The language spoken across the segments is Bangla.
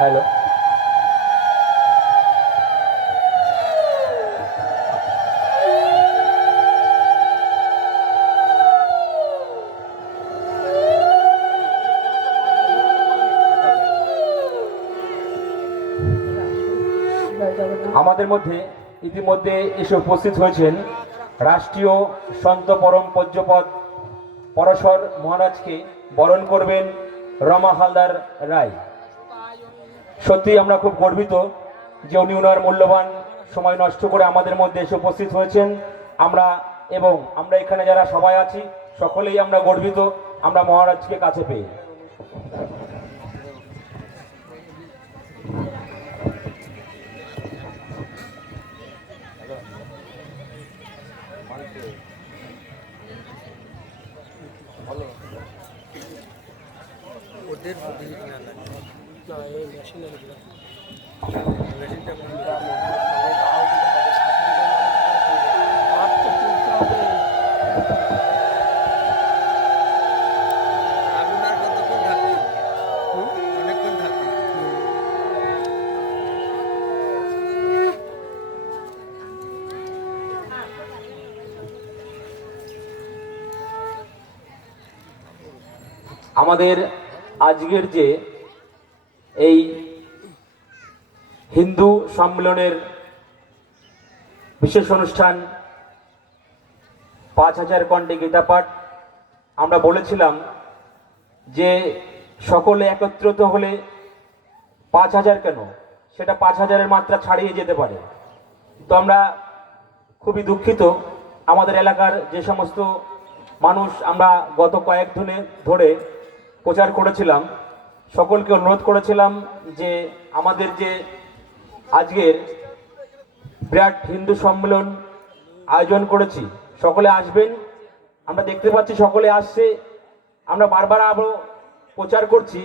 হ্যালো, আমাদের মধ্যে ইতিমধ্যে এসে উপস্থিত হয়েছেন রাষ্ট্রীয় সন্ত পরম পূজ্যপদ পরশর মহারাজকে বরণ করবেন রমা হালদার রায়। সত্যি আমরা খুব গর্বিত যে উনি ওনার মূল্যবান সময় নষ্ট করে আমাদের মধ্যে এসে উপস্থিত হয়েছেন। আমরা এখানে যারা সবাই আছি সকলেই আমরা গর্বিত আমরা মহারাজকে কাছে পেয়ে। ওদের আমাদের আজকের যে এই হিন্দু সম্মেলনের বিশেষ অনুষ্ঠান 5000 কণ্ঠে গীতা পাঠ, আমরা বলেছিলাম যে সকলে একত্রিত হলে 5000 কেন, সেটা 5000-এর মাত্রা ছাড়িয়ে যেতে পারে। তো আমরা খুবই দুঃখিত আমাদের এলাকার যে সমস্ত মানুষ আমরা গত কয়েক দিনে ধরে প্রচার করেছিলাম, সকলকে অনুরোধ করেছিলাম যে আমাদের যে আজকের বিরাট হিন্দু সম্মেলন আয়োজন করেছি সকলে আসবেন। আমরা দেখতে পাচ্ছি সকলে আসছে, আমরা বারবার আরও প্রচার করছি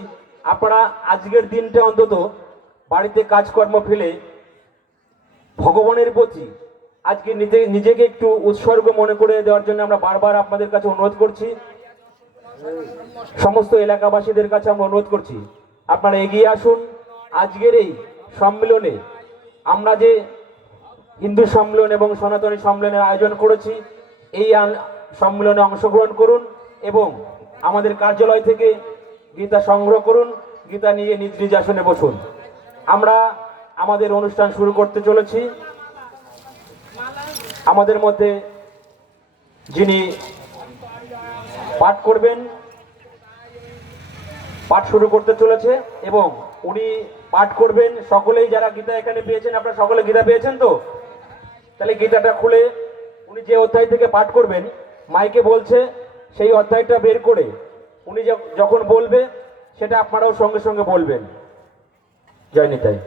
আপনারা আজকের দিনটা অন্তত বাড়িতে কাজকর্ম ফেলে ভগবানের প্রতি আজকে নিজেকে একটু উৎসর্গ মনে করে দেওয়ার জন্য আমরা বারবার আপনাদের কাছে অনুরোধ করছি। সমস্ত এলাকাবাসীদের কাছে আমরা অনুরোধ করছি আপনারা এগিয়ে আসুন। আজকের এই সম্মেলনে আমরা যে হিন্দু সম্মেলন এবং সনাতনী সম্মেলনের আয়োজন করেছি, এই সম্মেলনে অংশগ্রহণ করুন এবং আমাদের কার্যালয় থেকে গীতা সংগ্রহ করুন, গীতা নিয়ে নিজ নিজ আসনে বসুন। আমরা আমাদের অনুষ্ঠান শুরু করতে চলেছি। আমাদের মধ্যে যিনি পাঠ করবেন, পাঠ শুরু করতে চলেছে এবং উনি পাঠ করবেন। সকলেই যারা গীতা এখানে পেয়েছেন, আপনারা সকলে গীতা পেয়েছেন তো? তাহলে গীতাটা খুলে উনি যে অধ্যায় থেকে পাঠ করবেন, মাইকে বলছে সেই অধ্যায়টা বের করে উনি যখন বলবে সেটা আপনারাও সঙ্গে সঙ্গে বলবেন। জয় নিতাই।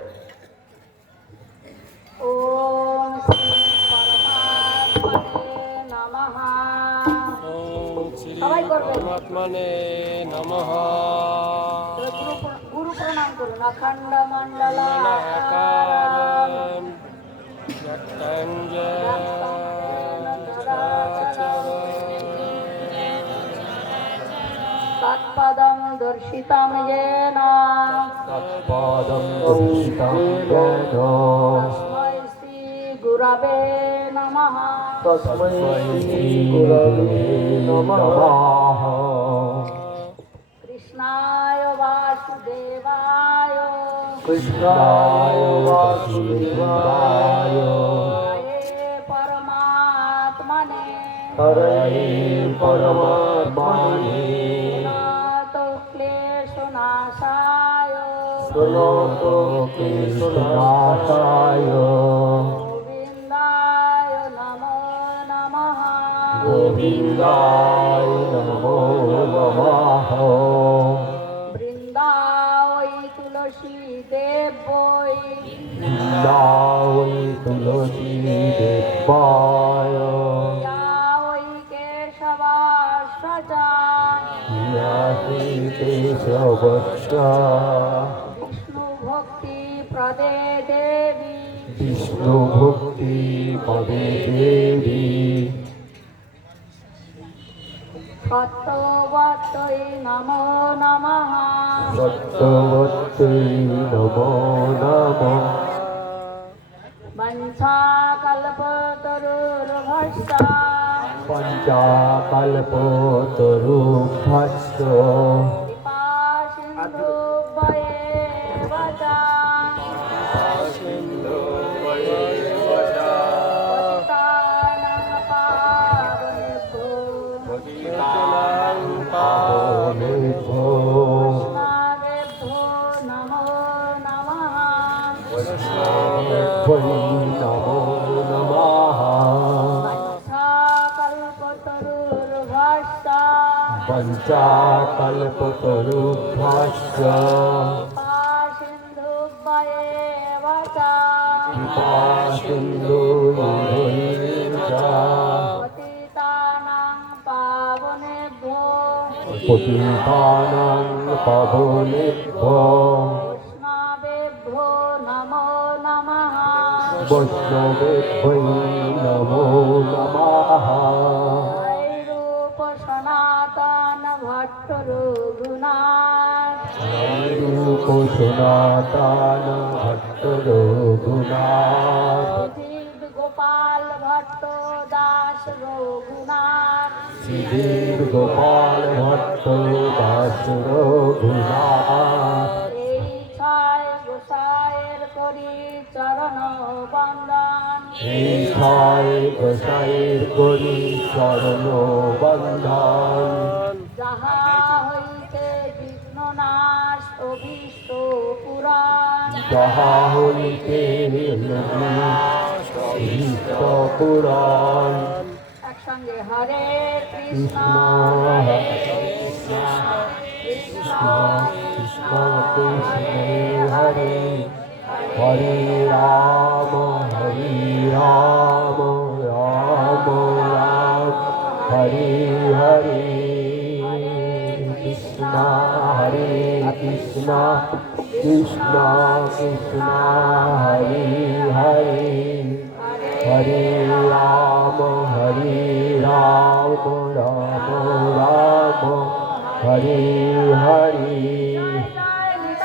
ওম শ্রী পরমাত্মনে নমঃ। গুরু প্রণাম করুন। অখণ্ড মণ্ডলাকারং ব্যক্তং তৎপদং দর্শিতং येन তস্मै শ্রী গুরবে নমঃ। কৃষ্ণায় বাসুদেবায় পরমাত্মনে প্রণত ক্লেশনাশায় গোবিন্দায় নমো নমঃ। গোবিন্দায় নমো নমঃ। বৃন্দাবৈ তুলসী দেবৈ বৃন্দাবৈ তুলসী দেবায় ওই কেশবাশ্রজা কেশবশ্চ বিষ্ণু ভক্তি প্রদে দেবী বিষ্ণু ভক্তি পদে দেবী। সত্যবতই নমো নমঃ সত্যবতী নমো নমঃ বংশাকল্পতরুর্ভশ্চ পঞ্চাকল্পতরুভ্যশ্চ কৃপাসিন্ধুভ্যেব চ পতিতানাং পাবনেভ্যো পাবনেভ্যো বৈষ্ণবেভ্যো নমো নমঃ বৈষ্ণবেভ্যো নমো নমঃ বংশাকল্পতরুর্ভশ্চ পঞ্চাকল্পতরুভ্যশ্চ কৃপাসিন্ধুভ্যেব চ কৃপাসিন্ধুভ্যৈশ্চ পতিতানাং পাবনেভ্যো পতিতানাং পাবনেভ্যো বৈষ্ণবেভ্যো নমো নমঃ বৈষ্ণবেভ্যো নমো নমঃ রূপ সনাতন ভট্ট রঘুনাথ রূপ সনাতন ভট্ট রঘুনাথ অজিত গোপাল ভট্ট দাস রঘুনাথ শ্রীধীর গোপাল ভট্ট দাস রঘুনাথ এই ছয় গোসাইয়ের করি চরণ বন্দন এই ছয় গোসাইয়ের করি চরণ বন্দন যাহা হইতে বিঘ্ননাশ অভীষ্ট পুরাণ যাহা হইতে পুরাণ একসঙ্গে হরে কৃষ্ণ কৃষ্ণ কৃষ্ণ কৃষ্ণ কৃষ্ণ হরে হরে রাম রাম রাম হরে হরে কৃষ্ণ হরে কৃষ্ণ কৃষ্ণ কৃষ্ণ হরে হরে হরে রাম রাম রাম হরে হরে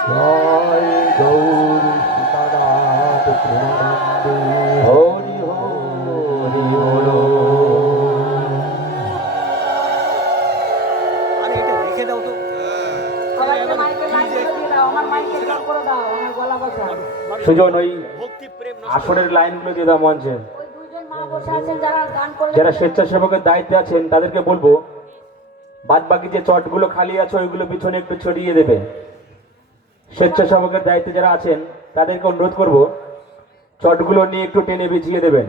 জয় গৌর সীতানাথ প্রেমানন্দে হরি হরি হরি সবাইকে মাইকে লাইন করে দিয়ে দাও আমার মাইকে জোর করে দাও আমার গলা বসা সুজন ওই আসরের লাইনগুলো দিয়ে দাও মঞ্চে। ওই দুইজন মা বসে আছেন যারা গান করলেন যারা স্বেচ্ছাসেবকের দায়িত্বে আছেন তাদেরকে বলবো বাদ বাকি যে চটগুলো খালি আছে ওইগুলো পিছনে একটু ছড়িয়ে দেবে। স্বেচ্ছাসেবকের দায়িত্বে যারা আছেন তাদেরকে অনুরোধ করব চটগুলো নিয়ে একটু টেনে বিছিয়ে দেবেন।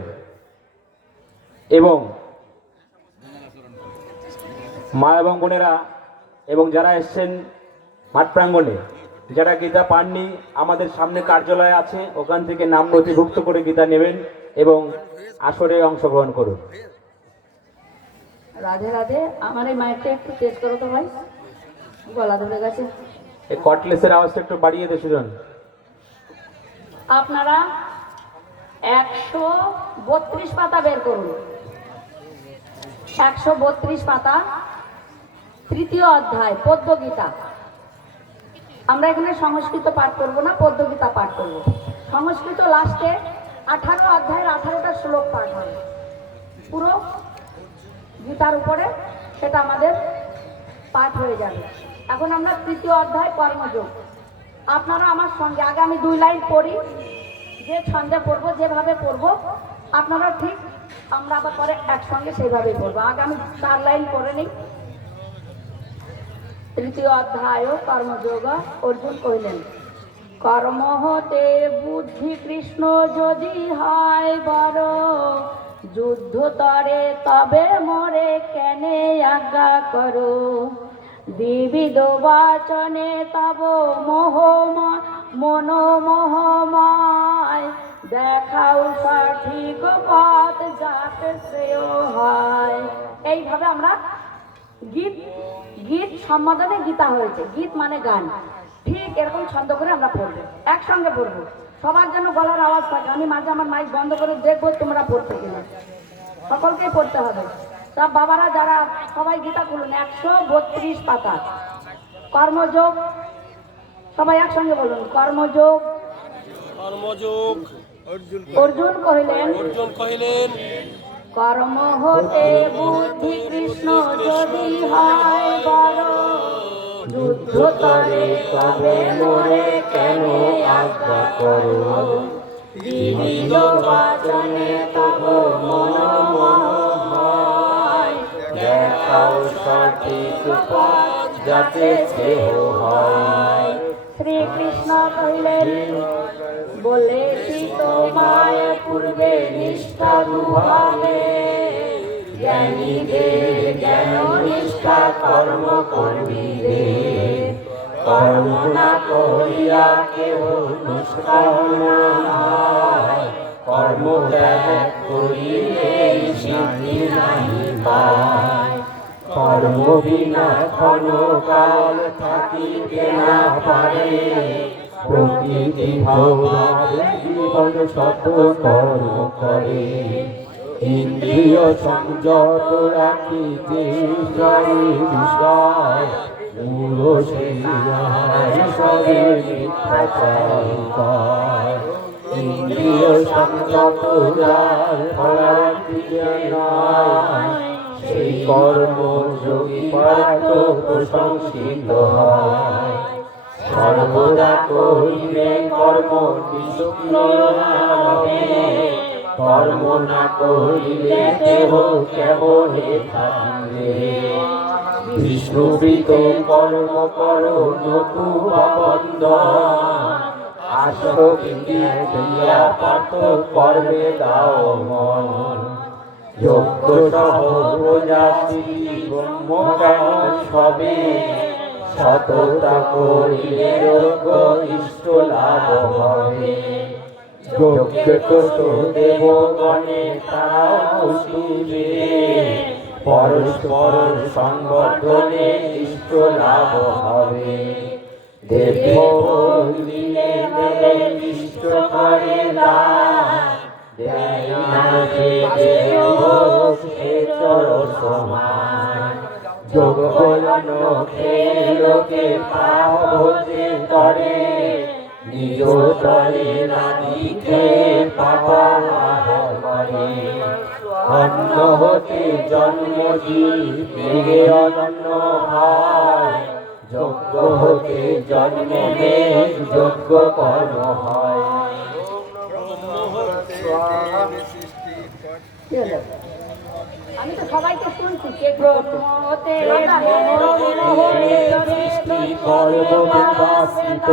এবং মা এবং বোনেরা এবং যারা এসছেন মাঠ প্রাঙ্গণে যারা গীতা পাননি আমাদের সামনে কার্যালয় আছে, ওখান থেকে নাম নথিভুক্ত করে গীতা নেবেন এবং আসরে অংশগ্রহণ করুন। রাধে রাধে আমার এই মাইকটা একটু টেস্ট করো তো ভাই গলা ধরে গেছে এই কটলেসের আওয়াজটা একটু বাড়িয়ে দে সুজন। আপনারা 132 পাতা বের করুন 132 পাতা তৃতীয় অধ্যায় পদ্য গীতা। আমরা এখানে সংস্কৃত পাঠ করব না, পদ্য গীতা পাঠ করব। সংস্কৃত লাস্টে 18 অধ্যায়ের 18টা শ্লোক পাঠ হবে পুরো গীতার উপরে, সেটা আমাদের পাঠ হয়ে যাবে। এখন আমরা তৃতীয় অধ্যায় কর্মযোগ। আপনারা আমার সঙ্গে আগে আমি 2 লাইন পড়ি, যে ছন্দে পড়বো যেভাবে পড়বো আপনারা ঠিক আমরা আবার পরে একসঙ্গে সেইভাবেই পড়বো। আগে আমি 4 লাইন পড়ে নিই। তৃতীয় অধ্যায় কর্মযোগ। অর্জুন কহিলেন, কর্ম হতে বুদ্ধি কৃষ্ণ যদি হয় বড়, যুদ্ধ তরে তবে মরে কেনে আজ্ঞা করো। বিবিধ বাচনে তব মনোমোহময়, দেখাও সঠিক পথ যাতে শ্রেয় হয়। এইভাবে আমরা গীত গীত সম্বোধনে গীতা হয়েছে। গীত মানে গান, ঠিক এরকম ছন্দ করে আমরা পড়বো, একসঙ্গে পড়বো। সবার জন্য গলার আওয়াজ থাকে। আমি মাঝে আমার মাইক বন্ধ করে দেখবো তোমরা পড়তে কিনা। সকলকেই পড়তে হবে। সব বাবারা যারা সবাই গীতা খুলুন, 132 পাতা। কর্মযোগ, সবাই একসঙ্গে বলুন, কর্মযোগ। কর্মযোগ অর্জুন কহিলেন, কর্ম হতে বুদ্ধি কৃষ্ণ যদি হয় বড়, যুদ্ধ করে তবে মোরে কেন আজ্ঞা করো, বিবিধ বাচনে তব মন হয়, দেখাও সঠিক পথ যাতে সেহ হয়। শ্রীকৃষ্ণ কহিলেন, বলেছি তোমায় পূর্বে নিষ্ঠা দুভাবে, জ্ঞানীদের জ্ঞান নিষ্ঠা, কর্ম কর্মীদের কর্ম না করিয়া কেহ নয়, কর্ম ত্যাগ করিলে সিদ্ধি নাহি পায়, কর্ম বিনা ক্ষণকাল থাকিতে না পারে, প্রকৃতি ভাবে জীবন শত কর্ম করে, ইন্দ্রিয় সংযত রাখিতে বিষয়, মূল সবে মিথ্যাচার পায়, ইন্দ্রিয় সংযত যার ফলান্তিকে নয়, সেই কর্ম যোগী পার্থ প্রশংসিত হয়। সর্বদা করিলে কর্ম নিষ্ক্রিয় হবে, কর্ম না করিলে দেহ কেবলে থাকিবে, বিষ্ণুপ্রীত কর্ম করো নতু বন্দন, আসক্তি দিয়া পার্থ কর্মে দাও মন, যজ্ঞ সহ প্রজাপতি ব্রহ্ম জ্ঞান সবে, সততা করিলে যজ্ঞ ইষ্ট লাভ হবে, যজ্ঞে কত দেবগণে তারা পুষ্টিবে, পরস্পর সংবর্ধনে ইষ্ট লাভ হবে, দেব দিলে দেবে ইষ্ট করে দান, দেয় না যে দেব সে চর সমান, যোগবলন খেয়ে লোকে পাপ হতে করে, নিজ তরে না দিতে পাপা করে, অন্ন হতে জন্ম দিয়ে অন্ন হয়, যজ্ঞ হতে জন্মে যজ্ঞ কর্ম হয়। আমি তো সবাইকে শুনছি, কে ব্রহ্মতে সৃষ্টি কর্মবিভাসিত,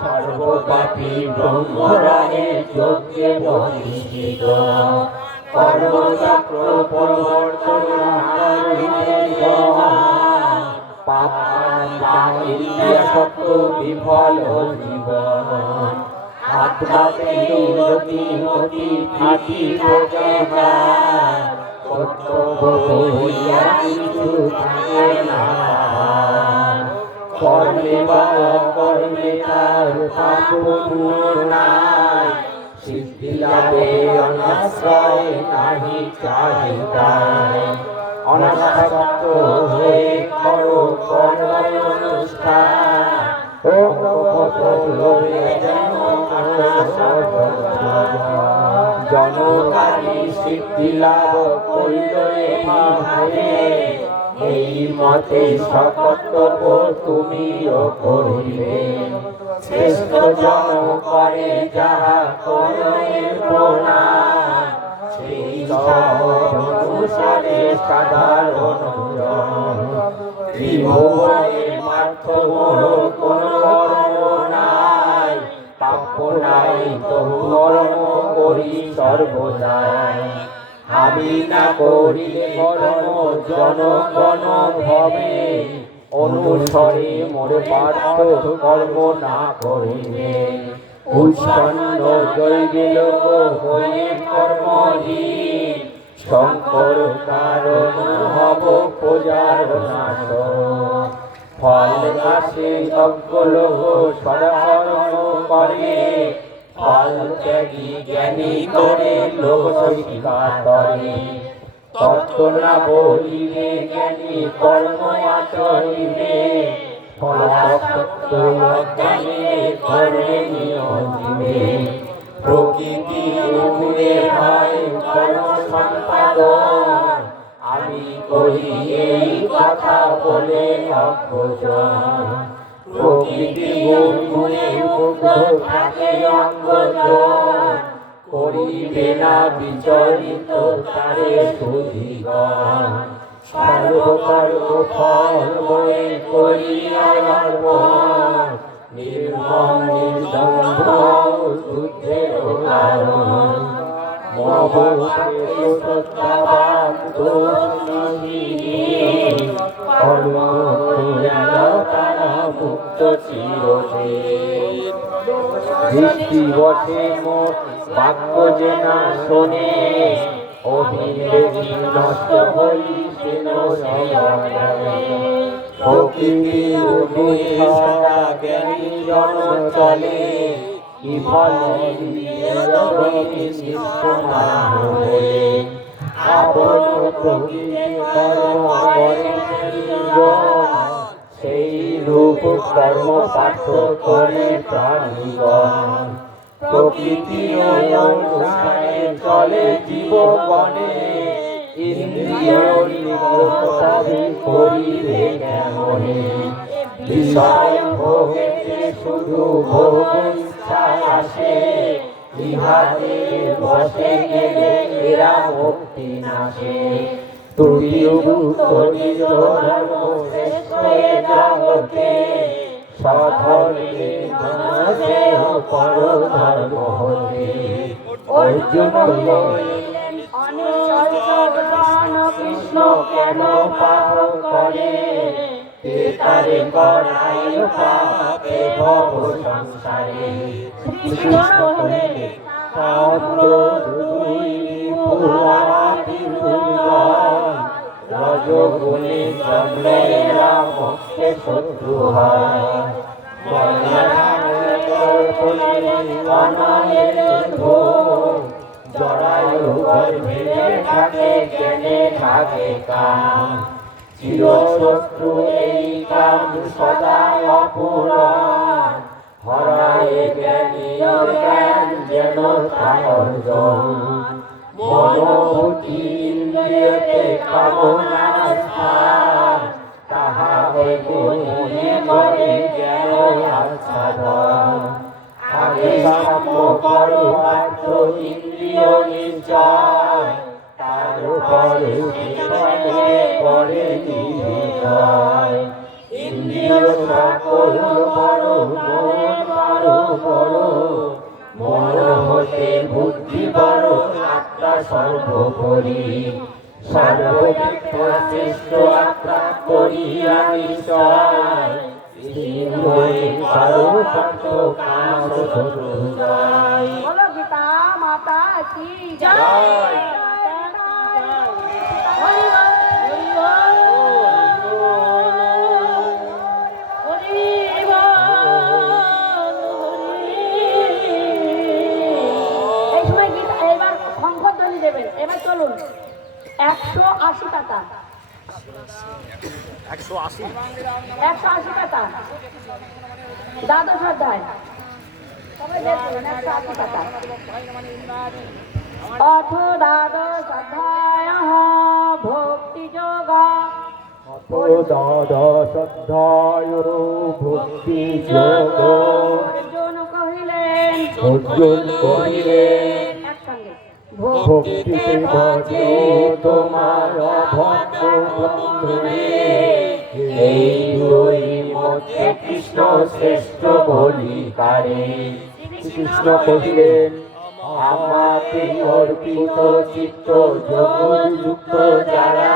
সর্বপাপী ব্রহ্মরায়ে যজ্ঞে বহিষ্কৃত, কর্মচক্র পরিবর্তন পাপ সত্য বিফল জীবন, আত্মাতে মতি ফাঁকি থাকে যায়, কর্তব্য হইয়া কিছু থাকে না, কর্মে বা অকর্মে তার পাপ পুণ্য নাই, সিদ্ধি লাভে অনাশ্রয় নাহি চাহিদায়, অনাসক্ত হয়ে করো কর্ম অনুষ্ঠান, জনকারী সিদ্ধি লাভ করিল এই মতে সকর্তব্য তুমিও করিবে, শ্রেষ্ঠ জন করে যাহা করোনা, সেই অনুসারে সাধারণ জন, ত্রিভুবনে পার্থ মোর কোন নাই, পাপ নাই তবু কর্ম করি সর্বদাই, আমি না করিলে কর্ম জনগণ ভবে, অনুসরে মোরে পার্থ কর্ম না করিলে, উচ্ছন্ন জৈবে লোক হয়ে কর্মহীন, শঙ্কর কারণ হব প্রজার নাশ, ফল আসে যজ্ঞ লোক সদাকর্ম করে, ফল ত্যাগী জ্ঞানী করে লোক শিক্ষা করে, তত্ত্ব না বলিলে জ্ঞানী কর্ম আচরিবে ফলাসক্ত অজ্ঞানে কর্মে নিয়োজিবে প্রকৃতি গুণে হয় কর্ম সম্পাদন আমি করি এই কথা বলে অজ্ঞজন প্রকৃতি গুণে মুগ্ধ থাকে অঙ্গজন করিবে না বিচলিত তারে সুধিগণ সর্বকর্ম ফল বয়ে করিয়া অর্পণ নির্মম নির্দম্ভ শুদ্ধের কারণ মহোপদেশ সত্যাবান দোষহীন কর্ম করিয়া তারা মুক্ত চিরদিন দৃষ্টি বসে মোর বাক্য যে না শোনে অভিবেদী নষ্ট হইছিল প্রকৃতির দুঃখা জ্ঞানী জন চলে কি ফল আপন প্রকৃতি কর্ম করে সেই রূপ কর্ম পাঠ করে প্রাণীগণ প্রকৃতি অনুসারে চলে জীবগণে ইন্দ্রিয় নিগ্রহতাবে করিবে কেমনে বিষয় ভোগেতে শুধু ভোগ ইচ্ছা আসে ইহাতে বসে গেলে এরা মুক্তি নাশে ত্রুটিযুক্ত নিজ ধর্ম শ্রেষ্ঠ এ জগতে সধর্মে জনদেহ পর ধর্ম হতে অর্জুন বলিলেন কৃষ্ণ কেন পাপ করে তারে করাই পাপে ভব সংসারে শ্রীকৃষ্ণ কহিলেন পাপ দুই পুরাণাদি দুর্জয় রজগুণে জন্মে এরা মোক্ষে শত্রু হয় জড়ায়ু গর্ভে থাকে জ্ঞানে থাকে কাম চিরশত্রু এই কাম সদা অপূরণ হরায় জ্ঞানী জ্ঞান যেন তার অর্জন মনোবুদ্ধি ইন্দ্রিয়তে কামনা স্থান তাহা হইতে মনে করে জ্ঞান আচ্ছাদন আগে সাম্য করো পার্থ ইন্দ্রিয় নিশ্চয় তারপরে করে নির্বিজয় ইন্দ্রিয় সকল বড় মন কারো বড় মন হতে বুদ্ধি বড় আত্মা সর্বোপরি সর্বক্ষেত্রে শ্রেষ্ঠ আত্মা করিয়া নিশ্চয় কারো পার্থ কাম শত্রু জয় বলো গীতা মাতা কি জয় এবার চলুন 180 টাকা 180 টাকা দ্বাদশ অধ্যায় সবাই দেখুন 180 টাকা অথ দ্বাদশ অধ্যায় ভক্তি যোগ দ্বাদশাধ্যায়ো ভক্তি যোগ অর্জুন কহিলেন একসঙ্গে ভক্তিতে ভজে তোমার ভক্ত বন্ধুরে এই দুই মধ্যে কৃষ্ণ শ্রেষ্ঠ বলি কারে কৃষ্ণ কহিলেন আমাকে অর্পিত চিত্ত যোগযুক্ত যারা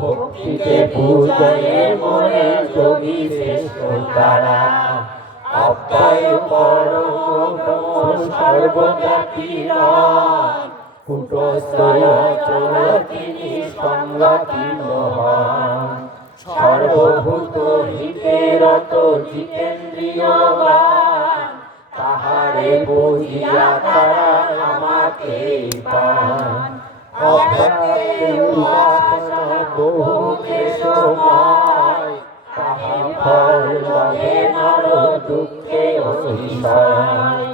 ভক্তিতে পূজয়ে মনে যোগী শ্রেষ্ঠ তারা অব্যয় পরম সর্বব্যাপী কুটস্থল চল তিনি সংজ্ঞাতীর্ণ হন সর্বভূত হিতে রত জিতেন্দ্রিয়বান তাহারে বুঝিয়া তারা আমাকে পান অপ্রাপ্তি উপাসনা বহু ক্লেশময়, তাহা ফল লভে নর দুঃখে অতিশয়।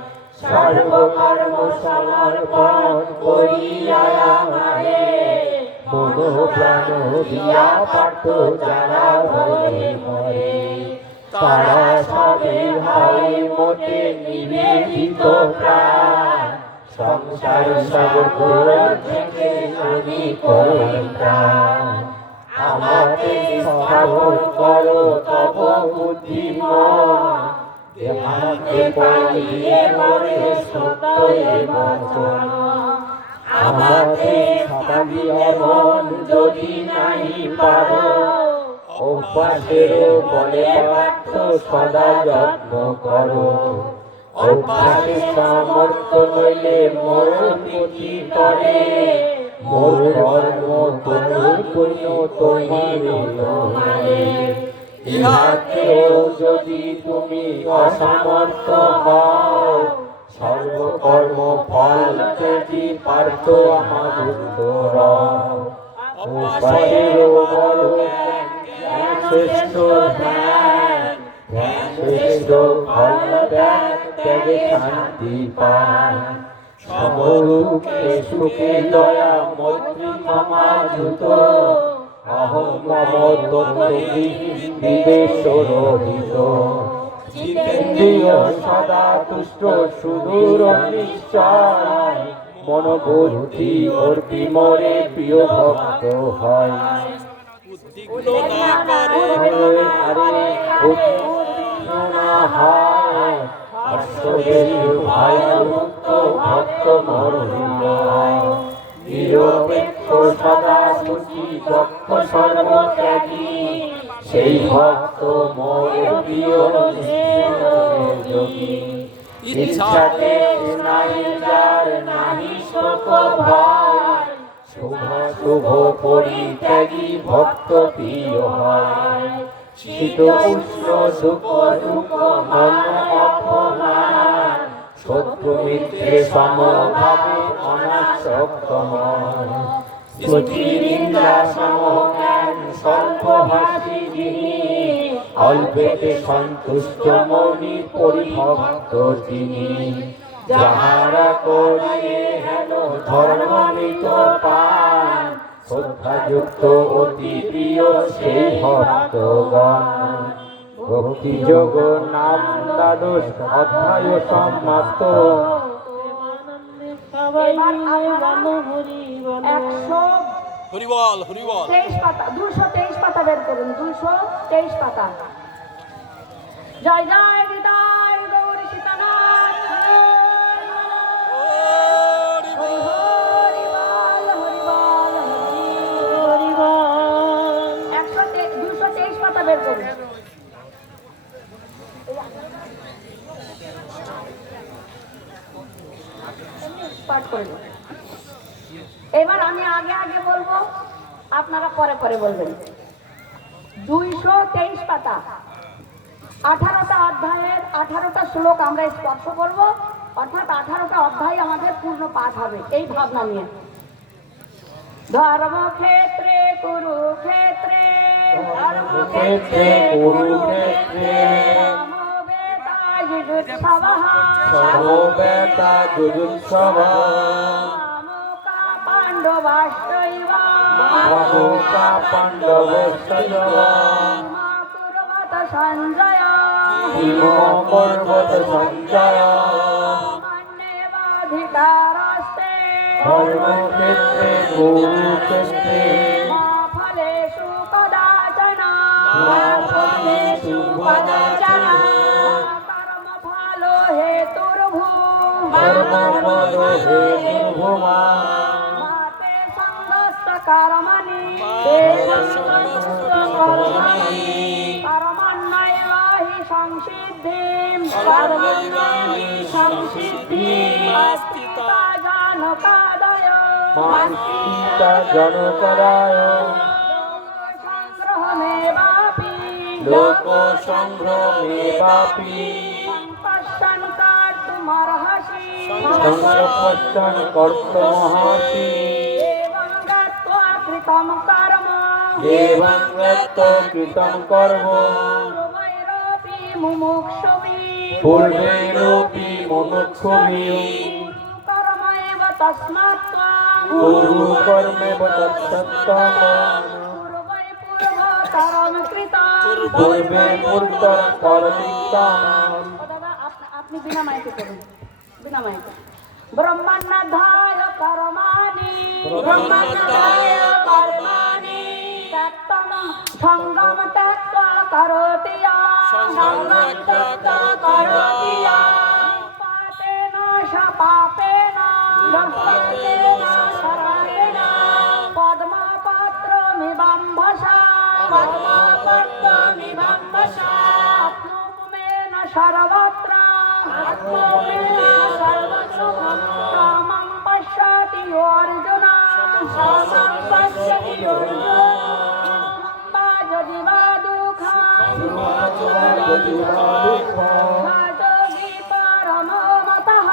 সর্বকর্ম সমর্পণ করিয়া আমারে, মন প্রাণ দিয়া পার্থ যারা ভয়ে মরে, তারা সবে হয় মোটে নিবেদিত প্রাণ, সংসার সাগর থেকে আমি করি প্রাণ। আমাকে স্থাপন করো তব বুদ্ধিমন, দেহান্তে পাইয়ে মরে সত্যে বচন। আমাকে স্থাপিয়ে মন যদি নাই পারো, অভ্যাসের বলে পার্থ সদা যত্ন করো। অভ্যাসের সামর্থ্য নইলে মোর প্রতি করে, মোর কর্ম তোর পুণ্য তোমারে। ইহাতেও যদি তুমি অসমর্থ হও, সর্বকর্ম ফল যদি পার্থ আমার উত্তর। উপায়ের বড় শ্রেষ্ঠ ধ্যান, শ্রেষ্ঠ ফল ত্যাগে শান্তি পান। সমরূপে সুখে দয়া মৈত্রী ক্ষমা দ্রুত, অহং মম বিদেশ রহিত। জিতেন্দ্রিয় সদা তুষ্ট সুদূর নিশ্চয়, মনোবুদ্ধি অর্পি মোরে প্রিয় ভক্ত হয়। উদ্বিগ্ন না করে আরে উদ্বিগ্ন না হয়, অশ্বদেশী ভয়মুক্ত ভক্ত মোর হৃদয়। নিরপেক্ষ সদা সুখী দক্ষ সর্বত্যাগী, সেই ভক্ত মোর প্রিয় যোগী। ইচ্ছাতে নাই যার নাহি শোক ভয়, শুভ শুভ পরিত্যাগী ভক্ত প্রিয় হয়। শীত উষ্ণ সুখ দুঃখ মন অপমান, শত্রু মিত্রে সমভাবে অনাসক্ত মন। স্তুতি নিন্দা সমজ্ঞান স্বল্পভাষী যিনি, অল্পেতে সন্তুষ্ট মৌনি পরিভক্ত তিনি। যাহারা করিয়ে হেন ধর্মমৃত পান, শ্রদ্ধাযুক্ত অতি প্রিয় সেই ভক্তগণ। ভক্তিযোগ নাম দ্বাদশ অধ্যায় সমাপ্ত। হরিবল হরিবল 123 পাতা, 223 পাতা বের করুন, 223 পাতা। জয় জয় নিতাই গৌর সীতানাথ, হরি বল, হরি বল, হরি বল। 223 পাতা বের করুন। পাঠ করুন। এবার আমি আগে আগে বলবো, আপনারা পরে পরে বলবেন। 223 পাতা, 18টা অধ্যায়ের 18টা শ্লোক আমরা স্পর্শ করব, অর্থাৎ 18টা অধ্যায় আমাদের পূর্ণ পাঠ হবে এই ভাবনা নিয়ে। ধর্মক্ষেত্রে কুরুক্ষেত্রে, ধর্মক্ষেত্রে কুরুক্ষেত্রে, সমবেতাযুজুৎসবঃ, সমবেতা যুজুৎসবঃ, পাণ্ডবাশ্চৈব, মামুকা পাণ্ডবশ্চৈব, কুর্বত সঞ্জয়, ভীম পর্বত সঞ্জয়। মন্যেবাধিকারস্তে, ধর্মক্ষেত্রে কুরুক্ষেত্রে, মা ফলেষু কদাচন, মা ফলেষু কদাচন, কর্মফল হেতুর্ভূ, কর্মফল হেতুর্ভূমা, মাতে সঙ্গস্ত কর্মণি, কর্মণ্যৈব হি সংসিদ্ধিম, আস্তিতা জানকাদয়, মাস্তিতা জনকরায়, সংগ্রহমেবাপি, লোক সংগ্রহেবাপি, পশ্যন কর্তুমর্হসি, সংরক্ষণ কর্তমহসি, এব কৃতম কর্ম এবং রক্ত কৃতম কর্ম পূর্বৈরপি মুমুক্ষুভি পূর্বেরপি মুমুক্ষুভিঃ কর্মৈব তস্মাৎ ত্বং কুরু কর্মেব তৎসত্তমঃ পূর্বৈ পূর্বতরম কৃতম পূর্বে পূর্বতর কর্মিতম। ও দাদা আপনি বিনা মাইকে করুন, বিনা মাইকে। ব্রহ্মণ্যধায় কর্মাণি ব্রহ্মণ্যধায় কর্মাণি ত্যক্তম সঙ্গম ত্যক্ত্বা করোতি ইয়ং সঙ্গম ত্যক্ত্বা করোতি ইয়ং পাপেন সপাপেন পাপেন শরণেন পদ্মপত্রমিবাম্ভসা পদ্মপত্রমিবাম্ভসা আত্মোপমেন সর্বত্র আত্মোপমেন সর্বত্র কামং পশ্যতি অর্জুন কামং পশ্যতি অর্জুন বা যদি বা দুঃখং যোগী পরমো মতঃ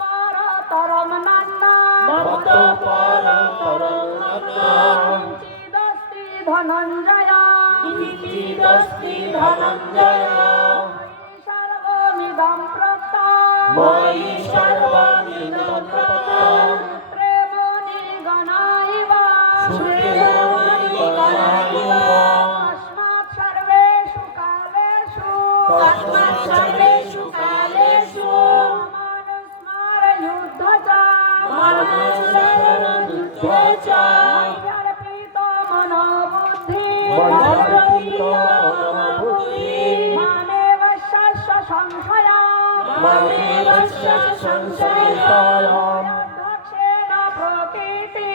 পরতরম নান্না চিদস্তি ধনঞ্জয় সর্বমিদং প্রত্যং ময়ি সর্বমিদং প্রত্যং প্রেমণি গণাইব তস্মাৎ সর্বেষু কালেষু মনুস্মর যুদ্ধ চ ময়্যর্পিত মনোবুদ্ধি মামেব শস্য সংশয়াম দক্ষেণ প্রকৃতি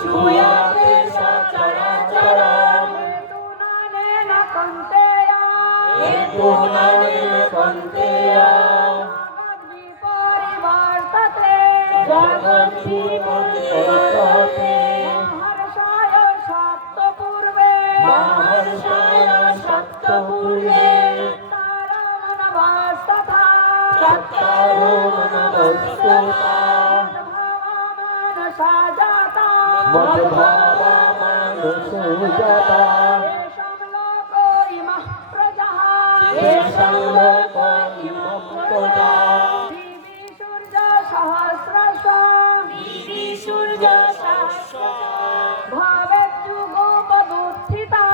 শ্রূয়তে সচরাচরম হেতুনানেন কন্তেয় জগদ্বিপরিবর্ততে মহর্ষয় সপ্তপূর্বে চত্তারো মনবস্তথা মদ্ভাবামানসা জাতা এষম লোক ইমঃ প্রজাঃ দিবি সূর্য সহস্রশ ভবেজ্জুগোপদুত্থিতা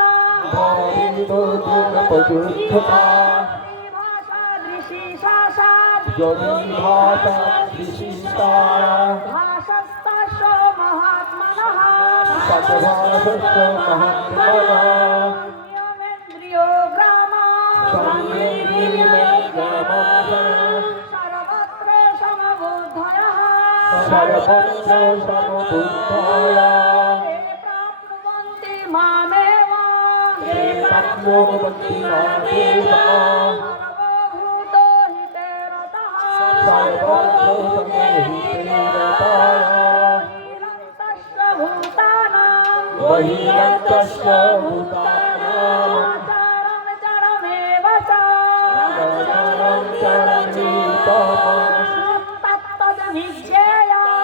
ভাষা দৃশি শাসাদ ভাষস্তস্য মহাত্মনঃ সংযমেন্দ্রিয় গ্রামা সর্বত্র সমবুদ্ধয়ঃ তে প্রাপ্নুবন্তি মামেব সর্বভূত হিতে রতঃ বহিরন্তস্য ভূতানাং আচারং চরমেব চ তত্তদ্বিজ্ঞেয়ং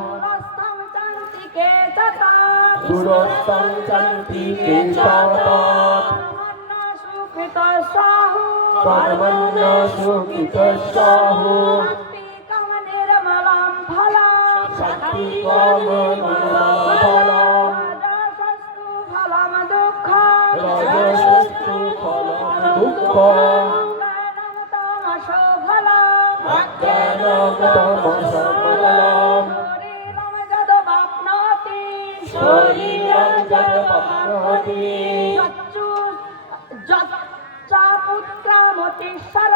দুরস্থং চান্তিকে চ তৎ দুরস্থং চন্তিকে চ তৎ কর্মণ্য সুকৃতস্বাহু কর্মণ্য সুকৃতস্বাহু সাত্বিকং নির্মলং ফলং সাত্বিকমনির্মলং ফলং রাজসস্তু ফলং দুঃখং রাজসস্তু ফলং দুঃখং জ্ঞানং তমসো ফলং অজ্ঞানং তমসো ফলং শরীরং যদবাপ্নোতি শরীরং যদপ্রাপ্নোতি যচ্চাপুত্রামতিশ্বর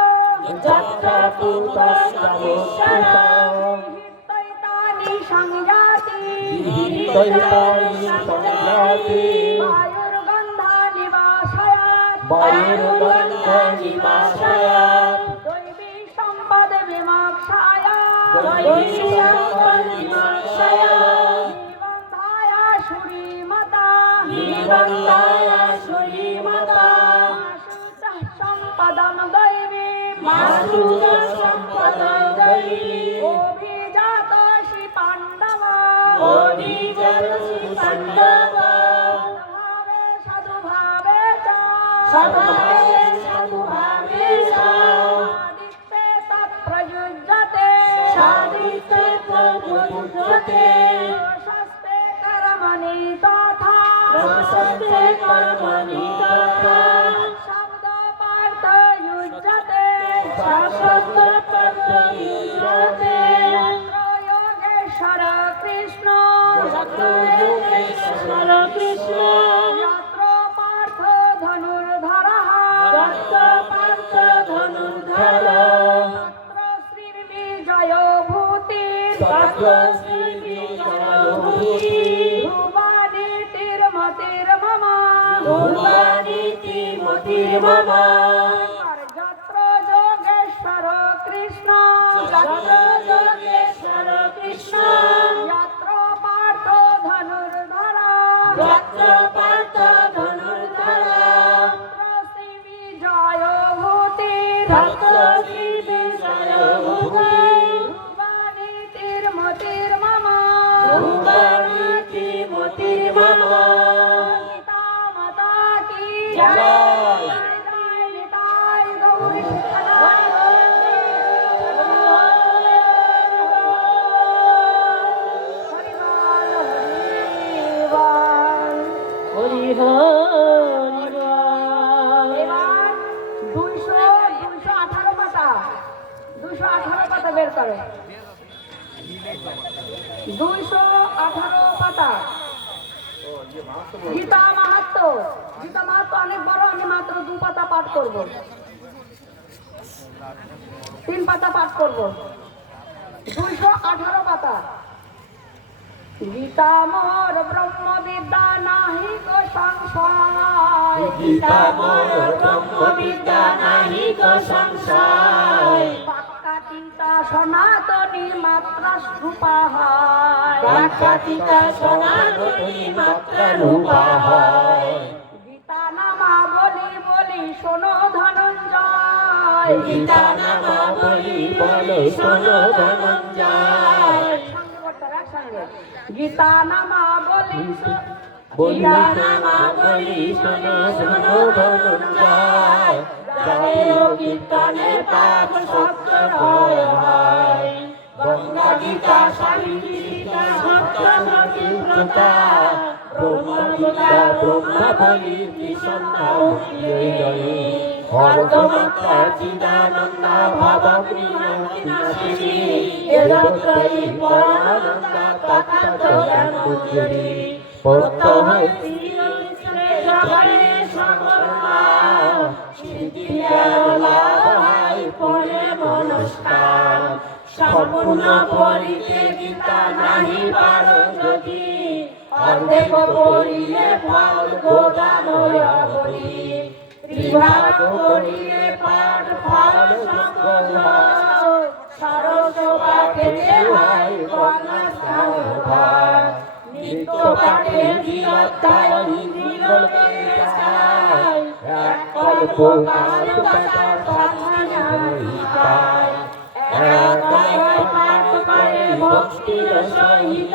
যত্রাপুত্রামতিশ্বরঃ হিতৈতানি সংযাতি বিহিতৈতানি সংযাতি বায়ুর্গন্ধানি বাসায়াৎ বায়ুর্গন্ধনিবাসায়াৎ দৈবী সম্পদ বিমোক্ষায়াৎ দৈবী সম্পদ বিমোক্ষায়াৎ নিবন্ধায়া সুরীমতা নিবন্ধায়া সুরীমতা সম্পদম দৈবীম মাসুত সম্পদং দৈবীম অভিজাত শ্রী পাণ্ডব অভিজাতসি পাণ্ডব ভাবে সাধু ভাবে চ সভাবে সাধুভাবে চ আদিত্যে তৎপ্রযুজ্যতে সাদিতে প্রযুজ্যতে শাস্তে কর্মণি তথা প্রশস্তে কর্মণি তথা শব্দ পার্থ যুজ্যতে শাশ্বত পদ্মযুজ্যতে যোগেশ্বর কৃষ্ণ যোগেশ্বর কৃষ্ণ যত্র পার্থ ধনুর্ধরঃ দত্ত পার্থ ধনুর্ধর তত্র শ্রীর্বিজয় ভূতি তত্র শ্রী বিজয়ভূতি ধ্রুবাণী তির্মতির মম ভুবানীতি মতির্মম যত্র যোগেশ্বর কৃষ্ণ যত্র যোগেশ্বর কৃষ্ণ যত্র পার্থ ধনুর্ধর যত্র পার্থ ধনুর্ধর তত্র শ্রীবিজয় ভূতি তত্র শ্রী বিজয়ভূতি ধ্রুবাণী তির্মতির মম ভুবানীতি মতির্মম গীতা মাতা কি জয়। জয় নিতাই গৌর হরি হরি এবার 218 পাতা 218 পাতা বের করে 218 পাতা গীতা মাহাত্ম অনেক বড়, আমি মাত্র 2 পাতা পাঠ করব, 3 পাতা পাঠ করব। 218 পাতা। গীতা মোর ব্রহ্মবিদ্যা নাহি গো সংশয়, গীতা মোর ব্রহ্মবিদ্যা নাহি গো সংশয় বাক্যাতীতা সনাতনী মাত্রা রূপা হয়, বাক্যাতীতা সনাতনী মাত্র রূপা হয় গীতা নামা বলি বলি শোনো ধনঞ্জয়, গীতা নামা বলি বলো শোনো ধনঞ্জয় সঙ্গে করতে হবে, একসঙ্গে। গীতা নামা বলি গীতা নামা বলি শোনো শোনো ধনঞ্জয় যাদের কীর্তনে পাপ সত্য হয় গঙ্গা গীতা স্বামী গীতা সত্য সতীব্রতা ব্রহ্মগীতা ব্রহ্ম বলি বিষণ্ণ হরদমাত্রা চিদানন্দা ভাবগ্নিনাশিনী এরত্রয়ী পরানন্দা তথার্থ জ্ঞানমঞ্জরি প্রত্যহ জগরে সমর্পা সিদ্ধি লাভ হয় পরে মনস্কার সম্পূর্ণ পড়িতে গীতা নাহি পারো যদি অর্ধেক পড়িলে ফল গোদাময় বলি বিভাগ করিলে পাঠ ফল সকল সরস পাঠেতে হয় কন্যা স্থান নিত্য পাঠে বিরতায় নিরবে চায় এক কল্প কাল পাতার কথা জানি পায় এক পাঠ করে ভক্তির সহিত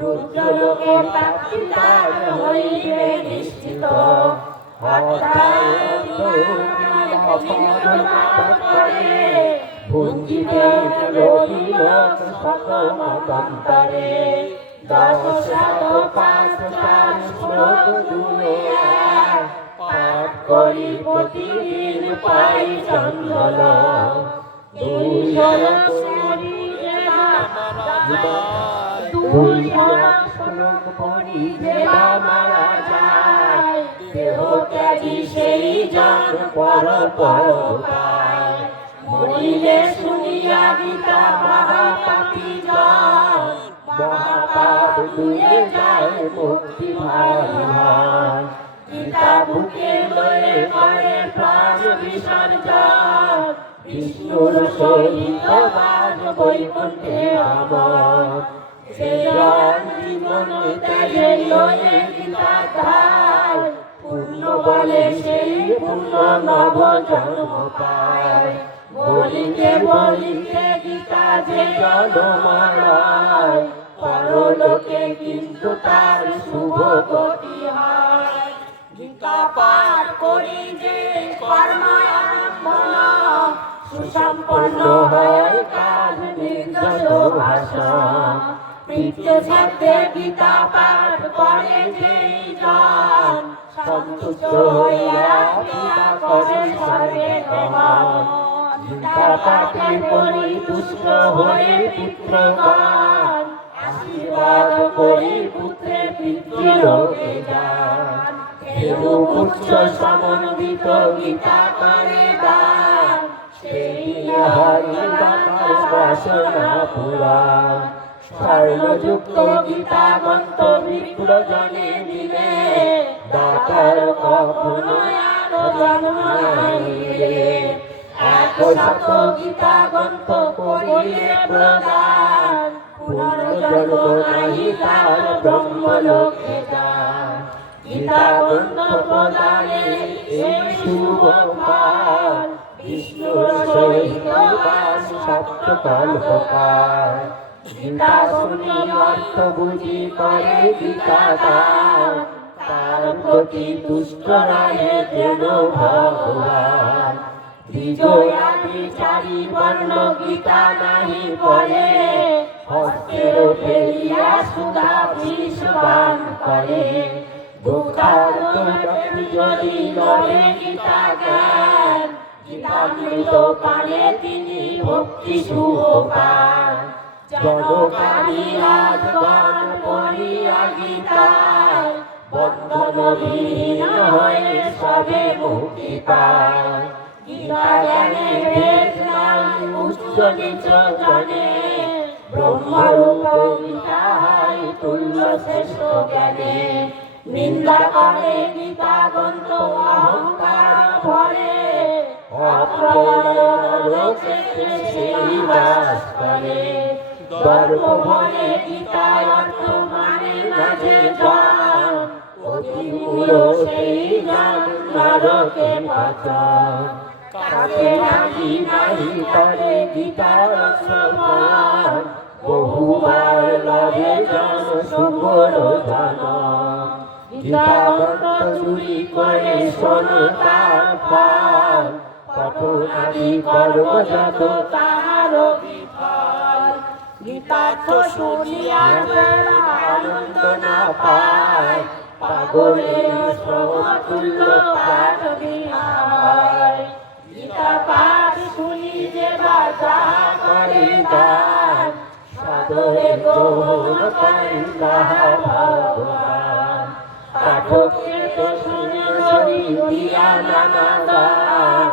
রুদ্রলোকে প্রাপ্তি তার হইবে নিশ্চিত ভুঞ্জিতে রবিলোক সকমতন্তরে দশ শত পাঁচ চার শ্লোক দুয়ে পাঠ করি প্রতিদিন পাই চঞ্চল দুই শ্লোক পড়ি দেবা মারা যায় দেহ ত্যাগী সেই জন পর পর পায় মরিলে শুনিয়া গীতা মহাপাপী জন মহাপাপ ধুয়ে যায় মুক্তি ভাই হয় গীতা বুকে লয়ে করে প্রাণ বিসর্জন বিষ্ণুর সহিত বাস বৈকুণ্ঠে আমার সে জন জীবন ত্যাগে লয়ে গীতা ধার পুণ্য বলে সেই পুণ্য নব জন্ম পায়। বলিতে বলিতে গীতা যে জন্মায়, পরলোকে কিন্তু তার শুভ গতি হয়। গীতা পাঠ করি যে কর্ম আরম্ভন, সুসম্পন্ন হয় কাজ নির্দোষ ভাষণ। মৃত্যু সাথে গীতা পাঠ করে যেই জন, সন্তুষ্ট হইয়া গীতা করে সর্বে গ্রহণ। গীতা পাঠে পরিতুষ্ট হয়ে পুত্রগণ, আশীর্বাদ করি পুত্রের পিতৃলোকে যান। এরূপ উচ্চ সমন্বিত গীতা করে দান, সেই হয় বাবার বাসনা পুরাণ। স্বর্ণযুক্ত গীতা মন্ত্র বিপ্রজনে দিলে, দাতার কখনো আরো জন্ম নাইলে। একশত গীতা গ্রন্থ করিলে প্রদান, পুনর্জন্ম নাহি তার ব্রহ্মলোকে যান। গীতা গ্রন্থ প্রদানে এই শুভ ফল, বিষ্ণুর সহিত বাস সপ্তকল্পকাল। গীতা শুনি অর্থ বুঝি করে গীতা দান, তার প্রতি তুষ্ট রহে যেন ভগবান। বিজয়াদি চারি বর্ণ গীতা নাহি পড়ে, হস্তের ফেলিয়া সুধা বিশ্ববান করে। দুঃখার্ত ব্যক্তি যদি লড়ে গীতা জ্ঞান, গীতামৃত পানে তিনি ভক্তি শুভ পান। জনকারী রাজগণ পড়িয়া গীতায়, বন্ধনবিহীন হয়ে সবে মুক্তি পায়। গীতা জ্ঞানে ভেদ নাই উচ্চ নিচ জনে, ব্রহ্মরূপ গীতা হয় তুল্য শ্রেষ্ঠ জ্ঞানে। নিন্দা করে গীতা গ্রন্থ অহংকার ভরে, অপ্রয়োজনে সেই বাস করে। দর্প ভরে গীতার অর্থ মানে না যে জন, অতি মূঢ় সেই জন নরকে পতন। কাছে নাহি নাহি করে গীতার শ্রবণ, বহুবার লভে জন সুবল ধন। গীতা গ্রন্থ চুরি করে শোনো তার ফল, পঠনাদি কর্ম যত তার বিফল। গীতার্থ শুনিয়া যারা আনন্দ না পায়, পাগলের সমতুল্য পাঠ বিহায়। গীতা পাঠ শুনি যে বা যাহা করে দান, সাদরে গ্রহণ করেন তাহা ভগবান। পাঠকের তো শুনে যদি দিয়া নানা দান,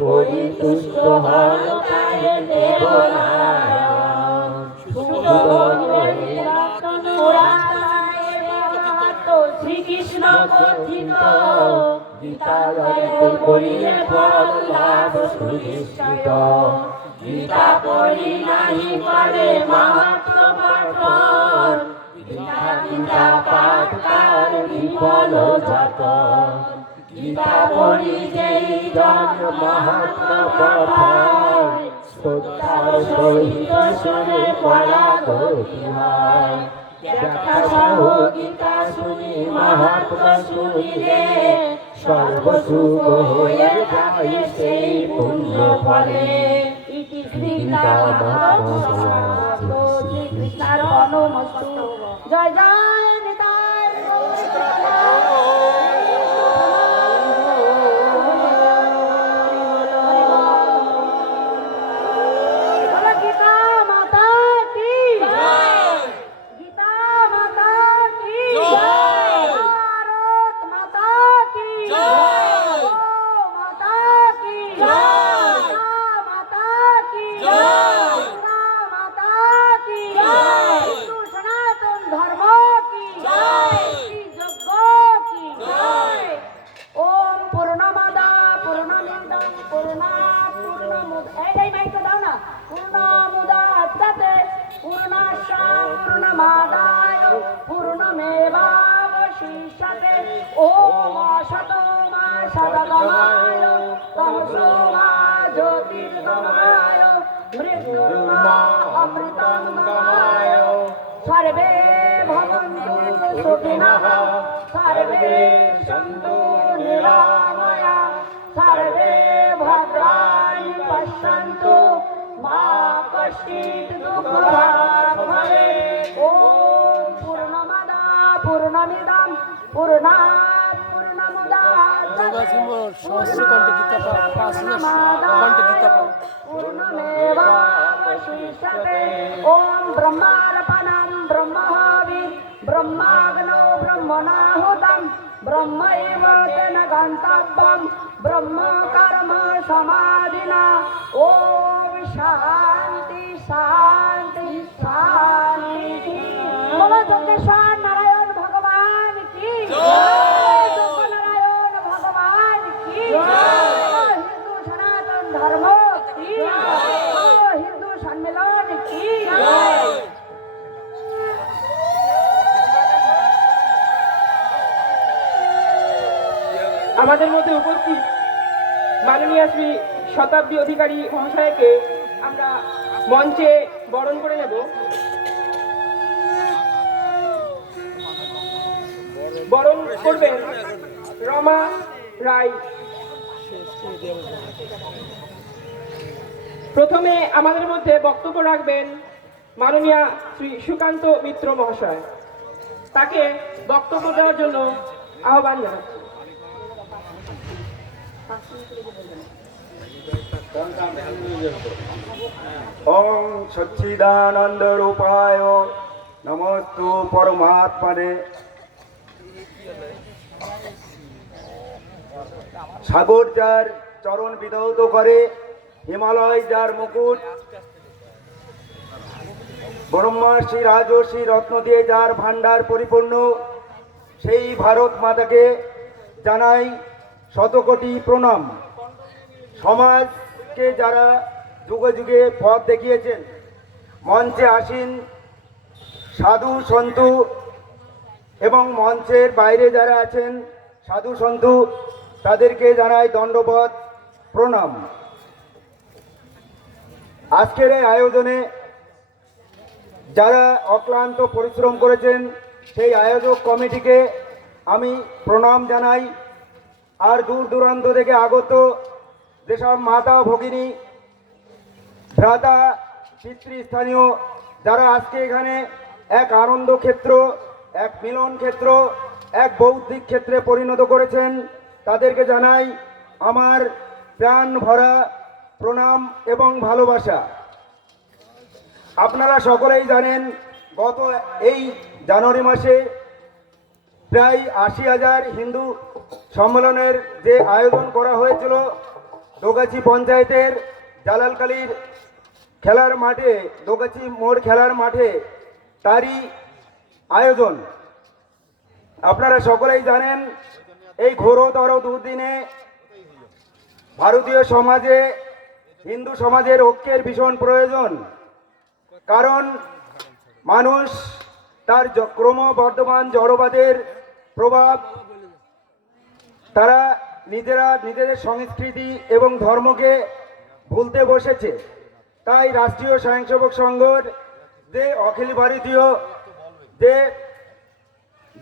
পরিতুষ্ট হন তাহে দেবনারায়ণ। শ্রীকৃষ্ণ কথিত গীতার করিলে ফল লাভ সুনিশ্চিত। গীতা পড়ি নাহি করে মাহাত্ম পাঠন, গীতা গীতা পাঠ তার বিফল যতন। গীতা পড়ি যেই জন মাহাত্ম পাঠায়, শ্রদ্ধার সহিত শুনে পড়া গতি হয়। ব্যাখ্যা সহ গীতা শুনি মাহাত্ম শুনিলে, সর্বসুখ হয়ে যায় সেই পুণ্য ফলে। ইতি শ্রীকৃষ্ণার অনুমস্তু। জয় জয় নিতাই গীতা মাতা কি, গীতা মাতা কি, ভারত মাতা কি, মাতা কি, মাতা কি, মাতা কি, হিন্দু সনাতন ধর্ম কি, যজ্ঞ কি। ওম পূর্ণমাদা পূর্ণমিদং পূর্ণাৎ পূর্ণমুদ, এই মাইকটা দাও না। পূর্ণমুদাচ্যতে পূর্ণাশা পূর্ণমাদায় পূর্ণমেবাবশিষ্যতে। শিষ্যতে ওম অসতমা সদগমায় তমসোমা জ্যোতির্গমায় মৃত্যুর্মা অমৃতঙ্গমায় সর্বে ভবন্তু সুখিনঃ সর্বে সন্তু নিরাময়া সর্বে ভদ্রাণি পশ্যন্তু মা কশ্চিৎ দুঃখভাগ্ ভবেৎ। ওম পূর্ণমদঃ পূর্ণমিদং পূর্ণাৎ পূর্ণমুদচ্যতে पूर्णमेवावशिष्यते। ओम ब्रह्मार्पणं ब्रह्महवि ब्रह्माग्नौ ब्रह्मणाहुतं ब्रह्मैव तेन गन्तव्यं ब्रह्म कर्म समाधिना। ओम शांति शांति शांति। बोलो जोगेश्वर नारायण भगवान की जय। नारायण भगवान की जय। हिंदू सनातन धर्म की जय। हिंदू सम्मेलन की जय। আমাদের মধ্যে উপস্থিত মাননীয় শ্রী শতাব্দী অধিকারী মহাশয়কে আমরা মঞ্চে বরণ করে নেব। বরণ করবেন রমা রায়। প্রথমে আমাদের মধ্যে বক্তব্য রাখবেন মাননীয় শ্রী সুকান্ত মিত্র মহাশয়। তাকে বক্তব্য দেওয়ার জন্য আহ্বান জানাচ্ছি। ওম সচ্চিদানন্দ রূপায় নমস্তু পরমাত্মনে। সাগর যার চরণ বিধৌত করে, হিমালয় যার মুকুট, ব্রহ্মর্ষি রাজর্ষি রত্ন দিয়ে যার ভান্ডার পরিপূর্ণ, সেই ভারত মাতাকে জানাই শতকোটি প্রণাম। সমাজকে যারা যুগে যুগে পথ দেখিয়েছেন, মঞ্চে আসীন সাধু সন্তু এবং মঞ্চের বাইরে যারা আছেন সাধু সন্তু, তাদেরকে জানাই দণ্ডবত প্রণাম। আজকের এই আয়োজনে যারা অক্লান্ত পরিশ্রম করেছেন, সেই আয়োজক কমিটিকে আমি প্রণাম জানাই। আর দূর দূরান্ত থেকে আগত যেসব মাতা ভগিনী, ভ্রাতা, পিতৃস্থানীয় যারা আজকে এখানে এক আনন্দ ক্ষেত্র, এক মিলন ক্ষেত্র, এক বৌদ্ধিক ক্ষেত্রে পরিণত করেছেন, তাদেরকে জানাই আমার প্রাণ ভরা প্রণাম এবং ভালোবাসা। আপনারা সকলেই জানেন, গত এই জানুয়ারি মাসে প্রায় ৮০,০০০ হিন্দু সম্মেলনের যে আয়োজন করা হয়েছিল দোগাছি পঞ্চায়েতের জালালকালীর খেলার মাঠে, দোগাছি মোড় খেলার মাঠে, তারই আয়োজন। আপনারা সকলেই জানেন, এই ঘোরতর দুর্দিনে ভারতীয় সমাজে, হিন্দু সমাজের ঐক্যের ভীষণ প্রয়োজন। কারণ মানুষ তার ক্রমবর্ধমান জড়বাদের প্রভাব, তারা নিজেদের সংস্কৃতি এবং ধর্মকে ভুলতে বসেছে। তাই রাষ্ট্রীয় স্বয়ংসেবক সংঘর যে অখিল ভারতীয় যে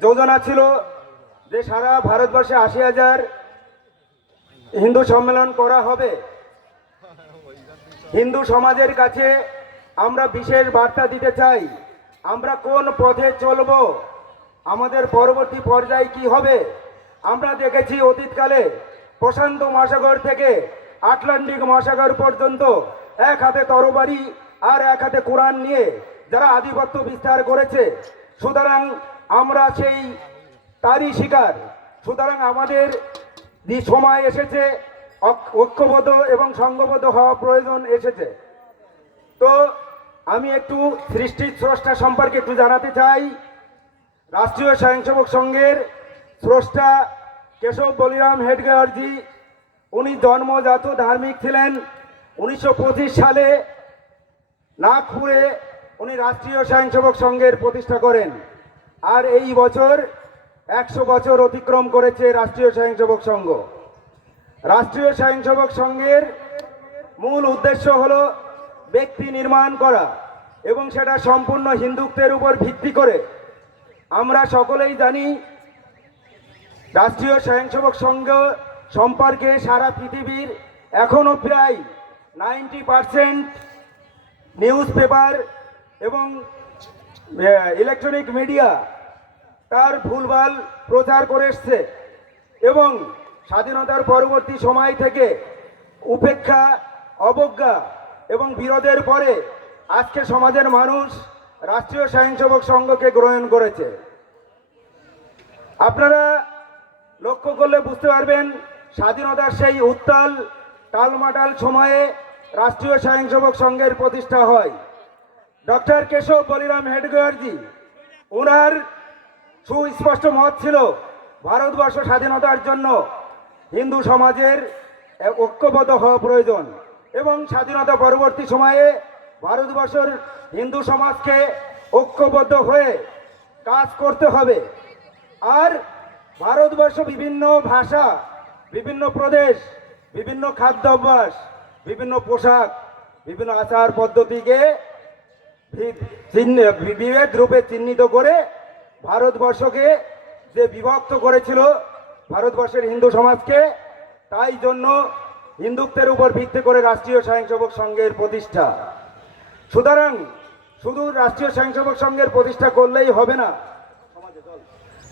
যোজনা ছিল, যে সারা ভারতবর্ষে ৮০,০০০ হিন্দু সম্মেলন করা হবে, হিন্দু সমাজের কাছে আমরা বিশেষ বার্তা দিতে চাই। আমরা কোন পথে চলব, আমাদের পরবর্তী পর্যায়ে কি হবে। আমরা দেখেছি অতীতকালে প্রশান্ত মহাসাগর থেকে আটলান্টিক মহাসাগর পর্যন্ত এক হাতে তরবারি আর এক হাতে কোরআন নিয়ে যারা আধিপত্য বিস্তার করেছে। সুতরাং আমরা সেই তারই শিকার। সুতরাং আমাদের যে সময় এসেছে, ঐক্যবদ্ধ এবং সংঘবদ্ধ হওয়া প্রয়োজন এসেছে। তো আমি একটু সৃষ্টির স্রষ্টা সম্পর্কে একটু জানাতে চাই। রাষ্ট্রীয় স্বয়ংসেবক সংঘের স্রষ্টা কেশব বলিরাম হেডগেয়ারজি, উনি জন্মজাত ধার্মিক ছিলেন। 1925 সালে নাগপুরে উনি রাষ্ট্রীয় স্বয়ংসেবক সংঘের প্রতিষ্ঠা করেন। আর এই বছর 100 বছর অতিক্রম করেছে রাষ্ট্রীয় স্বয়ংসেবক সংঘ। রাষ্ট্রীয় স্বয়ংসেবক সংঘের মূল উদ্দেশ্য হলো ব্যক্তি নির্মাণ করা এবং সেটা সম্পূর্ণ হিন্দুত্বের উপর ভিত্তি করে। আমরা সকলেই জানি রাষ্ট্রীয় স্বয়ংসেবক সংঘ সম্পর্কে সারা পৃথিবীর এখনও প্রায় 90% নিউজ পেপার এবং ইলেকট্রনিক মিডিয়া তার ভুলভাল প্রচার করে এসছে এবং স্বাধীনতার পরবর্তী সময় থেকে উপেক্ষা, অবজ্ঞা এবং বিরোধের পরে আজকে সমাজের মানুষ রাষ্ট্রীয় স্বয়ংসেবক সংঘকে গ্রহণ করেছে। আপনারা লক্ষ্য করলে বুঝতে পারবেন স্বাধীনতার সেই উত্তাল টালমাটাল সময়ে রাষ্ট্রীয় স্বয়ংসেবক সংঘের প্রতিষ্ঠা হয়। ডক্টর কেশব বলিরাম হেডগেওয়ারজি, ওনার সুস্পষ্ট মত ছিল ভারতবর্ষ স্বাধীনতার জন্য হিন্দু সমাজের ঐক্যবদ্ধ হওয়া প্রয়োজন এবং স্বাধীনতা পরবর্তী সময়ে ভারতবর্ষের হিন্দু সমাজকে ঐক্যবদ্ধ হয়ে কাজ করতে হবে। আর ভারতবর্ষ বিভিন্ন ভাষা, বিভিন্ন প্রদেশ, বিভিন্ন খাদ্যাভ্যাস, বিভিন্ন পোশাক, বিভিন্ন আচার পদ্ধতিকে বিভেদ রূপে চিহ্নিত করে ভারতবর্ষকে যে বিভক্ত করেছিল ভারতবর্ষের হিন্দু সমাজকে, তাই জন্য হিন্দুত্বের উপর ভিত্তি করে রাষ্ট্রীয় স্বয়ংসেবক সংঘের প্রতিষ্ঠা। সুতরাং শুধু রাষ্ট্রীয় স্বয়ংসেবক সংঘের প্রতিষ্ঠা করলেই হবে না,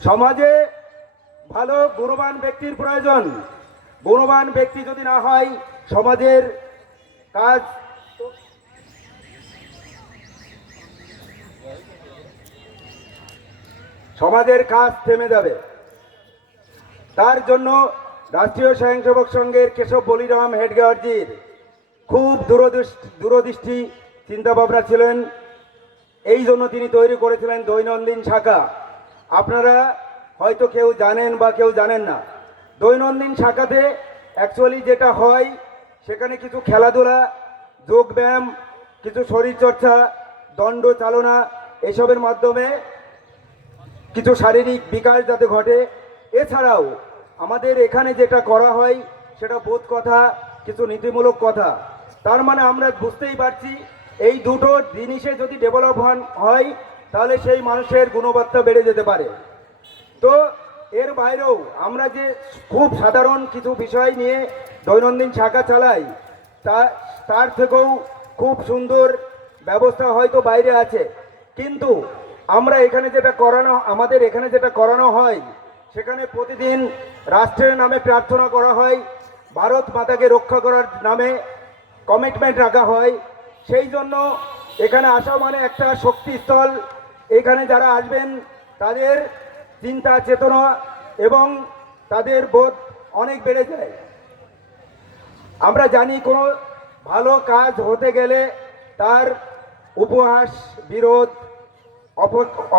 সমাজে ভালো গুণবান ব্যক্তির প্রয়োজন। গুণবান ব্যক্তি যদি না হয় সমাজের কাজ থেমে যাবে। তার জন্য রাষ্ট্রীয় স্বয়ংসেবক সংঘের কেশব বলিরাম হেডগেওয়ারজির খুব দূরদৃষ্টি চিন্তাভাবনা ছিলেন। এই জন্য তিনি তৈরি করেছিলেন দৈনন্দিন শাখা। আপনারা হয়তো কেউ জানেন বা কেউ জানেন না, দৈনন্দিন শাখাতে অ্যাকচুয়ালি যেটা হয় সেখানে কিছু খেলাধুলা, যোগব্যায়াম, কিছু শরীরচর্চা, দণ্ড চালনা, এসবের মাধ্যমে কিছু শারীরিক বিকাশ যাতে ঘটে। এছাড়াও আমাদের এখানে যেটা করা হয় সেটা বোধ কথা, কিছু নীতিমূলক কথা। তার মানে আমরা বুঝতেই পারছি এই দুটো জিনিসে যদি ডেভেলপ হয় তাহলে সেই মানুষের গুণবত্তা বেড়ে যেতে পারে। তো এর বাইরেও আমরা যে খুব সাধারণ কিছু বিষয় নিয়ে দৈনন্দিন শাখা চালাই, তার থেকেও খুব সুন্দর ব্যবস্থা হয়তো বাইরে আছে। কিন্তু আমাদের এখানে যেটা করানো হয় সেখানে প্রতিদিন রাষ্ট্রের নামে প্রার্থনা করা হয়, ভারত মাতাকে রক্ষা করার নামে কমিটমেন্ট রাখা হয়। সেই জন্য এখানে আসা মানে একটা শক্তিস্থল। এখানে যারা আসবেন তাদের চিন্তা চেতনা এবং তাদের বোধ অনেক বেড়ে যায়। আমরা জানি কোনো ভালো কাজ হতে গেলে তার উপহাস, বিরোধ,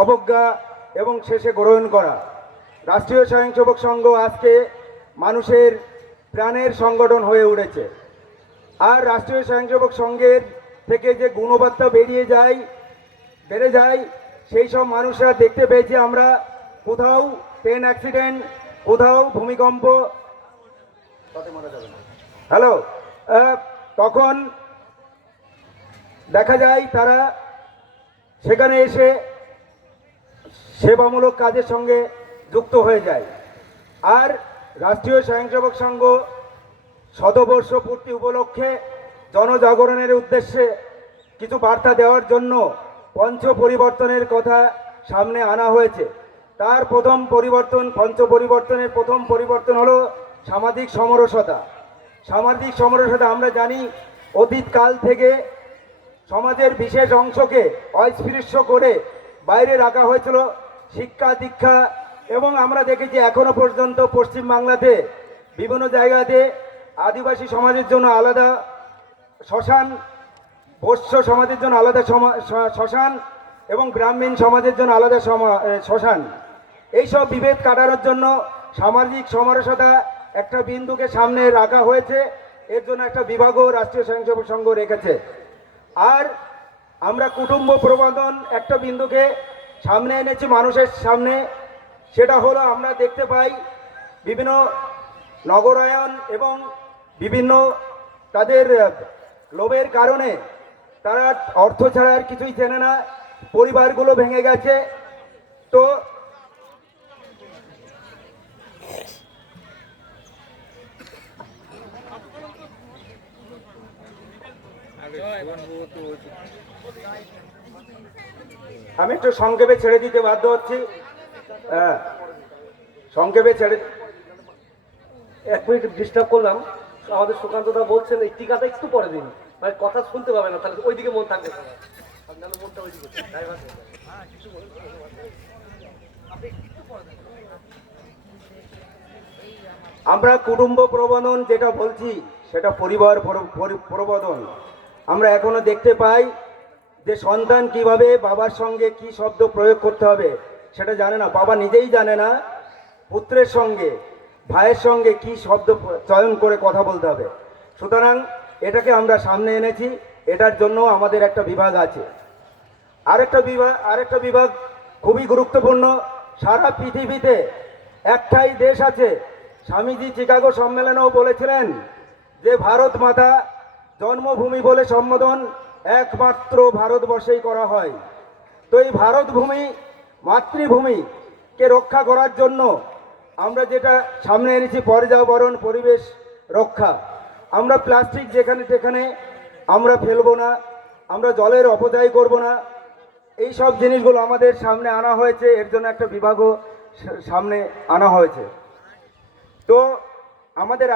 অবজ্ঞা এবং শেষে গ্রহণ করা। রাষ্ট্রীয় স্বয়ংসেবক সংঘ আজকে মানুষের প্রাণের সংগঠন হয়ে উঠেছে। আর রাষ্ট্রীয় স্বয়ংসেবক সংঘের থেকে যে গুণবত্তা বেড়ে যায় সেই সব মানুষরা দেখতে পেয়েছি আমরা। কোথাও ট্রেন অ্যাক্সিডেন্ট, কোথাও ভূমিকম্প, তখন দেখা যায় তারা সেখানে এসে সেবামূলক কাজের সঙ্গে যুক্ত হয়ে যায়। আর রাষ্ট্রীয় স্বয়ংসেবক সংঘ শতবর্ষ পূর্তি উপলক্ষে জনজাগরণের উদ্দেশ্যে কিছু বার্তা দেওয়ার জন্য পঞ্চ পরিবর্তনের কথা সামনে আনা হয়েছে। তার পঞ্চ পরিবর্তনের প্রথম পরিবর্তন হলো সামাজিক সমরসতা। সামাজিক সমরসতা আমরা জানি অতীতকাল থেকে সমাজের বিশেষ অংশকে অস্পৃশ্য করে বাইরে রাখা হয়েছিল শিক্ষা দীক্ষা। এবং আমরা দেখেছি এখনো পর্যন্ত পশ্চিমবাংলাতে বিভিন্ন জায়গাতে আদিবাসী সমাজের জন্য আলাদা শ্মশান, বৈশ্য সমাজের জন্য আলাদা শ্মশান এবং ব্রাহ্মণ সমাজের জন্য আলাদা শ্মশান। এইসব বিভেদ কাটানোর জন্য সামাজিক সমরসতা একটা বিন্দুকে সামনে রাখা হয়েছে। এর জন্য একটা বিভাগও রাষ্ট্রীয় স্বয়ংসেবক সংঘ রেখেছে। আর আমরা কুটুম্ব প্রবর্তন একটা বিন্দুকে সামনে এনেছি মানুষের সামনে। সেটা হলো আমরা দেখতে পাই বিভিন্ন নগরায়ন এবং বিভিন্ন তাদের লোভের কারণে তারা অর্থ ছাড়া আর কিছুই চেনে না, পরিবারগুলো ভেঙে গেছে। তো আমি একটু সংক্ষেপে ছেড়ে দিতে বাধ্য হচ্ছি। হ্যাঁ, সংক্ষেপে ছেড়ে 1 মিনিট ডিস্টার্ব করলাম। আমাদের সুকান্তদা বলছেন এই টিকাটা একটু পরে দিন, মানে কথা শুনতে পাবে না, তাহলে ওইদিকে মন থাকবে। মনটা ওইদিকে আমরা কুটুম্ব প্রবর্ধন যেটা বলছি সেটা পরিবার প্রবর্ধন। আমরা এখনো দেখতে পাই যে সন্তান কিভাবে বাবার সঙ্গে কি শব্দ প্রয়োগ করতে হবে সেটা জানে না, বাবা নিজেই জানে না পুত্রের সঙ্গে ভাইয়ের সঙ্গে কি শব্দ চয়ন করে কথা বলতে হবে। সুতরাং এটাকে আমরা সামনে এনেছি, এটার জন্য আমাদের একটা বিভাগ আছে। আরেকটা বিভাগ খুবই গুরুত্বপূর্ণ। সারা পৃথিবীতে একটাই দেশ আছে, স্বামীজি চিকাগো সম্মেলনেও বলেছিলেন যে ভারত মাতা জন্মভূমি বলে সম্বোধন একমাত্র ভারতবর্ষেই করা হয়। তো এই ভারত ভূমি, মাতৃভূমিকে রক্ষা করার জন্য আমরা যেটা সামনে এনেছি পর্যাবরণ পরিবেশ রক্ষা। আমরা প্লাস্টিক যেখানে সেখানে আমরা ফেলবো না, আমরা জলের অপচয় করব না, এই সব জিনিসগুলো আমাদের সামনে আনা হয়েছে। এর জন্য একটা বিভাগও সামনে আনা হয়েছে। তো আমাদের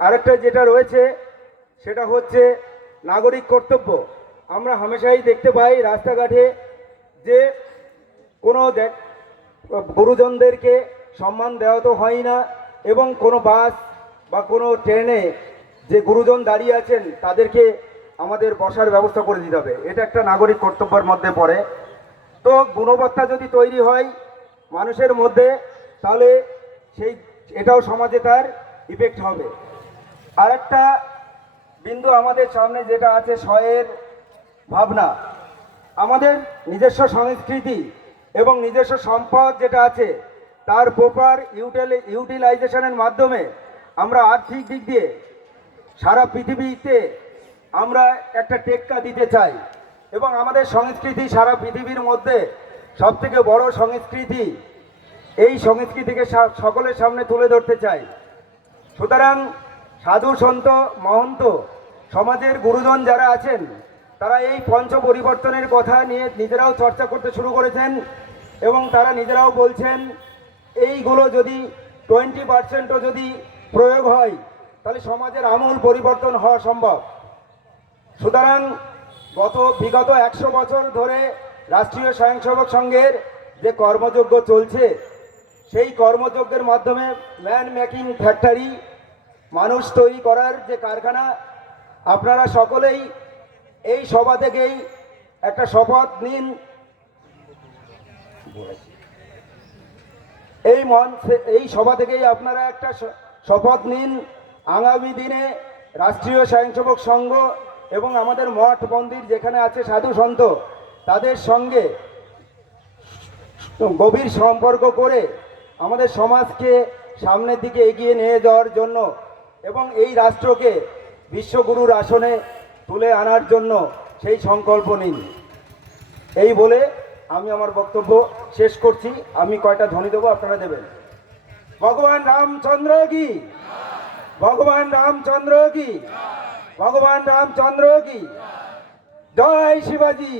আরেকটা যেটা রয়েছে সেটা হচ্ছে নাগরিক কর্তব্য। আমরা হামেশাই দেখতে পাই রাস্তাঘাটে যে কোনো গুরুজনদেরকে সম্মান দেওয়া তো হয় না, এবং কোনো বাস বা কোনো ট্রেনে যে গুরুজন দাঁড়িয়ে আছেন তাদেরকে আমাদের বসার ব্যবস্থা করে দিতে হবে। এটা একটা নাগরিক কর্তব্যের মধ্যে পড়ে। তো গুণবত্তা যদি তৈরি হয় মানুষের মধ্যে, তাহলে এটাও সমাজে তার ইফেক্ট হবে। আর একটা বিন্দু আমাদের সামনে যেটা আছে স্বয়ের ভাবনা। আমাদের নিজস্ব সংস্কৃতি এবং নিজস্ব সম্পদ যেটা আছে তার প্রপার ইউটিলাইজেশনের মাধ্যমে আমরা আর্থিক দিক দিয়ে সারা পৃথিবীতে আমরা একটা টেক্কা দিতে চাই, এবং আমাদের সংস্কৃতি সারা পৃথিবীর মধ্যে সবথেকে বড় সংস্কৃতি। এই সংস্কৃতিকে সকলের সামনে তুলে ধরতে চাই। সুতরাং সাধু সন্ত মহন্ত সমাজের গুরুজন যারা আছেন তারা এই পঞ্চ পরিবর্তনের কথা নিয়ে নিজেরাও চর্চা করতে শুরু করেছেন, এবং তারা নিজেরাও বলছেন এইগুলো যদি 20%ও যদি প্রয়োগ হয় তাহলে সমাজের আমূল পরিবর্তন হওয়া সম্ভব। সুতরাং বিগত 100 বছর ধরে রাষ্ট্রীয় স্বয়ংসেবক সংঘের যে কর্মযজ্ঞ চলছে, সেই কর্মযজ্ঞের মাধ্যমে ম্যান মেকিং ফ্যাক্টরি, মানুষ তৈরি করার যে কারখানা, আপনারা সকলেই এই সভা থেকেই একটা শপথ নিন। এই সভা থেকেই আপনারা একটা শপথ নিন আগামী দিনে রাষ্ট্রীয় স্বয়ংসেবক সংঘ এবং আমাদের মঠ মন্দির যেখানে আছে সাধু সন্ত তাদের সঙ্গে গভীর সম্পর্ক করে আমাদের সমাজকে সামনের দিকে এগিয়ে নিয়ে যাওয়ার জন্য এবং এই রাষ্ট্রকে বিশ্বগুরুর আসনে তুলে আনার জন্য সেই সংকল্প নিন। এই বলে আমি আমার বক্তব্য শেষ করছি। আমি কয়টা ধ্বনি দেবো, আপনারা দেবেন। ভগবান রামচন্দ্র কি, ভগবান রামচন্দ্র কি, ভগবান রামচন্দ্র কি, জয় শিবাজি,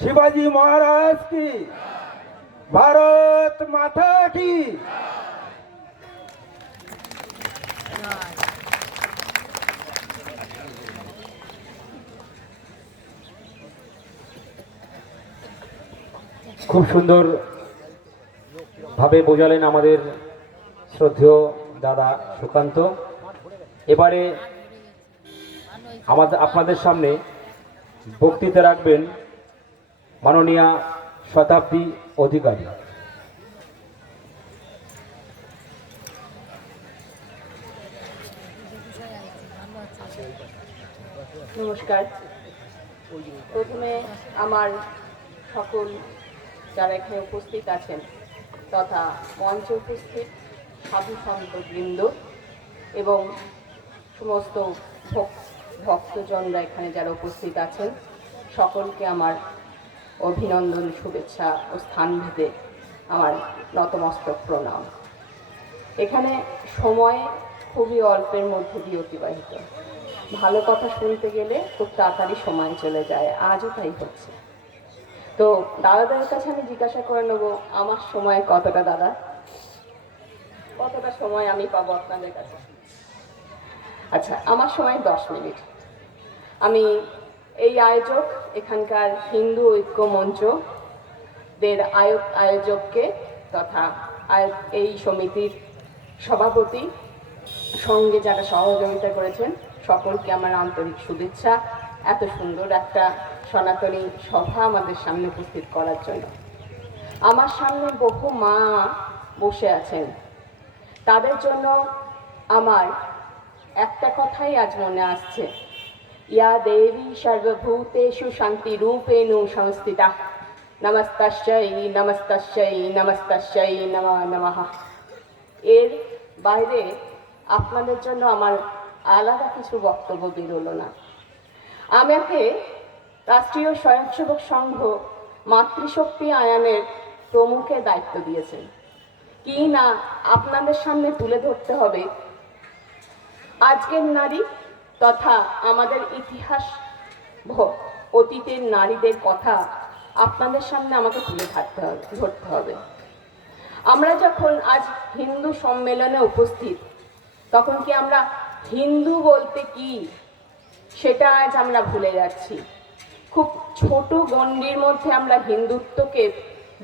শিবাজি মহারাজ কি, ভারত মাতা কি। খুব সুন্দর ভাবে বোঝালেন আমাদের শ্রদ্ধেয় দাদা সুকান্ত। এবারে আপনাদের সামনে বক্তৃতা রাখবেন মাননীয়া শতাব্দী অধিকারী। নমস্কার। প্রথমে আমার সকল যারা এখানে উপস্থিত আছেন তথা মঞ্চে উপস্থিত সাধু সন্ত বৃন্দ এবং সমস্ত ভক্তজনরা এখানে যারা উপস্থিত আছেন, সকলকে আমার অভিনন্দন, শুভেচ্ছা ও স্থানভেদে আমার নতমস্তক প্রণাম। এখানে সময় খুবই অল্পের মধ্যে দিয়ে অতিবাহিত। ভালো কথা শুনতে গেলে খুব তাড়াতাড়ি সময় চলে যায়, আজও তাই হচ্ছে। তো দাদাদের কাছে আমি জিজ্ঞাসা করে নেবো, আমার সময় কতটা দাদা, কতটা সময় আমি পাবো আপনাদের কাছে? আচ্ছা, আমার সময় 10 মিনিট। আমি এই আয়োজক, এখানকার হিন্দু ঐক্য মঞ্চ দের আয়োজককে তথা এই সমিতির সভাপতি সঙ্গে যারা সহযোগিতা করেছেন সকলকে আমার আন্তরিক শুভেচ্ছা, এত সুন্দর একটা সনাতনী সভা আমাদের সামনে উপস্থিত করার জন্য। আমার সামনে বহু মা বসে আছেন, তাদের জন্য আমার একটা কথাই আজ মনে আসছে, ইয়া দেবী সর্বভূতেষু শান্তি রূপেণু সংস্থিতা, নমস্তস্যৈ নমস্তস্যৈ নমস্তস্যৈ নমঃ নমঃ। এর বাইরে আপনাদের জন্য আমার আলাদা কিছু বক্তব্য বেরোলো না। আমাকে রাষ্ট্রীয় স্বয়ংসেবক সংঘ মাতৃশক্তি আয়ানের প্রমুখের দায়িত্ব দিয়েছেন, কি না আপনাদের সামনে তুলে ধরতে হবে আজকের নারী তথা আমাদের ইতিহাস অতীতের নারীদের কথা আপনাদের সামনে আমাকে তুলে ধরতে হবে। আমরা যখন আজ হিন্দু সম্মেলনে উপস্থিত, তখন কি আমরা হিন্দু বলতে কি সেটা আজ আমরা ভুলে যাচ্ছি। খুব ছোট গণ্ডির মধ্যে আমরা হিন্দুত্বকে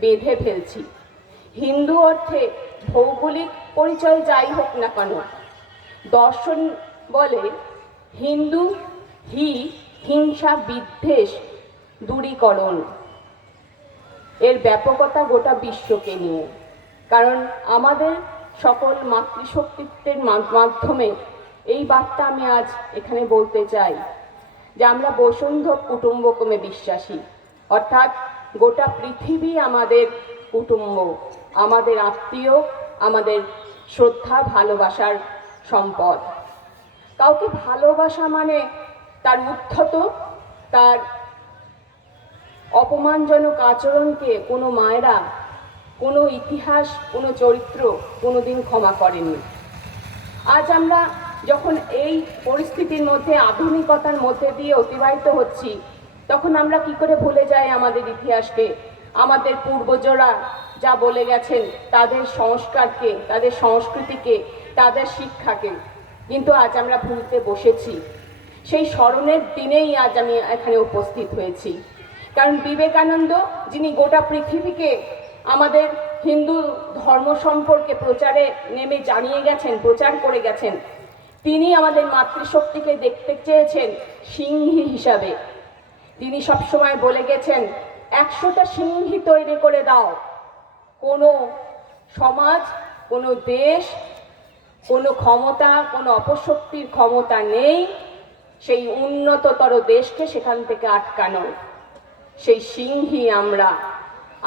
বেঁধে ফেলছি। হিন্দু অর্থে ভৌগোলিক পরিচয় যাই হোক না কেন, দর্শন বলে হিন্দু হিংসা বিদ্বেষ দূরীকরণ, এর ব্যাপকতা গোটা বিশ্বকে নিয়ে। কারণ আমাদের সকল মাতৃশক্তিত্বের মাধ্যমে এই বার্তা আমি আজ এখানে বলতে চাই যে আমরা বসুন্ধব কুটুম্বকমে বিশ্বাসী, অর্থাৎ গোটা পৃথিবী আমাদের কুটুম্ব, আমাদের আত্মীয়, আমাদের শ্রদ্ধা ভালোবাসার সম্পদ। কাউকে ভালোবাসা মানে তার উদ্ধত, তার অপমানজনক আচরণকে কোনো মায়েরা, কোনো ইতিহাস, কোনো চরিত্র কোনোদিন ক্ষমা করেনি। আজ আমরা যখন এই পরিস্থিতির মধ্যে, আধুনিকতার মধ্যে দিয়ে অতিবাহিত হচ্ছি, তখন আমরা কি করে ভুলে যাই আমাদের ইতিহাসকে, আমাদের পূর্বজরা যা বলে গেছেন, তাদের সংস্কারকে, তাদের সংস্কৃতিকে, তাদের শিক্ষাকে। কিন্তু আজ আমরা ভুলতে বসেছি। সেই স্মরণের দিনেই আজ আমি এখানে উপস্থিত হয়েছি। কারণ বিবেকানন্দ, যিনি গোটা পৃথিবীকে আমাদের হিন্দু ধর্ম সম্পর্কে প্রচারে নেমে জানিয়ে গেছেন, প্রচার করে গেছেন, তিনি আমাদের মাতৃশক্তিকে দেখতে চেয়েছেন সিংহী হিসাবে। তিনি সবসময় বলে গেছেন, 100টা সিংহী তৈরি করে দাও, কোনো সমাজ, কোনো দেশ, কোনো ক্ষমতা, কোনো অপশক্তির ক্ষমতা নেই সেই উন্নততর দেশকে সেখান থেকে আটকানো। সেই সিংহী আমরা।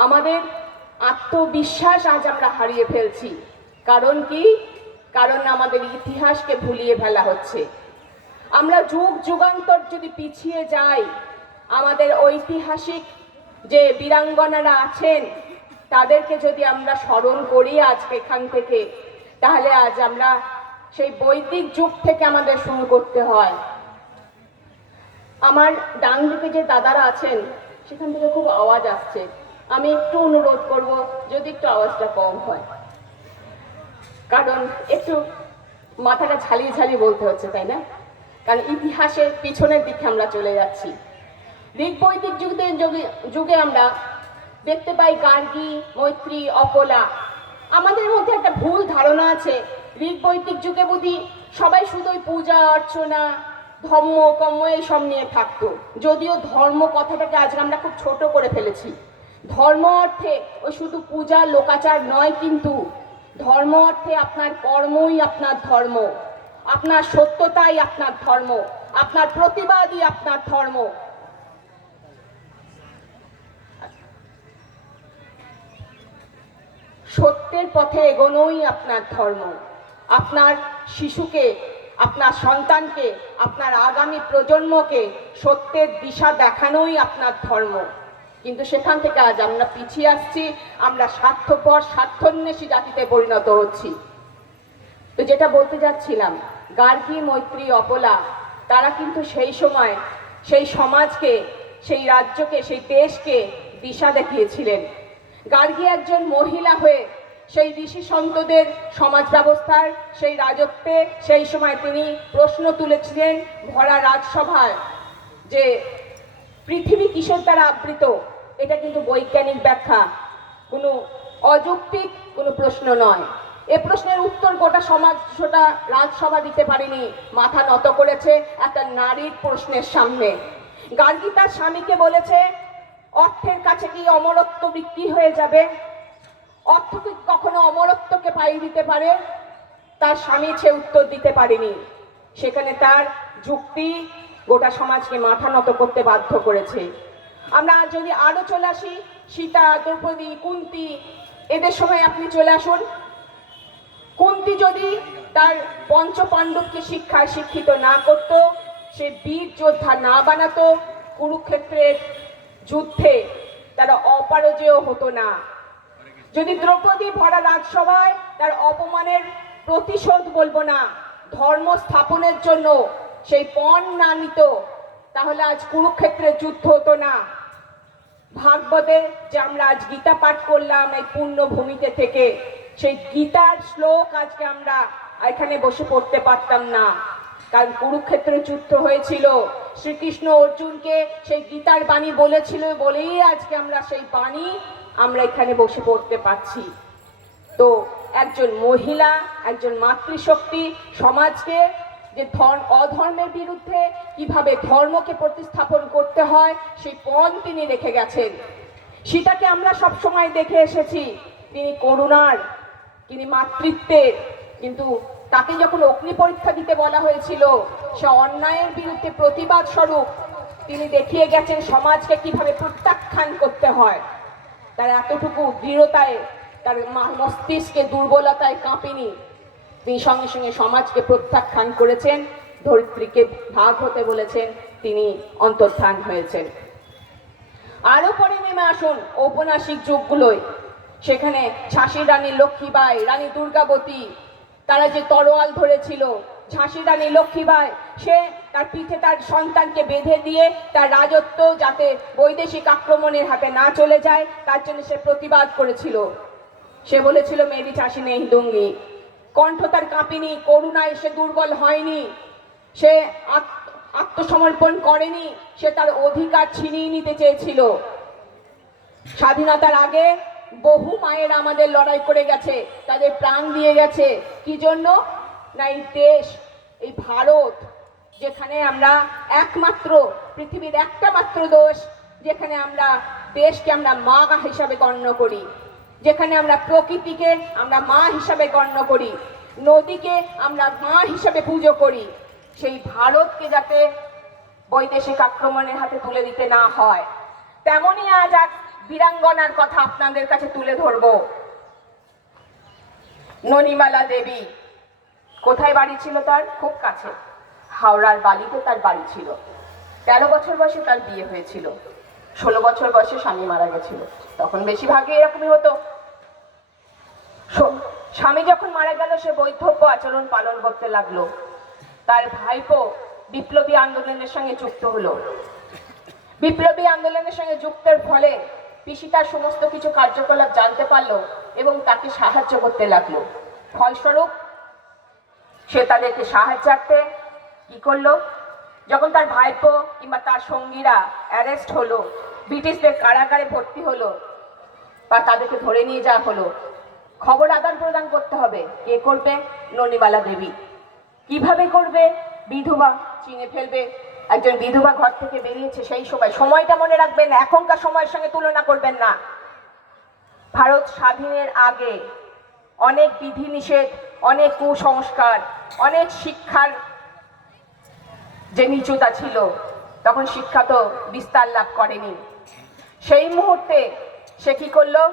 আমাদের আত্মবিশ্বাস আজ আমরা হারিয়ে ফেলছি। কারণ কি? কারণ আমাদের ইতিহাসকে ভুলিয়ে ফেলা হচ্ছে। আমরা যুগ যুগান্তর যদি পিছিয়ে যাই, আমাদের ঐতিহাসিক যে বীরাঙ্গনারা আছেন তাদেরকে যদি আমরা স্মরণ করি আজকে এখান থেকে, তাহলে আজ আমরা সেই বৈদিক যুগ থেকে আমাদের শুরু করতে হয়। আমার ডান দিকে যে দাদারা আছেন সেখান থেকে খুব আওয়াজ আসছে, আমি একটু অনুরোধ করব যদি একটু আওয়াজটা কম হয়, কারণ একটু মাথাটা ঝালিয়ে ঝালিয়ে বলতে হচ্ছে, তাই না? কারণ ইতিহাসের পিছনের দিকে আমরা চলে যাচ্ছি। ঋগ বৈদিক যুগে আমরা দেখতে পাই গার্গী, মৈত্রী, অপলা। আমাদের মধ্যে একটা ভুল ধারণা আছে, ঋগ বৈদিক যুগে বুঝি সবাই শুধুই পূজা অর্চনা, ধর্ম কর্ম এইসব নিয়ে থাকতো। যদিও ধর্ম কথাটাকে আজকে আমরা খুব ছোট করে ফেলেছি। ধর্ম অর্থে ওই শুধু পূজা লোকাচার নয়, কিন্তু ধর্ম অর্থে আপনার কর্মই আপনার ধর্ম, আপনার সত্যতাই আপনার ধর্ম, আপনার প্রতিবাদই আপনার ধর্ম। সত্যের পথে এগোনোই আপনার ধর্ম। আপনার শিশুকে, আপনার সন্তানকে, আপনার আগামী প্রজন্মকে সত্যের দিশা দেখানোই আপনার ধর্ম। কিন্তু সেখান থেকে আজ আমরা পিছিয়ে আসছি, আমরা স্বার্থপর স্বার্থন্বেষী জাতিতে পরিণত হচ্ছি। তো যেটা বলতে যাচ্ছিলাম, গার্গী, মৈত্রী, অপলা তারা কিন্তু সেই সময় সেই সমাজকে, সেই রাজ্যকে, সেই দেশকে দিশা দেখিয়েছিলেন। গার্গী একজন মহিলা হয়ে সেই ঋষি সন্তদের সমাজ ব্যবস্থার, সেই রাজত্বে সেই সময় তিনি প্রশ্ন তুলেছিলেন ভরা রাজসভায় যে পৃথিবী কিসের দ্বারা আবৃত। এটা কিন্তু বৈজ্ঞানিক ব্যাখ্যা, কোনো অযৌক্তিক কোনো প্রশ্ন নয়। এ প্রশ্নের উত্তর গোটা সমাজ, গোটা রাজসভা দিতে পারেনি, মাথা নত করেছে একটা নারীর প্রশ্নের সামনে। গার্গী তার স্বামীকে বলেছে, অর্থের কাছে কি অমরত্ব বিক্রি হয়ে যাবে? অর্থ কি কখনো অমরত্বকে পাইয়ে দিতে পারে? তার স্বামী সে উত্তর দিতে পারেনি। সেখানে তার যুক্তি গোটা সমাজকে মাথা নত করতে বাধ্য করেছে। আমরা যদি আরো চলে আসি, সীতা, দ্রৌপদী, কুন্তী, এদের সময় আপনি চলে আসুন। কুন্তী যদি তার পঞ্চ পাণ্ডবকে শিক্ষায় শিক্ষিত না করত, সে বীর যোদ্ধা না বানাতো, কুরুক্ষেত্রের যুদ্ধে তারা অপরাজেয় হতো না। যদি দ্রৌপদী ভরা রাজসভায় তার অপমানের প্রতিশোধ বলবো না, ধর্ম স্থাপনের জন্য সেই পণ না নিত, তাহলে আজ কুরুক্ষেত্রের যুদ্ধ হতো না। ভাগবতে যে আমরা আজ গীতা পাঠ করলাম এই পূর্ণ ভূমিতে থেকে, সেই গীতার শ্লোক আজকে আমরা এখানে বসে পড়তে পারতাম না, কারণ কুরুক্ষেত্রে যুদ্ধ হয়েছিল। শ্রীকৃষ্ণ অর্জুনকে সেই গীতার বাণী বলেছিল বলেই আজকে আমরা সেই বাণী আমরা এখানে বসে পড়তে পারছি। তো একজন মহিলা, একজন মাতৃশক্তি সমাজকে যে অধর্মের বিরুদ্ধে কিভাবে ধর্মকে প্রতিস্থাপন করতে হয় সেই পণ তিনি রেখে গেছেন। সীতাকে আমরা সব সময় দেখে এসেছি, তিনি করুণার, তিনি মাতৃত্বের, কিন্তু তাকে যখন অগ্নি পরীক্ষা দিতে বলা হয়েছিল, সে অন্যায়ের বিরুদ্ধে প্রতিবাদ স্বরূপ তিনি দেখিয়ে গেছেন সমাজকে কিভাবে প্রত্যাখ্যান করতে হয়। তার এতটুকু দৃঢ়তায়, তার মস্তিষ্কে দুর্বলতায় কাঁপেনি, তিনি সঙ্গে সঙ্গে সমাজকে প্রত্যাখ্যান করেছেন, ধরিত্রীকে ভাগ হতে বলেছেন, তিনি অন্তর্ধান হয়েছেন। আরো পরে নেমে আসুন ঔপন্যাসিক যুগগুলোয়, সেখানে ঝাঁসির রানী লক্ষ্মীবাই, রানী দুর্গাবতী, তারা যে তরোয়াল ধরেছিল, ঝাঁসির রানী লক্ষ্মীবাই সে তার পিঠে তার সন্তানকে বেঁধে দিয়ে তার রাজত্ব যাতে বৈদেশিক আক্রমণের হাতে না চলে যায় তার জন্য সে প্রতিবাদ করেছিল। সে বলেছিল মেরি ঝাঁসি নেই দুঙ্গি। কণ্ঠ তার কাঁপেনি, করুণায় সে দুর্বল হয়নি, সে আত্মসমর্পণ করেনি, সে তার অধিকার ছিনিয়ে নিতে চেয়েছিল। স্বাধীনতার আগে বহু মায়ের আমাদের লড়াই করে গেছে, তাদের প্রাণ দিয়ে গেছে। কি জন্য? না এই দেশ, এই ভারত, যেখানে আমরা একমাত্র, পৃথিবীর একটা মাত্র দেশ যেখানে আমরা দেশকে আমরা মা হিসাবে গণ্য করি, যেখানে আমরা প্রকৃতিকে আমরা মা হিসাবে গণ্য করি, নদীকে আমরা মা হিসাবে পুজো করি, সেই ভারতকে যাতে বৈদেশিক আক্রমণের হাতে তুলে দিতে না হয়, তেমনই আজ এক বীরাঙ্গনার কথা আপনাদের কাছে তুলে ধরব। ননিমালা দেবী, কোথায় বাড়ি ছিল তার? খুব কাছে, হাওড়ার বালিতে তার বাড়ি ছিল। 13 বছর বয়সে তার বিয়ে হয়েছিল, 16 বছর বয়সে স্বামী মারা গেছিল। তখন বেশিরভাগই এরকমই হতো। স্বামী যখন মারা গেল সে বৈধব্য আচরণ পালন করতে লাগলো। তার ভাইপো বিপ্লবী আন্দোলনের সঙ্গে যুক্ত হলো। বিপ্লবী আন্দোলনের সঙ্গে যুক্তের ফলে পিসি তার সমস্ত কিছু কার্যকলাপ জানতে পারলো এবং তাকে সাহায্য করতে লাগলো। ফলস্বরূপ সে তাদেরকে সাহায্যার্থে কি করলো, যখন তার ভাইপো কিংবা তার সঙ্গীরা অ্যারেস্ট হলো, ব্রিটিশদের কারাগারে ভর্তি হলো বা তাদেরকে ধরে নিয়ে যাওয়া হলো, খবর আদান প্রদান করতে হবে। কে করবে? ননিমালা দেবী। কিভাবে করবে? বিধবা চিনে ফেলবে। একজন বিধবা ঘর থেকে বেরিয়েছে সেই সময়, সময়টা মনে রাখবেন, এখনকার সময়ের সঙ্গে তুলনা করবেন না। ভারত স্বাধীনের আগে অনেক বিধিনিষেধ, অনেক কুসংস্কার, অনেক শিক্ষার যে নিচুতা ছিল, তখন শিক্ষা তো বিস্তার লাভ করেনি। সেই মুহূর্তে সে কি করলো?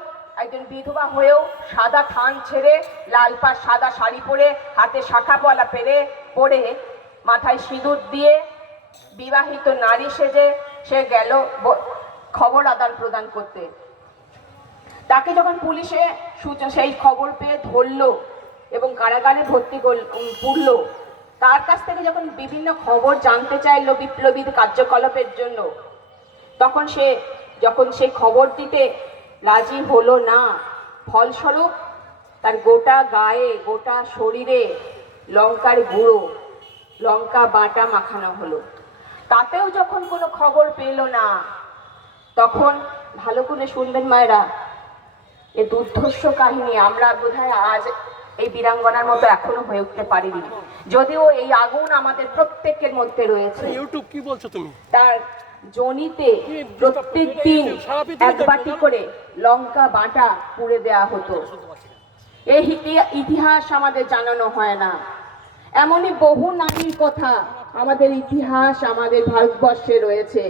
একজন বিধবা হয়েও সাদা থান ছেড়ে লাল পাড় সাদা শাড়ি পরে হাতে শাখা পলা পরে মাথায় সিঁদুর দিয়ে বিবাহিত নারী সেজে সে গেল খবর আদান প্রদান করতে। তাকে যখন পুলিশে সেই খবর পেয়ে ধরলো এবং কারাগারে ভর্তি পুরলো, তার কাছ থেকে যখন বিভিন্ন খবর জানতে চাইলো বিপ্লবী কার্যকলাপের জন্য, তখন যখন সেই খবর দিতে রাজি হলো না, ফলস্বরূপ তার গোটা গায়ে গোটা শরীরে লঙ্কার গুঁড়ো লঙ্কা বাটা মাখানো হলো। তাতেও যখন কোনো খবর পেল না, তখন ভালো করে শুনবেন মায়েরা, এ দুর্ধর্ষ কাহিনী আমরা বোধহয় আজ এই বীরাঙ্গনার মতো এখনো হয়ে উঠতে পারিনি, যদিও এই আগুন আমাদের প্রত্যেকের মধ্যে রয়েছে। ইউটিউব কি বলছো তুমি? তার জনিতে প্রত্যেক দিন এক বাটি করে লঙ্কা বাটা পুড়ে দেয়া হতো। এই ইতিহাস আমাদের জানানো হয় না। এমনই বহু নারীর কথা আমাদের ইতিহাস আমাদের ভারতবর্ষে রয়েছে,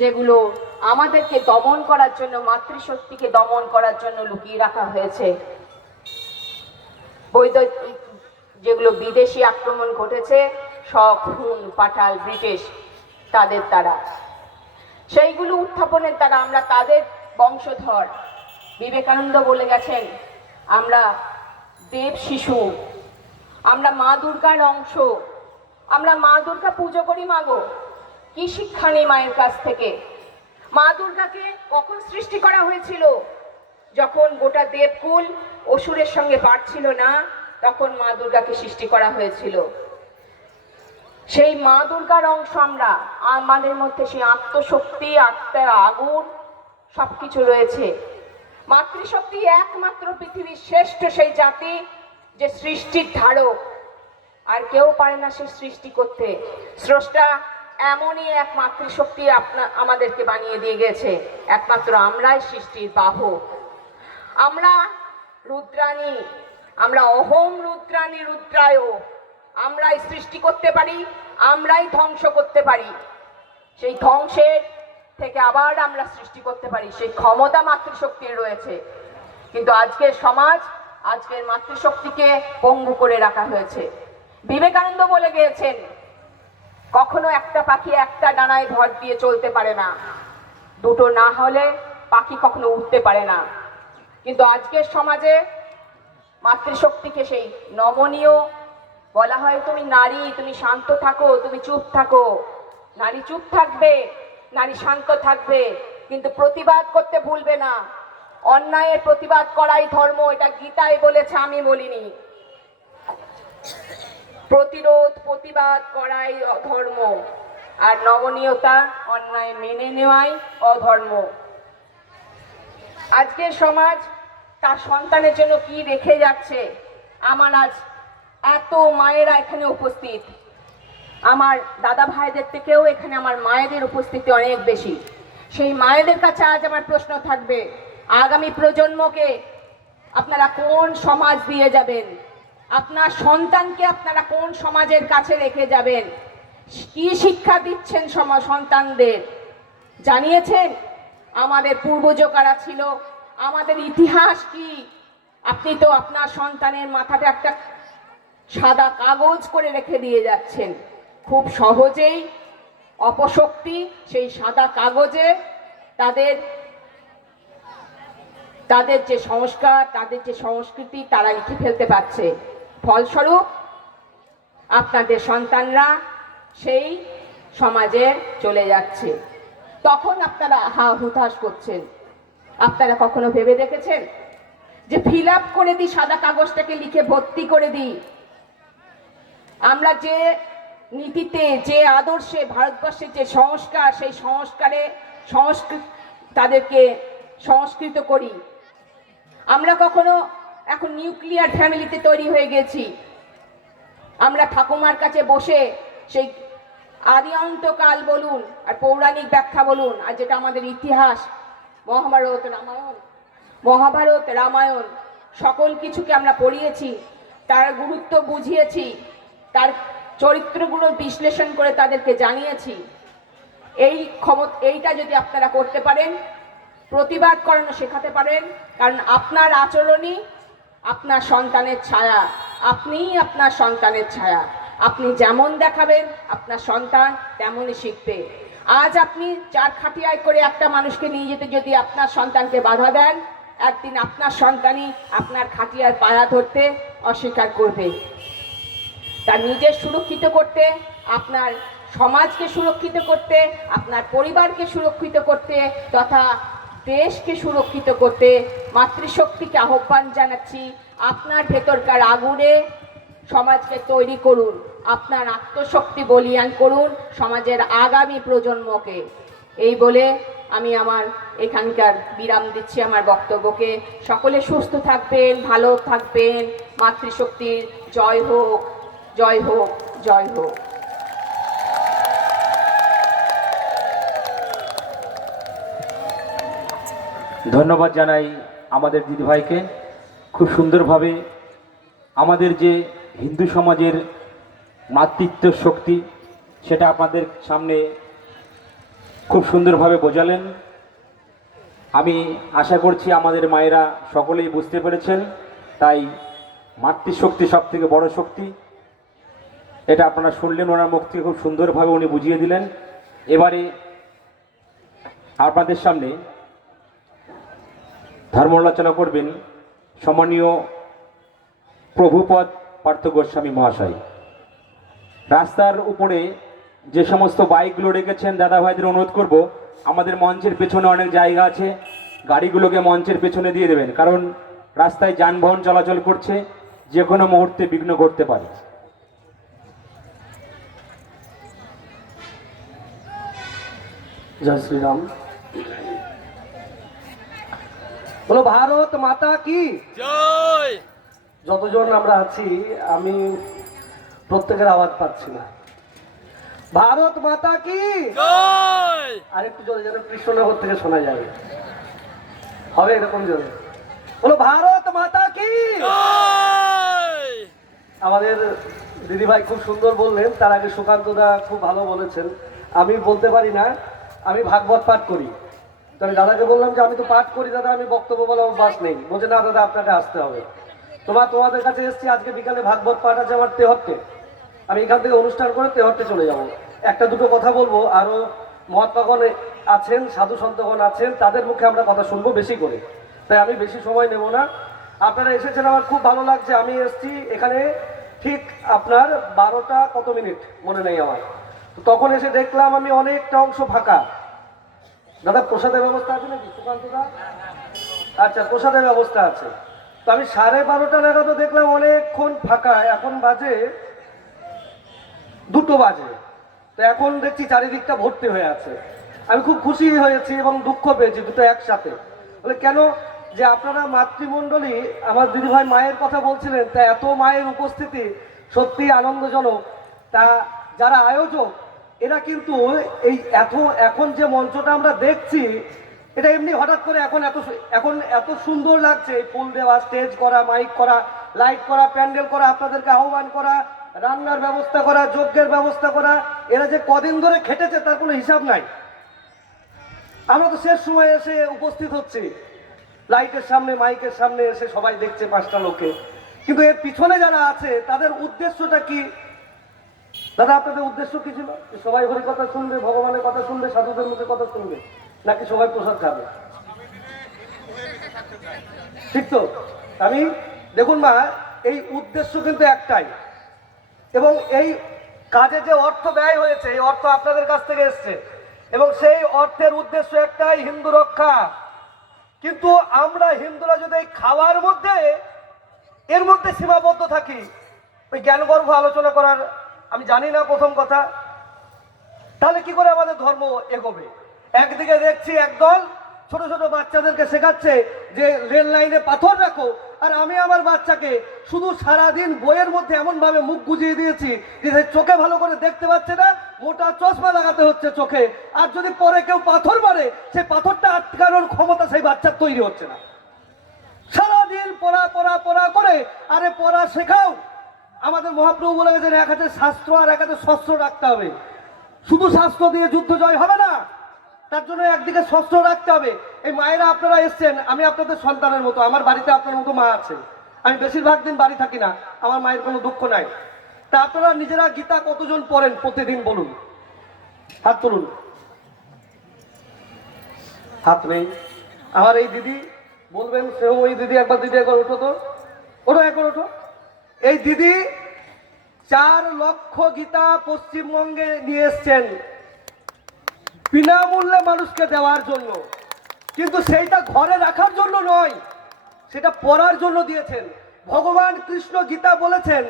যেগুলো আমাদেরকে দমন করার জন্য, মাতৃশক্তিকে দমন করার জন্য লুকিয়ে রাখা হয়েছে। যেগুলো বিদেশি আক্রমণ ঘটেছে, শক, হুন, পাঠাল, ব্রিটিশ, তাদের দ্বারা, সেইগুলো উত্থাপনের দ্বারা আমরা তাদের বংশধর। বিবেকানন্দ বলে গেছেন, আমরা দেব শিশু, আমরা মা দুর্গার অংশ, আমরা মা দুর্গা পুজো করি। মাগো, কি শিক্ষা নেই মায়ের কাছ থেকে? মা দুর্গাকে কখন সৃষ্টি করা হয়েছিল? যখন গোটা দেবকুল অসুরের সঙ্গে পারছিল না, তখন মা দুর্গাকে সৃষ্টি করা হয়েছিল। সেই মা দুর্গার অংশ আমরা, আমাদের মধ্যে সেই আত্মশক্তি, আত্মার আগুন সবকিছু রয়েছে। মাতৃশক্তি একমাত্র পৃথিবীর শ্রেষ্ঠ সেই জাতি যে সৃষ্টির ধারক, আর কেউ পারে না সে সৃষ্টি করতে। স্রষ্টা এমনই এক মাতৃশক্তি আমাদেরকে বানিয়ে দিয়ে গেছে, একমাত্র আমরাই সৃষ্টির বাহক। আমরা রুদ্রাণী, আমরা অহং রুদ্রাণী রুদ্রায়, আমরাই সৃষ্টি করতে পারি, আমরাই ধ্বংস করতে পারি। সেই ধ্বংসের থেকে আবার আমরা সৃষ্টি করতে পারি, সেই ক্ষমতা মাতৃশক্তির রয়েছে। কিন্তু আজকের সমাজ, আজকের মাতৃশক্তিকে পঙ্গু করে রাখা হয়েছে। বিবেকানন্দ বলে গিয়েছেন, কখনো একটা পাখি একটা ডানায় ভর দিয়ে চলতে পারে না, দুটো না হলে পাখি কখনো উঠতে পারে না। কিন্তু আজকের সমাজে মাতৃশক্তিকে সেই নমনীয় বলা হয়, তুমি নারী, তুমি শান্ত থাকো, তুমি চুপ থাকো। নারী চুপ থাকবে, নারী শান্ত থাকবে, কিন্তু প্রতিবাদ করতে ভুলবে না। অন্যায়ের প্রতিবাদ করাই ধর্ম, এটা গীতায় বলেছে, আমি বলিনি। প্রতিরোধ, প্রতিবাদ করাই ধর্ম, আর নমনীয়তা, অন্যায় মেনে নেওয়াই অধর্ম। আজকের সমাজ তার সন্তানের জন্য কি রেখে যাচ্ছে? আমার আজ এত মায়েরা এখানে উপস্থিত, আমার দাদা ভাইদের থেকেও এখানে আমার মায়েদের উপস্থিতি অনেক বেশি। সেই মায়েদের কাছে আজ আমার প্রশ্ন থাকবে, আগামী প্রজন্মকে আপনারা কোন সমাজ দিয়ে যাবেন? আপনার সন্তানকে আপনারা কোন সমাজের কাছে রেখে যাবেন? কি শিক্ষা দিচ্ছেন সন্তানদের? জানিয়েছেন আমাদের পূর্বজ কারা ছিল, আমাদের ইতিহাস কি? আপনি তো আপনার সন্তানের মাথাটা একটা সাদা কাগজ করে রেখে দিয়ে যাচ্ছেন। খুব সহজেই অপশক্তি সেই সাদা কাগজে তাদের যে সংস্কার, তাদের যে সংস্কৃতি, তারা লিখে ফেলতে পারছে। ফলস্বরূপ আপনাদের সন্তানরা সেই সমাজে চলে যাচ্ছে। তখন আপনারা হা হুতাশ করছেন। আপনারা কখনো ভেবে দেখেছেন যে ফিল আপ করে দিই, সাদা কাগজটাকে লিখে ভর্তি করে দিই? আমরা যে নীতিতে, যে আদর্শে, ভারতবর্ষের যে সংস্কার, সেই সংস্কারে তাদেরকে সংস্কৃত করি। আমরা কখনো এখন নিউক্লিয়ার ফ্যামিলিতে তৈরি হয়ে গেছি। আমরা ঠাকুমার কাছে বসে সেই আদি অন্তকাল বলুন আর পৌরাণিক ব্যাখ্যা বলুন, আর যেটা আমাদের ইতিহাস, মহাভারত, রামায়ণ, সকল কিছুকে আমরা পড়িয়েছি, তার গুরুত্ব বুঝিয়েছি, তার চরিত্রগুলো বিশ্লেষণ করে তাদেরকে জানিয়েছি। এইটা যদি আপনারা করতে পারেন, প্রতিবাদ করানো শেখাতে পারেন, কারণ আপনার আচরণই আপনার সন্তানের ছায়া। আপনিই আপনার সন্তানের ছায়া। আপনি যেমন দেখাবেন আপনার সন্তান তেমনই শিখবে। আজ আপনি চার খাটিয়ায় করে একটা মানুষকে নিয়ে যেতে যদি আপনার সন্তানকে বাধা দেন, একদিন আপনার সন্তানই আপনার খাটিয়ার পায়া ধরতে অস্বীকার করবে। তার নিজের সুরক্ষিত করতে, আপনার সমাজকে সুরক্ষিত করতে, আপনার পরিবারকে সুরক্ষিত করতে তথা দেশকে সুরক্ষিত করতে মাতৃশক্তিকে আহ্বান জানাচ্ছি, আপনার ভেতরকার আগুনে সমাজকে তৈরি করুন, আপনার আত্মশক্তি বলিয়ান করুন সমাজের আগামী প্রজন্মকে। এই বলে আমি আমার এখানকার বিরাম দিচ্ছি আমার বক্তব্যকে। সকলে সুস্থ থাকবেন, ভালো থাকবেন। মাতৃশক্তির জয় হোক, জয় হোক, জয় হোক। ধন্যবাদ জানাই আমাদের দিদিভাইকে। খুব সুন্দরভাবে আমাদের যে হিন্দু সমাজের মাতৃত্ব শক্তি সেটা আপনাদের সামনে খুব সুন্দরভাবে বোঝালেন। আমি আশা করছি আমাদের মায়েরা সকলেই বুঝতে পেরেছেন, তাই মাতৃশক্তি সব থেকে বড় শক্তি, এটা আপনারা শুনলেন ওনার মুখ থেকে, খুব সুন্দরভাবে উনি বুঝিয়ে দিলেন। এবারে আপনাদের সামনে ধর্মালোচনা করবেন সম্মানীয় প্রভুপদ পার্থ গোস্বামী মহাশয়। রাস্তার উপরে যে সমস্ত বাইকগুলো রেখেছেন দাদা ভাইদের অনুরোধ করব, আমাদের মঞ্চের পেছনে অনেক জায়গা আছে, গাড়িগুলোকে মঞ্চের পেছনে দিয়ে দেবেন, কারণ রাস্তায় যানবাহন চলাচল করছে, যে কোনো মুহূর্তে বিঘ্ন ঘটতে পারে। জয় শ্রীরাম। বলো ভারত মাতা কি জয়। যতজন আমরা আছি আমি প্রত্যেকের আওয়াজ পাচ্ছি না। ভারত মাতা কি জয়। আরেকটু জোরে যেন কৃষ্ণনগর থেকে শোনা যাবে, হবে এরকম জোরে। বলো ভারত মাতা কি জয়। আমাদের দিদিভাই খুব সুন্দর বললেন, তার আগে সুকান্ত দা খুব ভালো বলেছেন। আমি বলতে পারি না, আমি ভাগবত পাঠ করি। তো আমি দাদাকে বললাম যে আমি তো পাঠ করি দাদা, আমি বক্তব্য বলার অভ্যাস নেই। বলছে না দাদা আপনাকে আসতে হবে। তোমাদের কাছে এসেছি, আজকে বিকালে ভাগবত পাঠ আছে আমার তেহট্টে। আমি এখান থেকে অনুষ্ঠান করে তেহট্টে চলে যাব। একটা দুটো কথা বলবো, আরো মহাত্মাগণ আছেন, সাধু সন্তগণ আছেন, তাদের মুখে আমরা কথা শুনবো বেশি করে, তাই আমি বেশি সময় নেব না। আপনারা এসেছেন, আমার খুব ভালো লাগছে। আমি এসেছি এখানে ঠিক আপনার 12টা কত মিনিট মনে নেই আমার, তো তখন এসে দেখলাম আমি অনেকটা অংশ ফাঁকা। দাদা প্রসাদের ব্যবস্থা আছে নাকি সুকান্ত দা? আচ্ছা, প্রসাদের ব্যবস্থা আছে। তো আমি 12:30 নাগাদ দেখলাম অনেকক্ষণ ফাঁকা। এখন বাজে 2টো বাজে, তো এখন দেখছি চারিদিকটা ভর্তি হয়ে আছে। আমি খুব খুশি হয়েছি এবং দুঃখ পেয়েছি দুটো একসাথে। বলে কেন? যে আপনারা মাতৃমণ্ডলী, আমার দিদিভাই মায়ের কথা বলছিলেন, তা এত মায়ের উপস্থিতি সত্যি আনন্দজনক। তা যারা আয়োজক এরা কিন্তু এই এখন যে মঞ্চটা আমরা দেখছি, এটা এমনি হঠাৎ করে এখন এত সুন্দর লাগছে। এই ফুল দেওয়া, স্টেজ করা, মাইক করা, লাইট করা, প্যান্ডেল করা, আপনাদেরকে আহ্বান করা, রান্নার ব্যবস্থা করা, যজ্ঞের ব্যবস্থা করা, এরা যে কদিন ধরে খেটেছে তার কোনো হিসাব নাই। আমরা তো শেষ সময় এসে উপস্থিত হচ্ছি, লাইটের সামনে, মাইকের সামনে এসে সবাই দেখছে 5টা লোকে, কিন্তু এর পিছনে যারা আছে তাদের উদ্দেশ্যটা কি? দাদা আপনাদের উদ্দেশ্য কি ছিল? সবাই হরি কথা শুনবে, ভগবানের কথা শুনবে, সাধুদের মুখে কথা শুনবে, নাকি সবাই প্রসাদ খাবে? ঠিক তো? আমি দেখুন মা, এই উদ্দেশ্য কিন্তু একটাই, এবং এই কাজে যে অর্থ ব্যয় হয়েছে এই অর্থ আপনাদের কাছ থেকে এসছে, এবং সেই অর্থের উদ্দেশ্য একটাই, হিন্দু রক্ষা। কিন্তু আমরা হিন্দুরা যদি এই খাওয়ার মধ্যে এর মধ্যে সীমাবদ্ধ থাকি, ওই জ্ঞানগর্ভ আলোচনা করার আমি জানি না প্রথম কথা, তাহলে কি করে আমাদের ধর্ম এগোবে? একদিকে দেখছি একদল ছোট ছোট বাচ্চাদেরকে শেখাচ্ছে যে রেল লাইনে পাথর রাখো, আর আমি আমার বাচ্চাকে শুধু সারাদিন বইয়ের মধ্যে এমন ভাবে মুখ গুজিয়ে দিয়েছি যে চোখে ভালো করে দেখতে পাচ্ছে না, মোটা চশমা লাগাতে হচ্ছে চোখে, আর যদি পরে কেউ পাথর মারে সেই পাথরটা আটকানোর ক্ষমতা সেই বাচ্চার তৈরি হচ্ছে না। সারাদিন পড়া পড়া পড়া করে, আরে পড়া শেখাও। আমাদের মহাপ্রভু বলে গেছেন এক হাতে শাস্ত্র আর এক হাতে শস্ত্র রাখতে হবে। শুধু শাস্ত্র দিয়ে যুদ্ধ জয় হবে না, তার জন্য একদিকে শস্ত্র রাখতে হবে। এই মায়েরা আপনারা এসছেন, আমি আপনাদের সন্তানের মতো, আমার বাড়িতে আপনার মতো মা আছে, আমি বেশিরভাগ দিন বাড়ি থাকি না, আমার মায়ের কোনো দুঃখ নাই। তা আপনারা নিজেরা গীতা কতজন পড়েন প্রতিদিন বলুন, হাত তুলুন। হাত নেই। আমার এই দিদি বলবেন, সেও ওই দিদি একবার, দিদি একবার ওঠো তো, ওঠো একবার ওঠো। এই দিদি 4 লক্ষ গীতা পশ্চিমবঙ্গে নিয়ে এসছেন বিনামূল্যে মানুষকে দেওয়ার জন্য, কিন্তু সেইটা ঘরে রাখার জন্য নয়, সেটা পড়ার জন্য দিয়েছেন। ভগবান কৃষ্ণ গীতা বলেছেন,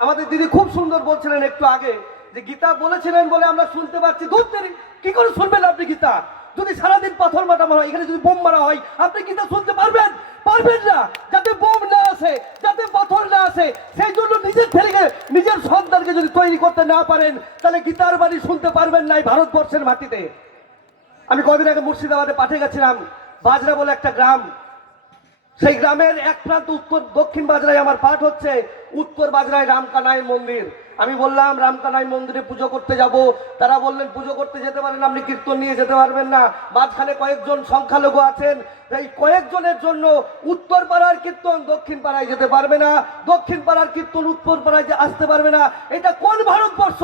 আমাদের দিদি খুব সুন্দর বলছিলেন একটু আগে, যে গীতা বলেছিলেন বলে আমরা শুনতে পাচ্ছি। দূর দেরি, কি করে শুনবেন আপনি গীতা? যদি সারাদিন পাথর মারা হয়, এখানে যদি বোম মারা হয়, আপনি গীতা শুনতে পারবেন? পারবেন না। যাতে বোম না আসে, যাতে পাথর না আসে, সেই জন্য নিজের ছেলেকে, নিজের সন্তানকে যদি তৈরি করতে না পারেন, তাহলে গীতার বাণী শুনতে পারবেন না এই ভারতবর্ষের মাটিতে। আমি কদিন আগে মুর্শিদাবাদে পাঠে গেছিলাম, বাজরা বলে একটা গ্রাম। সেই গ্রামের এক প্রান্ত উত্তর দক্ষিণ বাজরায় আমার পাঠ হচ্ছে, উত্তর বাজরায় রামকানাই মন্দির। আমি বললাম রামকানাই মন্দিরে পুজো করতে যাব। তারা বললেন পুজো করতে যেতে পারেন, আপনি কীর্তন নিয়ে যেতে পারবেন না, মাঝখানে কয়েকজন সংখ্যালঘু আছেন, এই কয়েকজনের জন্য উত্তর পাড়ার কীর্তন দক্ষিণ পাড়ায় যেতে পারবে না, দক্ষিণ পাড়ার কীর্তন উত্তর পাড়ায় আসতে পারবে না। এটা কোন ভারতবর্ষ?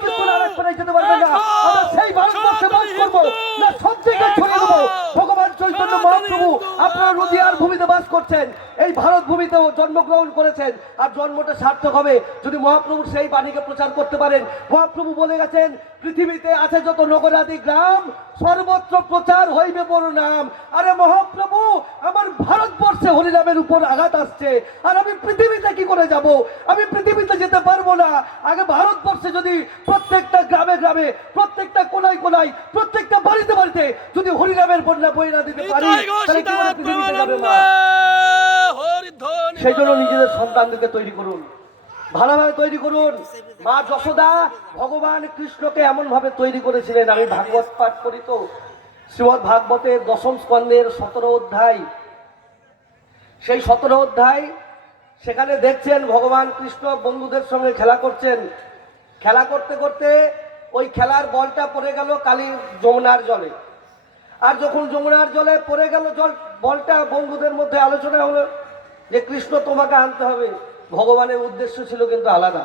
কীর্তন আরেক পাড়ায় যেতে পারবে না। আমরা সেই ভারতবর্ষে বাস করবো না সব জায়গায় ছড়িয়ে দেবো? ভগবান চৈতন্য মহাপ্রভু আপনারা নদিয়ার ভূমিতে বাস করছেন, এই ভারত ভূমিতেও জন্মগ্রহণ করেছেন, আর জন্মটা সার্থক হবে যদি মহাপ্রভুর সেই বাণীকে প্রচার করতে পারেন। মহাপ্রভু বলে গেছেন, পৃথিবীতে আছে যত নগরাদি গ্রাম, সর্বত্র প্রচার হইবে বড় নাম। আরে মহাপ্রভু, আমার ভারতবর্ষে হরিনামের উপর আঘাত আসছে, আর আমি পৃথিবীতে কি করে যাব? আমি পৃথিবীতে যেতে পারবো না। আগে ভারতবর্ষে যদি প্রত্যেকটা গ্রামে গ্রামে, প্রত্যেকটা কোনায় কোনায়, প্রত্যেকটা বাড়িতে বাড়িতে যদি হরিনামের বন্যা বয়ে না দিতে পারি, তাহলে কি করে পৃথিবীতে যাবে মা? সেই জন্য নিজেদের সন্তানদেরকে তৈরি করুন, ভালোভাবে তৈরি করুন। মা যশোদা ভগবান কৃষ্ণকে এমন ভাবে তৈরি করেছিলেন। আমি ভাগবত পাঠ করি তো, শ্রীমদ্ ভাগবতের 10ম স্কন্ধের 17 অধ্যায়, সেই 17 অধ্যায়, সেখানে দেখছেন ভগবান কৃষ্ণ বন্ধুদের সঙ্গে খেলা করছেন। খেলা করতে করতে ওই খেলার বলটা পড়ে গেল কালী যমুনার জলে। আর যখন যমুনার জলে পড়ে গেল বলটা, বন্ধুদের মধ্যে আলোচনা হলো যে কৃষ্ণ তোমাকে আনতে হবে। ভগবানের উদ্দেশ্য ছিল কিন্তু আলাদা।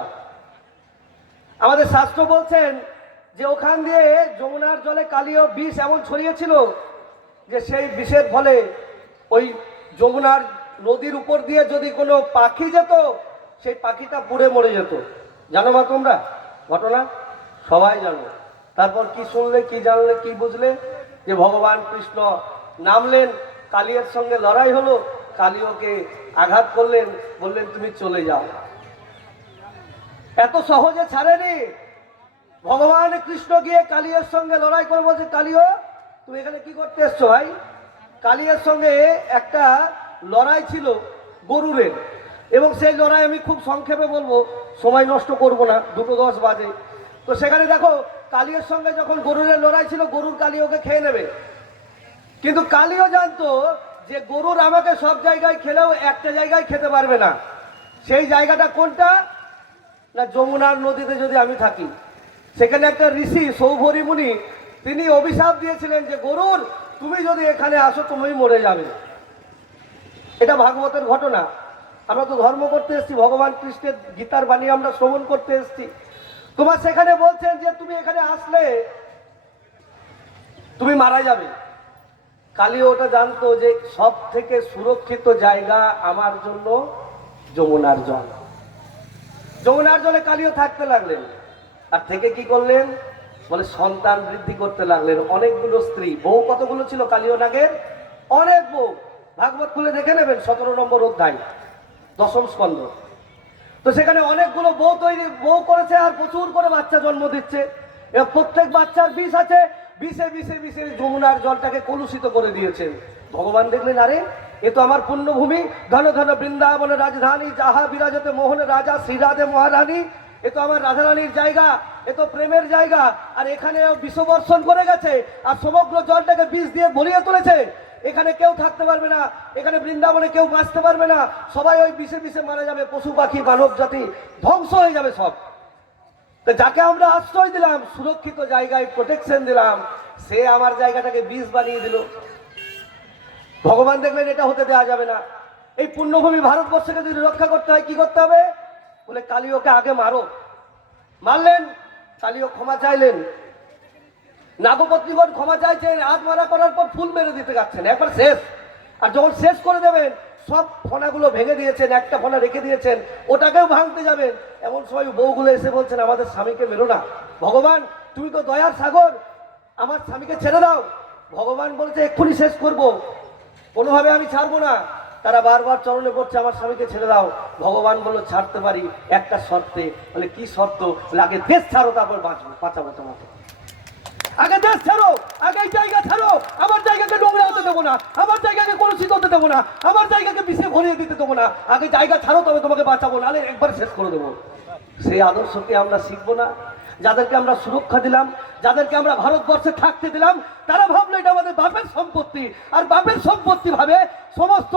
আমাদের শাস্ত্র বলছেন যে ওখান দিয়ে যমুনার জলে কালীয় বিষ এমন ছড়িয়েছিল যে সেই বিষের ফলে ওই যমুনার নদীর উপর দিয়ে যদি কোনো পাখি যেত, সেই পাখিটা পুড়ে মরে যেত। জানো মা তোমরা ঘটনা? সবাই জানো। তারপর কি শুনলে, কি জানলে, কি বুঝলে? যে ভগবান কৃষ্ণ নামলেন, কালিয়ের সঙ্গে লড়াই হলো, কালিওকে আঘাত করলেন, বললেন তুমি চলে যাও। এত সহজে ছাড়েনি। ভগবান কৃষ্ণ গিয়ে কালিয়ের সঙ্গে লড়াই করে বলছে, কালিও তুমি এখানে কি করতে এসছো ভাই? কালিয়ের সঙ্গে একটা লড়াই ছিল গরুরের, এবং সেই লড়াই আমি খুব সংক্ষেপে বলবো, সময় নষ্ট করব না, 2:10 বাজে। তো সেখানে দেখো, কালিয়ের সঙ্গে যখন গরুরের লড়াই ছিল, গরুর কালিওকে খেয়ে নেবে, কিন্তু কালিও জানতো যে গরুর আমাকে সব জায়গায় খেলেও একটা জায়গায় খেতে পারবে না। সেই জায়গাটা কোনটা? না যমুনার নদীতে যদি আমি থাকি। সেখানে একটা ঋষি সৌভরী মুনি, তিনি অভিশাপ দিয়েছিলেন যে গরুর তুমি যদি এখানে আসো তুমি মরে যাবে। এটা ভাগবতের ঘটনা। আমরা তো ধর্ম করতে এসেছি, ভগবান কৃষ্ণের গীতার বাণী আমরা শ্রবণ করতে এসেছি। তোমার সেখানে বলছেন যে তুমি এখানে আসলে তুমি মারা যাবে। কালী ওটা জানতো যে সব থেকে সুরক্ষিত জায়গা আমার জন্য যমুনার জল। যমুনার জলে কালীও থাকতে লাগলেন, আর থেকে কি করলেন বলে সন্তান বৃদ্ধি করতে লাগলেন। অনেকগুলো স্ত্রী, বউ কতগুলো ছিল কালীয় নাগের? অনেক বউ। ভাগবত খুলে দেখে নেবেন, 17 নম্বর অধ্যায়, 10ম স্কন্ধ। তো সেখানে অনেকগুলো বউ করেছে, আর প্রচুর করে বাচ্চা জন্ম দিচ্ছে। এবার প্রত্যেক বাচ্চার বিষ আছে, বিষে বিষে বিষে যমুনার জলটাকে কলুষিত করে দিয়েছেন। ভগবান দেখলেন, আরে এ তো আমার পুণ্যভূমি, ধন ধন বৃন্দাবনের রাজধানী, যাহা বিরাজতে মোহন রাজা শ্রীরাধে মহারানী। এ তো আমার রাধারানীর জায়গা, এ তো প্রেমের জায়গা, আর এখানে বিষবর্ষণ করে গেছে, আর সমগ্র জলটাকে বিষ দিয়ে ভরিয়ে তুলেছে। এখানে কেউ থাকতে পারবে না, এখানে বৃন্দাবনে কেউ বাঁচতে পারবে না, সবাই ওই বিষে বিষে মারা যাবে, পশু পাখি মানব জাতি ধ্বংস হয়ে যাবে সব। তো যাকে আমরা আশ্রয় দিলাম, সুরক্ষিত জায়গায় প্রোটেকশন দিলাম, সে আমার জায়গাটাকে বিষ বানিয়ে দিল। ভগবান দেখলেন এটা হতে দেওয়া যাবে না। এই পুণ্যভূমি ভারতবর্ষকে যদি রক্ষা করতে হয় কি করতে হবে? বলে কালিওকে আগে মারো। মারলেন, কালিও ক্ষমা চাইলেন, নাগপত্নীগণ ক্ষমা চাইছেন, হাত মারা করার পর ফুল মেরে দিতে যাচ্ছেন, একবার শেষ। আর যখন শেষ করে দেবেন, সব ফোনাগুলো ভেঙে দিয়েছেন, একটা ফোনা রেখে দিয়েছেন, ওটাকেও ভাঙতে যাবেন। এমন সময় বউগুলো এসে বলছেন আমাদের স্বামীকে মেরো না, ভগবান তুমি তো দয়ার সাগর, আমার স্বামীকে ছেড়ে দাও। ভগবান বলছে এক্ষুনি শেষ করব, কোনোভাবে আমি ছাড়বো না। তারা বারবার চরণে পড়ছে আমার স্বামীকে ছেড়ে দাও। ভগবান বললো ছাড়তে পারি একটা শর্তে। বলে কি শর্ত? বলে আগে দেশ ছাড়ো, তারপর বাঁচাবো তোমাকে। আগে দেশ ছাড়ো, আগে এই জায়গা ছাড়ো, আমার জায়গাকে নোংরা হতে দেবো না, আমার জায়গাকে কলুষিত হতে দেবো না, আমার জায়গাকে বিষে ভরিয়ে দিতে দেবো না। আগে জায়গা ছাড়ো, তবে তোমাকে বাঁচাবো, নাহলে একবার শেষ করে দেবো। সেই আদর্শকে আমরা শিখবো না? যাদেরকে আমরা সুরক্ষা দিলাম, যাদেরকে আমরা ভারতবর্ষে থাকতে দিলাম, তারা ভাবলো এটা আমাদের বাপের সম্পত্তি, আর বাপের সম্পত্তি ভাবে সমস্ত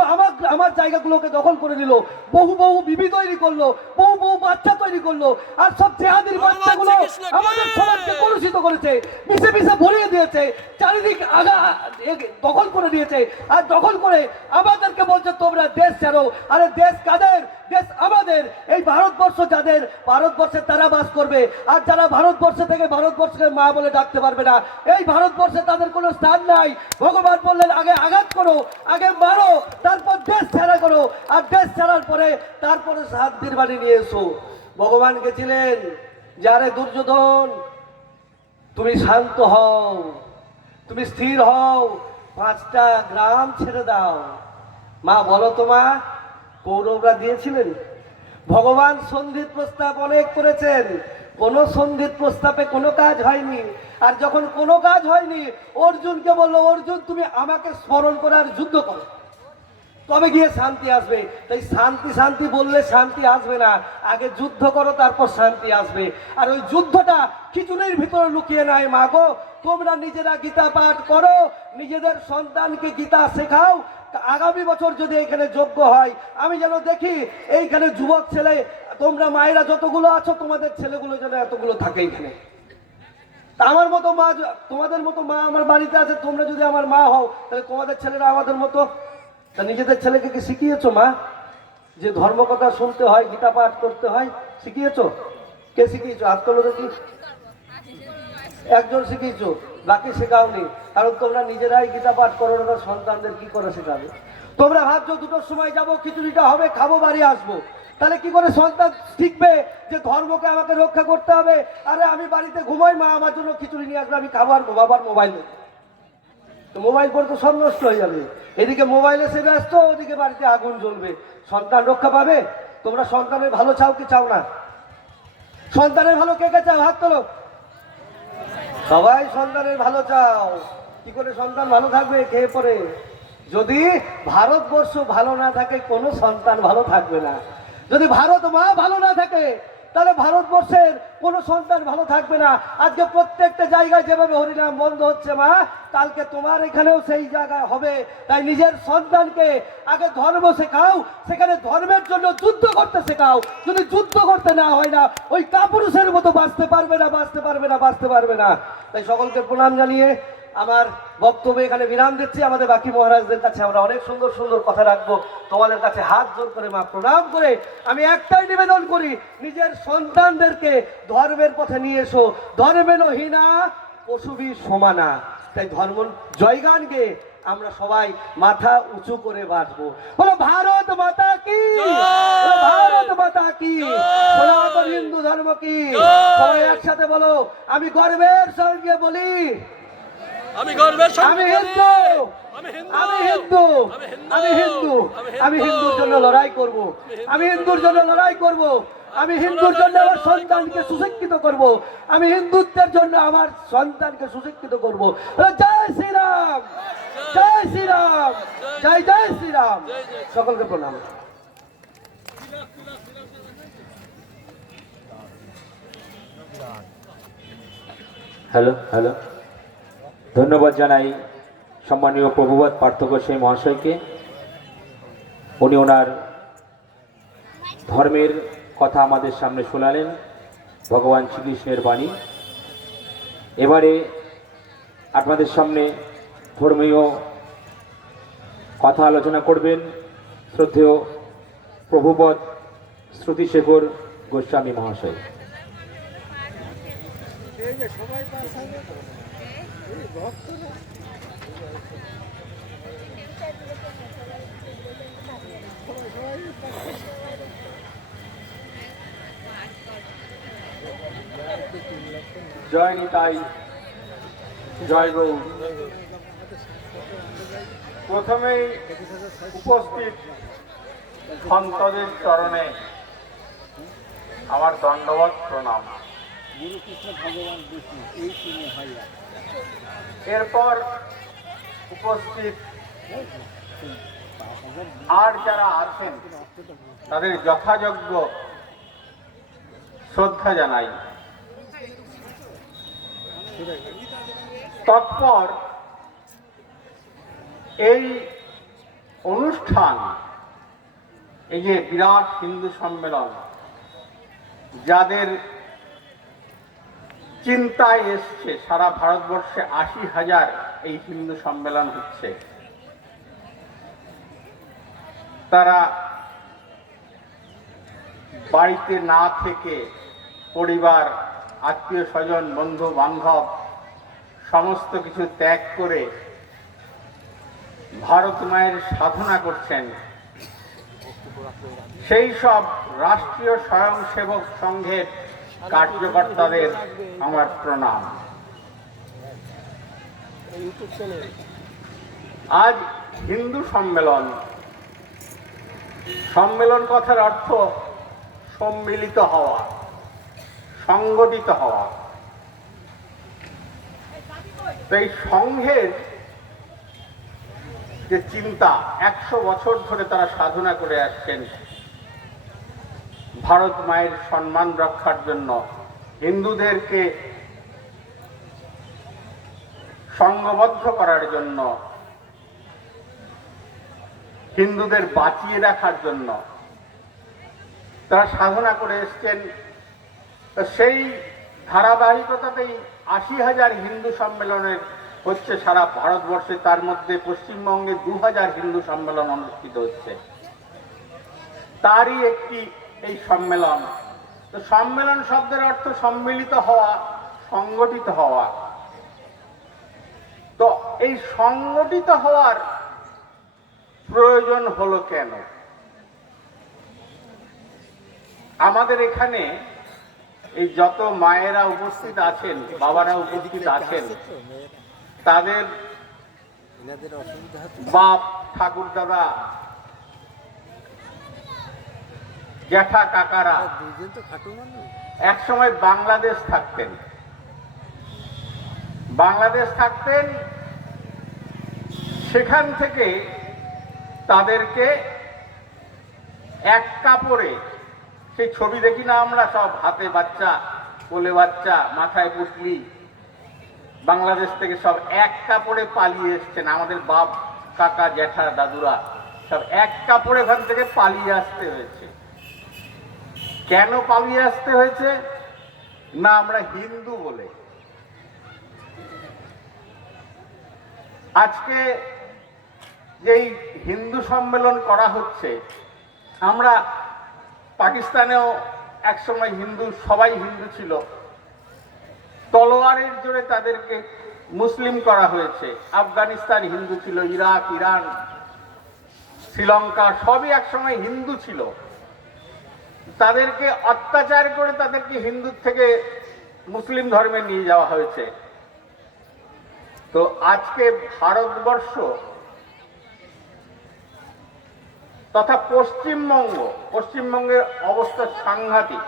আমার জায়গাগুলোকে দখল করে নিল। বহু বহু বিবি তৈরি করলো, বহু বহু বাচ্চা তৈরি করলো, আর সব জেহাদির বাচ্চাগুলো আমাদের সমাজকে কলুষিত করেছে, মিশে মিশে ভরিয়ে দিয়েছে, চারিদিক দখল করে দিয়েছে। আর দখল করে আমাদেরকে বলছে তোমরা দেশ ছাড়ো। আরে দেশ কাদের? দেশ আমাদের। এই ভারতবর্ষ যাদের, ভারতবর্ষে তারা বাস করবে, আর যারা ভারতবর্ষে থেকে ভারতবর্ষকে মা বলে ডাকতে পারবে না, এই ভারতবর্ষে তাদের কোনো স্থান নাই। ভগবান বললেন আগে আঘাত করো, আগে মারো, তারপর দেশ ছাড়া করো, আর দেশ ছাড়ার পরে তারপরে শান্তির বাণী নিয়ে এসো। ভগবান গেছিলেন যারে দুর্যোধন তুমি শান্ত হও, তুমি স্থির হও, 5টা গ্রাম ছেড়ে দাও। মা বলো তো মা, কৌরবরা দিয়েছিলেন? ভগবান সন্ধির প্রস্তাব অনেক করেছেন, কোন সন্ধির প্রস্তাবে কোনো কাজ হয়নি। আর যখন কোনো কাজ হয়নি, অর্জুনকে বললো অর্জুন তুমি আমাকে স্মরণ করে আর যুদ্ধ করো, তবে গিয়ে শান্তি আসবে। তাই শান্তি শান্তি বললে শান্তি আসবে না, আগে যুদ্ধ করো তারপর শান্তি আসবে। আর ওই যুদ্ধটা খিচুড়ির ভিতরে লুকিয়ে নাই মা গো। তোমরা নিজেরা গীতা পাঠ করো, নিজেদের সন্তানকে গীতা শেখাও। আগামী বছর যদি এখানে যোগ্য হয়, আমি যেন দেখি এইখানে যুবক ছেলে, তোমরা মায়েরা যতগুলো আছো, তোমাদের ছেলেগুলো যেন এতগুলো থাকে এখানে। আমার মতো মা, তোমাদের মতো মা আমার বাড়িতে আছে, তোমরা যদি আমার মা হও, তাহলে তোমাদের ছেলেরা আমাদের মতো। তা নিজেদের ছেলেকে কি শিখিয়েছো মা যে ধর্ম কথা শুনতে হয়, গীতা পাঠ করতে হয়? শিখিয়েছো? কে শিখিয়েছো? হাত তোলো দেখি। একজন শিখিয়েছো, বাকি শেখাওনি। কারণ তোমরা নিজেরাই গীতা পাঠ করো না, সন্তানদের কি করে শেখাবে? তোমরা ভাবছো 2টোর সময় যাবো, খিচুড়িটা হবে, খাবো, বাড়ি আসবো। তাহলে কি করে সন্তান শিখবে যে ধর্মকে আমাকে রক্ষা করতে হবে? আরে আমি বাড়িতে ঘুমাই, মা আমার জন্য খিচুড়ি নিয়ে আসবে, আমি খাবো, আর বাবার মোবাইল নেই। তো মোবাইল পরে তো সব নষ্ট হয়ে যাবে। এদিকে মোবাইল এসে ব্যস্ত, ওদিকে বাড়িতে আগুন জ্বলবে। সন্তান রক্ষা পাবে? তোমরা সন্তানের ভালো চাও কি চাও না? সন্তানের ভালো কে কে চাও? হাত তোলো। সবাই সন্তানের ভালো চাও। কি করে সন্তান ভালো থাকবে? খেয়ে পরে। যদি ভারতবর্ষ ভালো না থাকে, কোনো সন্তান ভালো থাকবে না। যদি ভারত মা ভালো না থাকে, তাহলে ভারতবর্ষের কোনো সন্তান ভালো থাকবে না। আজকে প্রত্যেকটা জায়গায় যেভাবে হরিনাম বন্ধ হচ্ছে মা, কালকে তোমার এখানেও সেই জায়গায় হবে। তাই নিজের সন্তানকে আগে ধর্ম শেখাও, সেখানে ধর্মের জন্য যুদ্ধ করতে শেখাও। যদি যুদ্ধ করতে না হয় না, ওই কাপুরুষের মতো বাঁচতে পারবে না, বাঁচতে পারবে না, বাঁচতে পারবে না। তাই সকলকে প্রণাম জানিয়ে আমার বক্তব্য এখানে বিরাম দিচ্ছি। আমাদের বাকি মহারাজদের কাছে আমরা অনেক সুন্দর সুন্দর কথা রাখবো। তোমাদের কাছে হাত জোর করে মা প্রণাম করে আমি একটাই নিবেদন করি, নিজের সন্তানদেরকে ধর্মের পথে নিয়ে এসো। ধর্মের হীনা পশুবি সমানা। তাই ধর্ম জয়গান গেয়ে আমরা সবাই মাথা উঁচু করে বাঁচবো। বলো ভারত মাতা কি, বলো ভারত মাতা কি, সনাতন হিন্দু ধর্ম কি। সবাই একসাথে বলো, আমি গর্বের সঙ্গে বলি, আমি হিন্দু, আমি হিন্দু, আমি হিন্দু, আমি হিন্দুর জন্য লড়াই করব, আমি হিন্দুর জন্য লড়াই করব, আমি হিন্দুর জন্য আমার সন্তানকে সুশিক্ষিত করব, আমি হিন্দুত্বের জন্য আমার সন্তানকে সুশিক্ষিত করব। জয় শ্রীরাম, জয় শ্রীরাম, জয় জয় শ্রীরাম। সকলকে প্রণাম। হ্যালো হ্যালো, ধন্যবাদ জানাই সম্মানীয় প্রভুপাদ পার্থ গোসাই মহাশয়কে। উনি ওনার ধর্মের কথা আমাদের সামনে শোনালেন। ভগবান শ্রীকৃষ্ণের বাণী। এবারে আপনাদের সামনে ধর্মীয় কথা আলোচনা করবেন শ্রদ্ধেয় প্রভুপদ শ্রুতিশেখর গোস্বামী মহাশয়। জয় নিতাই, জয় গৌর। প্রথমেই উপস্থিত সন্তদের চরণে আমার দণ্ডবত প্রণাম। এরপর উপস্থিত আর যারা আছেন তাদের যথাযোগ্য শ্রদ্ধা জানাই। তৎপর এই অনুষ্ঠান, এই যে বিরাট হিন্দু সম্মেলন, যাদের চিন্তায় এসছে সারা ভারতবর্ষে ৮০,০০০ এই হিন্দু সম্মেলন হচ্ছে, তারা বাড়িতে না থেকে পরিবার, আত্মীয় স্বজন, বন্ধু বান্ধব সমস্ত কিছু ত্যাগ করে ভারত মায়ের সাধনা করছেন। সেই সব রাষ্ট্রীয় স্বয়ংসেবক সংঘের কার্যকর্তাদের আমার প্রণাম। আজ হিন্দু সম্মেলন। সম্মেলন কথার অর্থ সম্মিলিত হওয়া, সংগঠিত হওয়া। তো এই সংঘের যে চিন্তা, ১০০ বছর ধরে তারা সাধনা করে আসছেন ভারত মায়ের সম্মান রক্ষার জন্য, হিন্দুদেরকে সংঘবদ্ধ করার জন্য, হিন্দুদের বাঁচিয়ে রাখার জন্য তারা সাধনা করে এসছেন। সেই ধারাবাহিকতাতেই ৮০,০০০ হিন্দু সম্মেলনের হচ্ছে সারা ভারতবর্ষে। তার মধ্যে পশ্চিমবঙ্গে ২০০০ হিন্দু সম্মেলন অনুষ্ঠিত হচ্ছে। তারই একটি এই সম্মেলন। তো সম্মেলন শব্দের অর্থ সম্মিলিত হওয়া, সংগঠিত হওয়া। তো এই সংগঠিত হওয়ার প্রয়োজন হলো কেন? আমাদের এখানে এই যত মায়েরা উপস্থিত আছেন, বাবারা উপস্থিত আছেন, তাদের বাপ, ঠাকুরদাদা, জ্যাঠা, কাকারা একসময় বাংলাদেশ থাকতেন। সেখান থেকে তাদেরকে এক কাপড়ে, সেই ছবি দেখি না আমরা সব, হাতে বাচ্চা, কোলে বাচ্চা, মাথায় পুটলি, বাংলাদেশ থেকে সব এক কাপড়ে পালিয়ে এসছেন। আমাদের বাপ, কাকা, জ্যাঠা, দাদুরা সব এক কাপড়ে এখান থেকে পালিয়ে আসতে হয়েছে। কেন পালিয়ে আসতে হয়েছে? না আমরা হিন্দু বলে। আজকে যেই হিন্দু সম্মেলন করা হচ্ছে, আমরা পাকিস্তানেও একসময় হিন্দু, সবাই হিন্দু ছিল, তলোয়ারের জোরে তাদেরকে মুসলিম করা হয়েছে। আফগানিস্তান হিন্দু ছিল, ইরাক, ইরান, শ্রীলঙ্কা সবই একসময় হিন্দু ছিল। তাদেরকে অত্যাচার করে তাদেরকে হিন্দু থেকে মুসলিম ধর্মে নিয়ে যাওয়া হয়েছে। তো আজকে ভারতবর্ষ তথা পশ্চিমবঙ্গের অবস্থা সাংঘাতিক।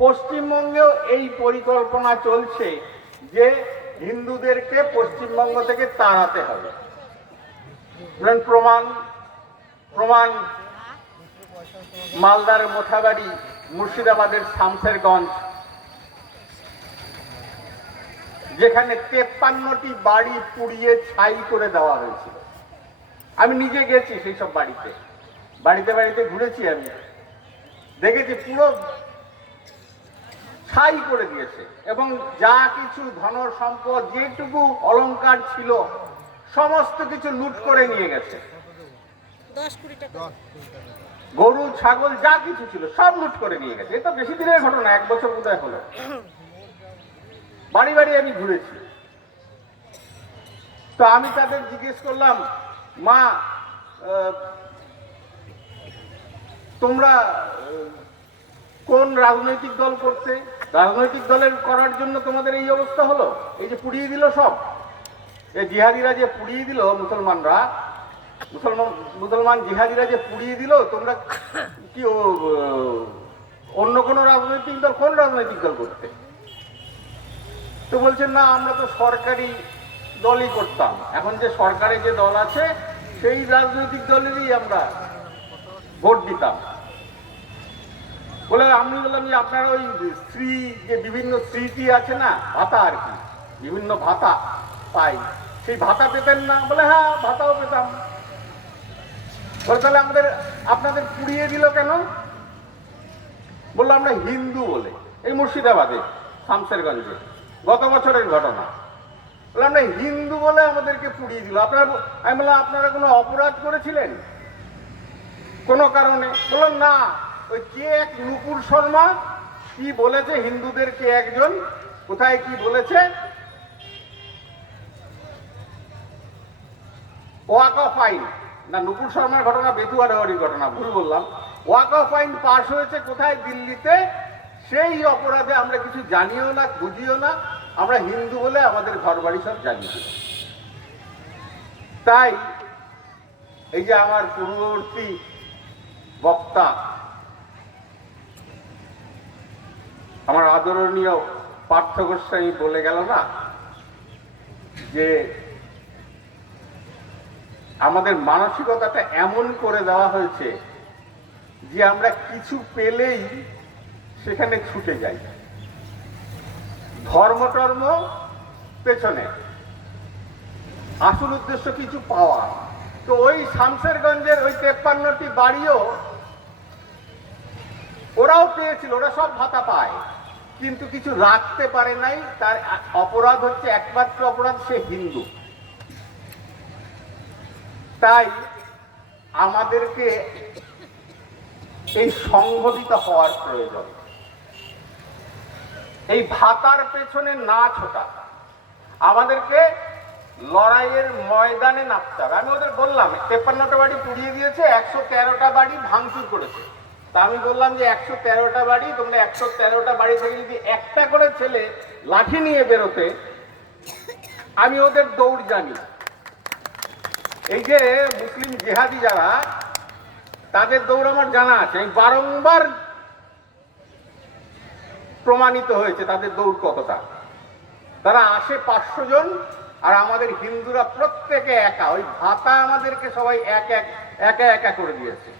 পশ্চিমবঙ্গেও এই পরিকল্পনা চলছে যে হিন্দুদেরকে পশ্চিমবঙ্গ থেকে তাড়াতে হবে। প্রমাণ মালদার মোথাবাড়ি, মুর্শিদাবাদের শামসেরগঞ্জ, যেখানে 53টি বাড়ি পুড়িয়ে ছাই করে দেওয়া হয়েছিল। আমি নিজে গেছি সেই সব বাড়িতে বাড়িতে ঘুরেছি। আমি দেখেছি পুরো ছাই করে দিয়েছে এবং যা কিছু ধন সম্পদ যেটুকু অলংকার ছিল সমস্ত কিছু লুট করে নিয়ে গেছে। গরু ছাগল যা কিছু ছিল সব লুট করে নিয়ে গেছে। এটা বেশি দিনের ঘটনা, 1 বছর বোধহয় হলো। বাড়ি বাড়ি আমি ঘুরেছি। তো আমি তাদের জিজ্ঞেস করলাম, মা তোমরা কোন রাজনৈতিক দল করতে? রাজনৈতিক দলের করার জন্য তোমাদের এই অবস্থা হলো? এই যে পুড়িয়ে দিল সব, এই জিহাদিরা যে পুড়িয়ে দিল, মুসলমান জিহাদিরা যে পুড়িয়ে দিল, তোমরা কি অন্য কোন রাজনৈতিক দল, কোন রাজনৈতিক দল করতে? তো বলছেন না, আমরা তো সরকারি দলই করতাম। এখন যে সরকারে যে দল আছে সেই রাজনৈতিক দলেরই আমরা ভোট দিতাম। বলে আমি বললাম যে আপনারা ওই স্ত্রী যে বিভিন্ন স্ত্রীটি আছে না, ভাতা আর কি, বিভিন্ন ভাতা পাই, সেই ভাতা পেতেন না? বলে হ্যাঁ, ভাতাও পেতাম। বলে তাহলে আপনাদের পুড়িয়ে দিল কেন? বললো আমরা হিন্দু বলে। এই মুর্শিদাবাদে শামসেরগঞ্জে গত বছরের ঘটনা। বলে আমরা হিন্দু বলে আমাদেরকে পুড়িয়ে দিল। আমি বললাম আপনারা কোনো অপরাধ করেছিলেন কোনো কারণে? বললাম না, ওই কে এক নুপুর শর্মা কি বলেছে হিন্দুদের, কে একজন কোথায় কি বলেছে, ওয়াকফ আইন না, নুপুর শর্মার ঘটনা বেতুয়াডাওয়ারির ঘটনা, ভুল বললাম। ওয়াকফ আইন পাশ হয়েছে কোথায়? দিল্লিতে। সেই অপরাধে আমরা কিছু জানিও না, বুঝিও না, আমরা হিন্দু বলে আমাদের ঘর বাড়ি সব জানিয়ে দিই। তাই এই যে আমার পূর্ববর্তী বক্তা, আমার আদরণীয় পার্থ গোস্বামী বলে গেল না যে আমাদের মানসিকতাটা এমন করে দেওয়া হয়েছে যে আমরা কিছু পেলেই সেখানে ছুটে যাই, ধর্ম টর্ম পেছনে, আসল উদ্দেশ্য কিছু পাওয়া। তো ওই শামসেরগঞ্জের ওই 53টি বাড়িও ওরাও পেয়েছিল, ওরা সব ভাতা পায়, কিন্তু কিছু রাখতে পারে নাই। তার অপরাধ হচ্ছে, একমাত্র অপরাধ, সে হিন্দু। তাই আমাদেরকে এই সংগঠিত হওয়ার প্রয়োজন, এই ভাতার পেছনে না ছোটা, আমাদেরকে লড়াইয়ের ময়দানে নামতে হবে। আমি ওদের বললাম 53টা বাড়ি পুড়িয়ে দিয়েছে, 113টা বাড়ি ভাঙচুর করেছে। তা আমি বললাম যে 113টা বাড়ি, তোমরা 113টা বাড়ি থেকে যদি একটা করে ছেলে লাঠি নিয়ে বেরোতে, আমি ওদের দৌড় জানি। এই যে মুসলিম জেহাদি যারা, তাদের দৌড় আমার জানা আছে, আমি বারংবার প্রমাণিত হয়েছে তাদের দৌড় কতটা। তারা আসে 500 জন, আর আমাদের হিন্দুরা প্রত্যেকে একা। ওই ভাতা আমাদেরকে সবাই একা একা করে দিয়েছে।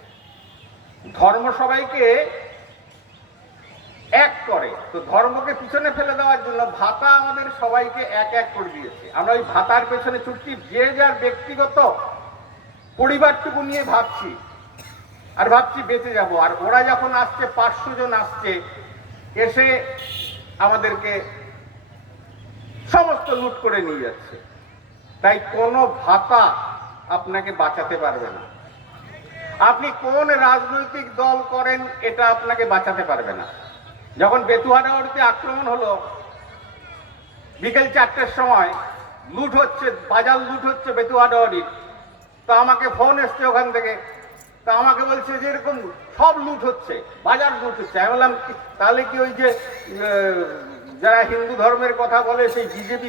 ধর্ম সবাইকে এক করে, তো ধর্মকে পিছনে ফেলে দেওয়ার জন্য ভাতা আমাদের সবাইকে এক করে দিয়েছে। আমরা ওই ভাতার পেছনে ছুটছি, যে যার ব্যক্তিগত পরিবারটুকু নিয়ে ভাবছি, আর ভাবছি বেঁচে যাব। আর ওরা যখন আসছে, 500 জন আসছে, এসে আমাদেরকে সমস্ত লুট করে নিয়ে যাচ্ছে। তাই কোনো ভাতা আপনাকে বাঁচাতে পারবে না। আপনি কোন রাজনৈতিক দল করেন, এটা আপনাকে বাঁচাতে পারবে না। যখন বেতুয়াডাওয়ারিতে আক্রমণ হলো, বিকেল 4টের সময় লুট হচ্ছে, বাজার লুট হচ্ছে বেতুয়াডাওয়ারির। তো আমাকে ফোন এসছে ওখান থেকে, তা আমাকে বলছে যে এরকম সব লুট হচ্ছে, বাজার লুট হচ্ছে। আমি বললাম তাহলে কি ওই যে যারা হিন্দু ধর্মের কথা বলে সেই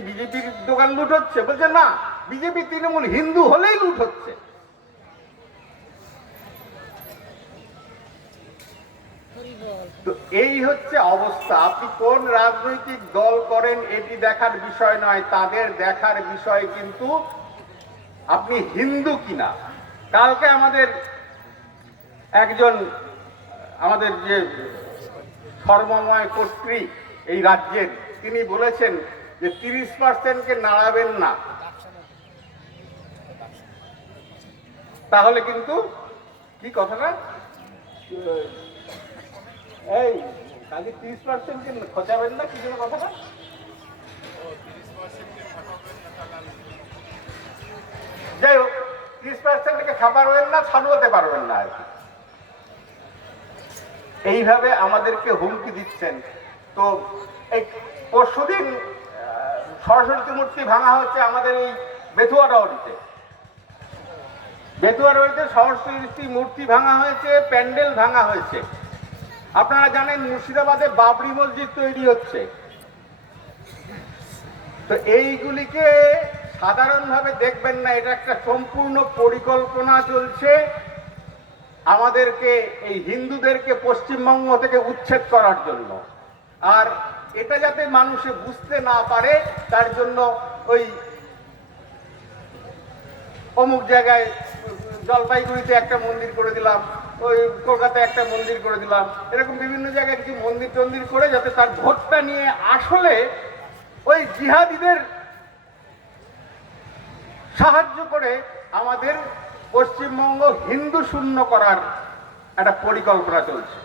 বিজেপির দোকান লুট হচ্ছে? বলছে না, বিজেপি তৃণমূল হিন্দু হলেই লুট হচ্ছে। তো এই হচ্ছে অবস্থা। আপনি কোন রাজনৈতিক দল করেন এটি দেখার বিষয় নয়, তাদের দেখার বিষয় কিন্তু আপনি হিন্দু কিনা। কালকে আমাদের একজন, আমাদের যে সর্বময় কর্ত্রী এই রাজ্যের, তিনি বলেছেন যে 30%কে নাড়াবেন না, তাহলে কিন্তু কি কথাটা, এই কাজে 30% খোঁচাবেন না, কি জন্য কথাটা? যাই হোক, 30% খাবারবেন না, ছাড়তে পারবেন না আর কি। এইভাবে আমাদেরকে হুমকি দিচ্ছেন। তো এই পরশুদিন সরস্বতী মূর্তি ভাঙা হচ্ছে আমাদের এই বেতুয়াডাউরিতে। বেতুয়াডাউরিতে সরস্বতী মূর্তি ভাঙা হয়েছে, প্যান্ডেল ভাঙা হয়েছে। আপনারা জানেন মুর্শিদাবাদে বাবরি মসজিদ তৈরি হচ্ছে। তো এইগুলিকে সাধারণভাবে দেখবেন না, এটা একটা সম্পূর্ণ পরিকল্পনা চলছে আমাদেরকে, এই হিন্দুদেরকে পশ্চিমবঙ্গ থেকে উচ্ছেদ করার জন্য। আর এটা যাতে মানুষে বুঝতে না পারে তার জন্য ওই অমুক জায়গায় জলপাইগুড়িতে একটা মন্দির করে দিলাম, ওই কলকাতায় একটা মন্দির করে দিলাম, এরকম বিভিন্ন জায়গায় কিছু মন্দির টন্দির করে যাতে তার ভোটটা নিয়ে আসলে ওই জিহাদিদের সাহায্য করে আমাদের পশ্চিমবঙ্গ হিন্দু শূন্য করার একটা পরিকল্পনা চলছে।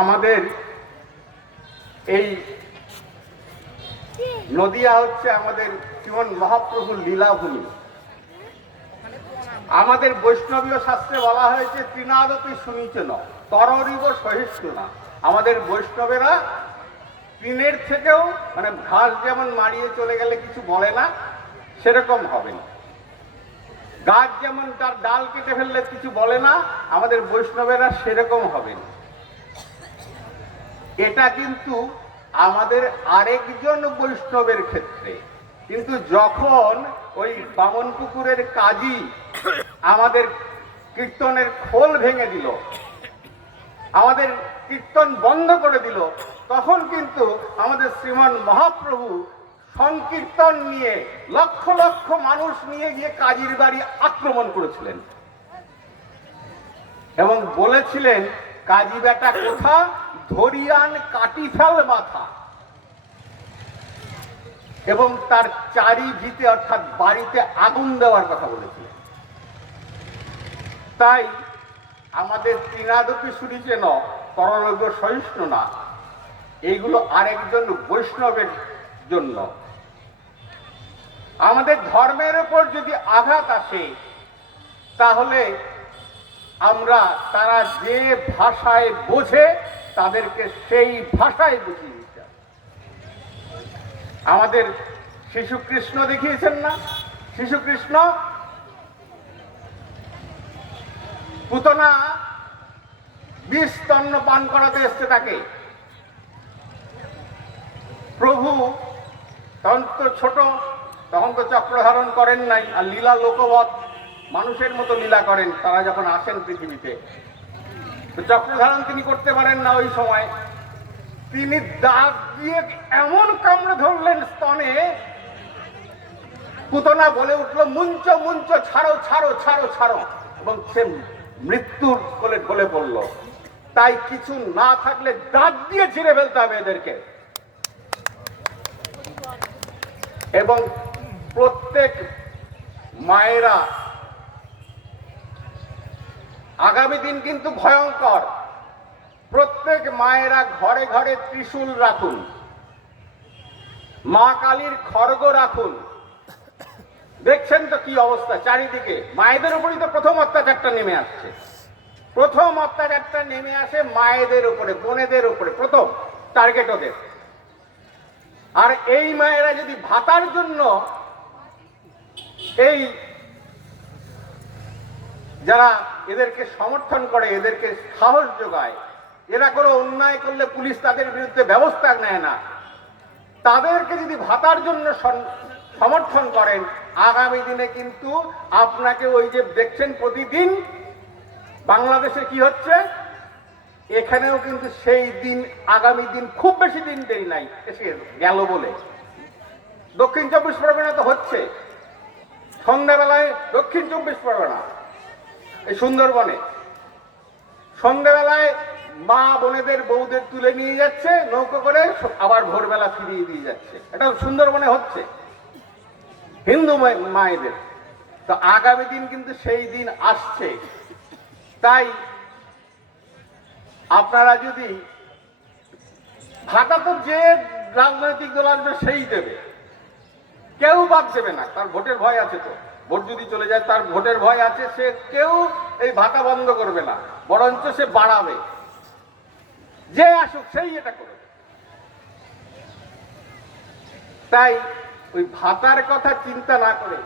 আমাদের এই নদিয়া হচ্ছে আমাদের শ্রীমন মহাপ্রভুর লীলাভূমি। আমাদের বৈষ্ণবীয় শাস্ত্রে বলা হয়েছে তৃণাদপি শুনিচন তররিব সহিষ্ণু না। আমাদের বৈষ্ণবেরা তৃণের থেকেও, মানে ঘাস যেমন মারিয়ে চলে গেলে কিছু বলে না, সেরকম হবে না। গাছ যেমন তার ডাল কেটে ফেললে কিছু বলে না, আমাদের বৈষ্ণবেরা সেরকম হবে না। এটা কিন্তু আমাদের আরেকজন বৈষ্ণবের ক্ষেত্রে। কিন্তু যখন ওই বামনপুকুরের কাজী আমাদের কীর্তনের খোল ভেঙে দিল, আমাদের কীর্তন বন্ধ করে দিল, তখন কিন্তু আমাদের শ্রীমান মহাপ্রভু সংকীর্তন নিয়ে লক্ষ লক্ষ মানুষ নিয়ে গিয়ে কাজীর বাড়ি আক্রমণ করেছিলেন এবং বলেছিলেন, কাজী বেটা কোথা, ধরিয়ান কাটি ফেল মাথা। এবং তার চারি ভিতে অর্থাৎ বাড়িতে আগুন দেওয়ার কথা বলেছিলেন। তাই আমাদের তৃণাদপি শুনিচেন তররৈব সহিষ্ণু না, এইগুলো আরেকজন বৈষ্ণবের জন্য। আমাদের ধর্মের উপর যদি আঘাত আসে তাহলে আমরা তারা যে ভাষায় বোঝে তাদেরকে সেই ভাষায় বুঝিয়ে দিতে হবে। আমাদের শিশু কৃষ্ণ দেখিয়েছেন না, শিশু কৃষ্ণ পুতনা বিষ স্তন্য পান করাতে এসছে তাকে। প্রভু তখন তো ছোট, তখন তো চক্র ধারণ করেন নাই, আর লীলা লোকবৎ মানুষের মতো লীলা করেন তারা যখন আসেন পৃথিবীতে। তো চক্র ধারণ তিনি করতে পারেন না ওই সময়। তিনি দাঁত দিয়ে এমন কামড়ে ধরলেন স্তনে, পুতনা বলে উঠল, মুঞ্চ মুঞ্চ, ছাড়ো ছাড়ো ছাড়ো ছাড়ো, এবং সে মৃত্যুর কোলে ঢলে পড়ল। তাই কিছু না থাকলে দাঁত দিয়ে ছিঁড়ে ফেলতে হবে এদেরকে। এবং প্রত্যেক মায়েরা, আগামী দিন কিন্তু ভয়ঙ্কর, প্রত্যেক মায়েরা ঘরে ঘরে ত্রিশূল রাখুন, মা কালীর খড়গ রাখুন। দেখছেন তো কি অবস্থা চারিদিকে, মায়েদের উপরই তো প্রথম অত্যাচারটা নেমে আসছে। প্রথম অত্যাচারটা নেমে আসে মায়েদের উপরে, বোনেদের উপরে, প্রথম টার্গেট ওদের। আর এই মায়েরা যদি ভাতার জন্য এই যারা এদেরকে সমর্থন করে, এদেরকে সাহস যোগায়, এরা কোনো অন্যায় করলে পুলিশ তাদের বিরুদ্ধে ব্যবস্থা নেয় না, তাদেরকে যদি ভাতার জন্য সমর্থন করেন, আগামী দিনে কিন্তু আপনাকে ওই যে দেখছেন প্রতিদিন বাংলাদেশে কি হচ্ছে, এখানেও কিন্তু সেই দিন, আগামী দিন খুব বেশি দিন দেরি নাই, এসে গেল বলে। দক্ষিণ 24 পরগনা তো হচ্ছে, সন্ধ্যাবেলায় দক্ষিণ 24 পরগনা এই সুন্দরবনে সন্ধ্যাবেলায় মা বোনেদের বউদের তুলে নিয়ে যাচ্ছে নৌকো করে, আবার ভোরবেলা ফিরিয়ে দিয়ে যাচ্ছে। এটা সুন্দরবনে হচ্ছে হিন্দু মায়েদের। তো আগামী দিন কিন্তু সেই দিন আসছে। তাই আপনারা যদি ভাতা তো যে রাজনৈতিক দল আসবে সেই দেবে, কেউ বাদ দেবে না, তার ভোটের ভয় আছে। তো ভোট যদি চলে যায় তার ভোটের ভয় আছে, সে কেউ এই ভাতা বন্ধ করবে না, বরঞ্চ সে বাড়াবে। যে আসুক সেই এটা করবে। তাই ওই ভাতার কথা চিন্তা না করে,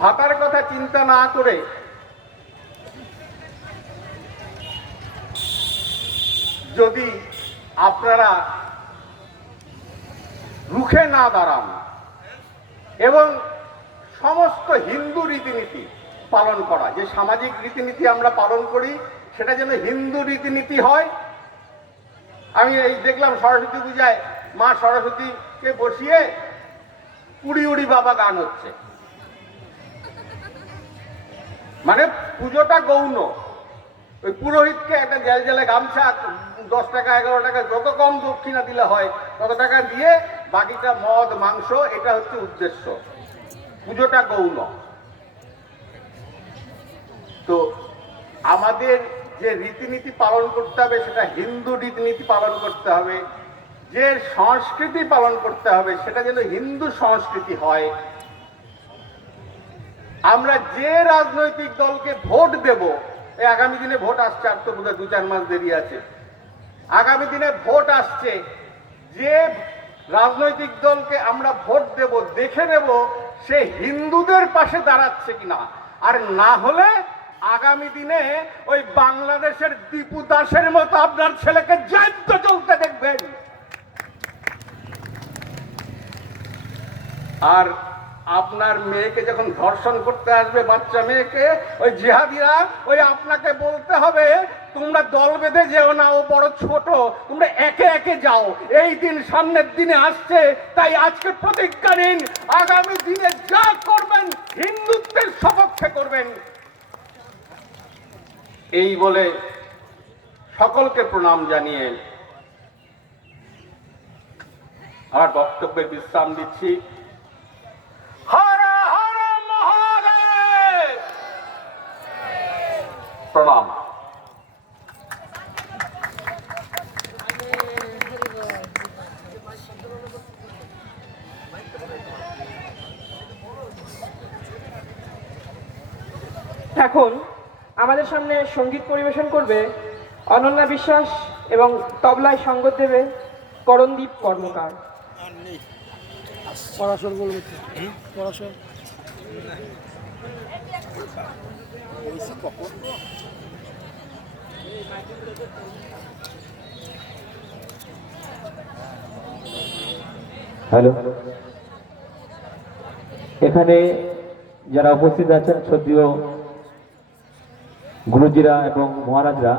ভাতার কথা চিন্তা না করে যদি আপনারা রুখে না দাঁড়ান এবং সমস্ত হিন্দু রীতিনীতি পালন করা, যে সামাজিক রীতিনীতি আমরা পালন করি সেটা যেন হিন্দু রীতিনীতি হয়। আমি এই দেখলাম সরস্বতী পূজায় মা সরস্বতীকে বসিয়ে উড়ি উড়ি বাবা গান হচ্ছে, মানে পুজোটা গৌণ। ওই পুরোহিতকে একটা জেল জেলে গামছা 10 টাকা 11 টাকা যত কম দক্ষিণা দিলে হয় তত টাকা দিয়ে বাকিটা মদ মাংস, এটা হচ্ছে উদ্দেশ্য। পুজোটা গৌণ। তো আমাদের যে রীতিনীতি পালন করতে হবে সেটা হিন্দু রীতিনীতি পালন করতে হবে, যে সংস্কৃতি পালন করতে হবে সেটা যেন হিন্দু সংস্কৃতি হয়। আমরা যে রাজনৈতিক দলকে ভোট দেব, এই আগামী দিনে ভোট আসছে, আর তো বোধহয় 2-4 মাস দেরি আছে। আগামী দিনে ভোট আসছে, যে রাজনৈতিক দলকে আমরা ভোট দেব দেখে নেব সে হিন্দুদের পাশে দাঁড়াচ্ছে কিনা। আর না হলে আগামী দিনে ওই বাংলাদেশের দীপু দাসের মতো আপনার ছেলেকে জ্যান্ত চলতে দেখবেন। আর আপনার মেয়েকে যখন ধর্ষণ করতে আসবে, বাচ্চা মেয়েকে, ওই জিহাদিরা ওই আপনাকে বলতে হবে তোমরা দল বেঁধে যেও না, ও বড় ছোট, তোমরা একে একে যাও। এই দিন সামনের দিনে আসছে, তাই আজকে প্রতিজ্ঞা নিন, আগামী দিনে যা করবেন হিন্দুত্বের সপক্ষে করবেন। এই বলে সকলকে প্রণাম জানিয়ে আমার বক্তব্যের বিশ্রাম দিচ্ছি। হর হর মহাদেব। প্রণাম। এখন আমাদের সামনে সঙ্গীত পরিবেশন করবে অনন্যা বিশ্বাস এবং তবলায় সঙ্গত দেবে করণদীপ কর্মকার। হ্যালো, এখানে যারা উপস্থিত আছেন শ্রদ্ধেয় গুরুজিরা এবং মহারাজরা,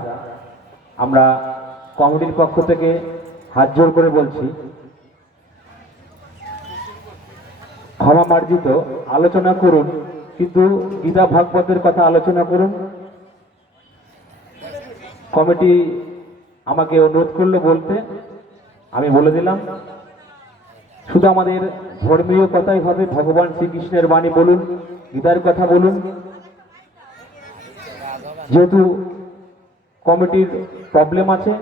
আমরা কমিটির পক্ষ থেকে হাত জোড় করে বলছি, ক্ষমা মার্জিত আলোচনা করুন, কিন্তু গীতা ভাগবতের কথা আলোচনা করুন। কমিটি আমাকে অনুরোধ করলো বলতে, আমি বলে দিলাম। শুধু আমাদের ধর্মীয় কথাই হবে, ভগবান শ্রীকৃষ্ণের বাণী বলুন, গীতার কথা বলুন। যেহেতু কমিটির প্রবলেম আছে,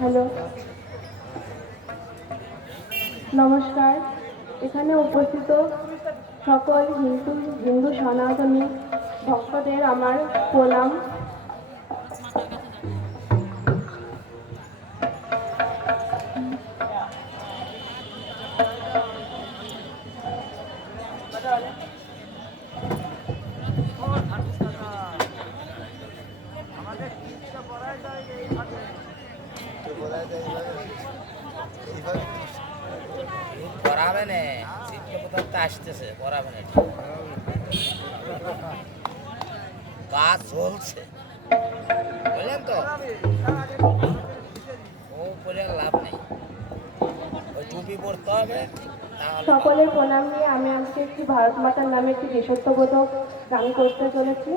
হ্যালো, নমস্কার। এখানে উপস্থিত সকল হিন্দু সনাতনী ভক্তদের আমার প্রণাম। পড়াবে না, শীতকে কোথাও আসতেছে, পড়াবে না, কাজ চলছে, বুঝলেন তো। টুপি পরতে হবে তাহলে সকলের প্রণাম নিয়ে আমি আজকে একটি ভারত মাতার নামে একটি দেশত্ববোধক গান করতে চলেছি।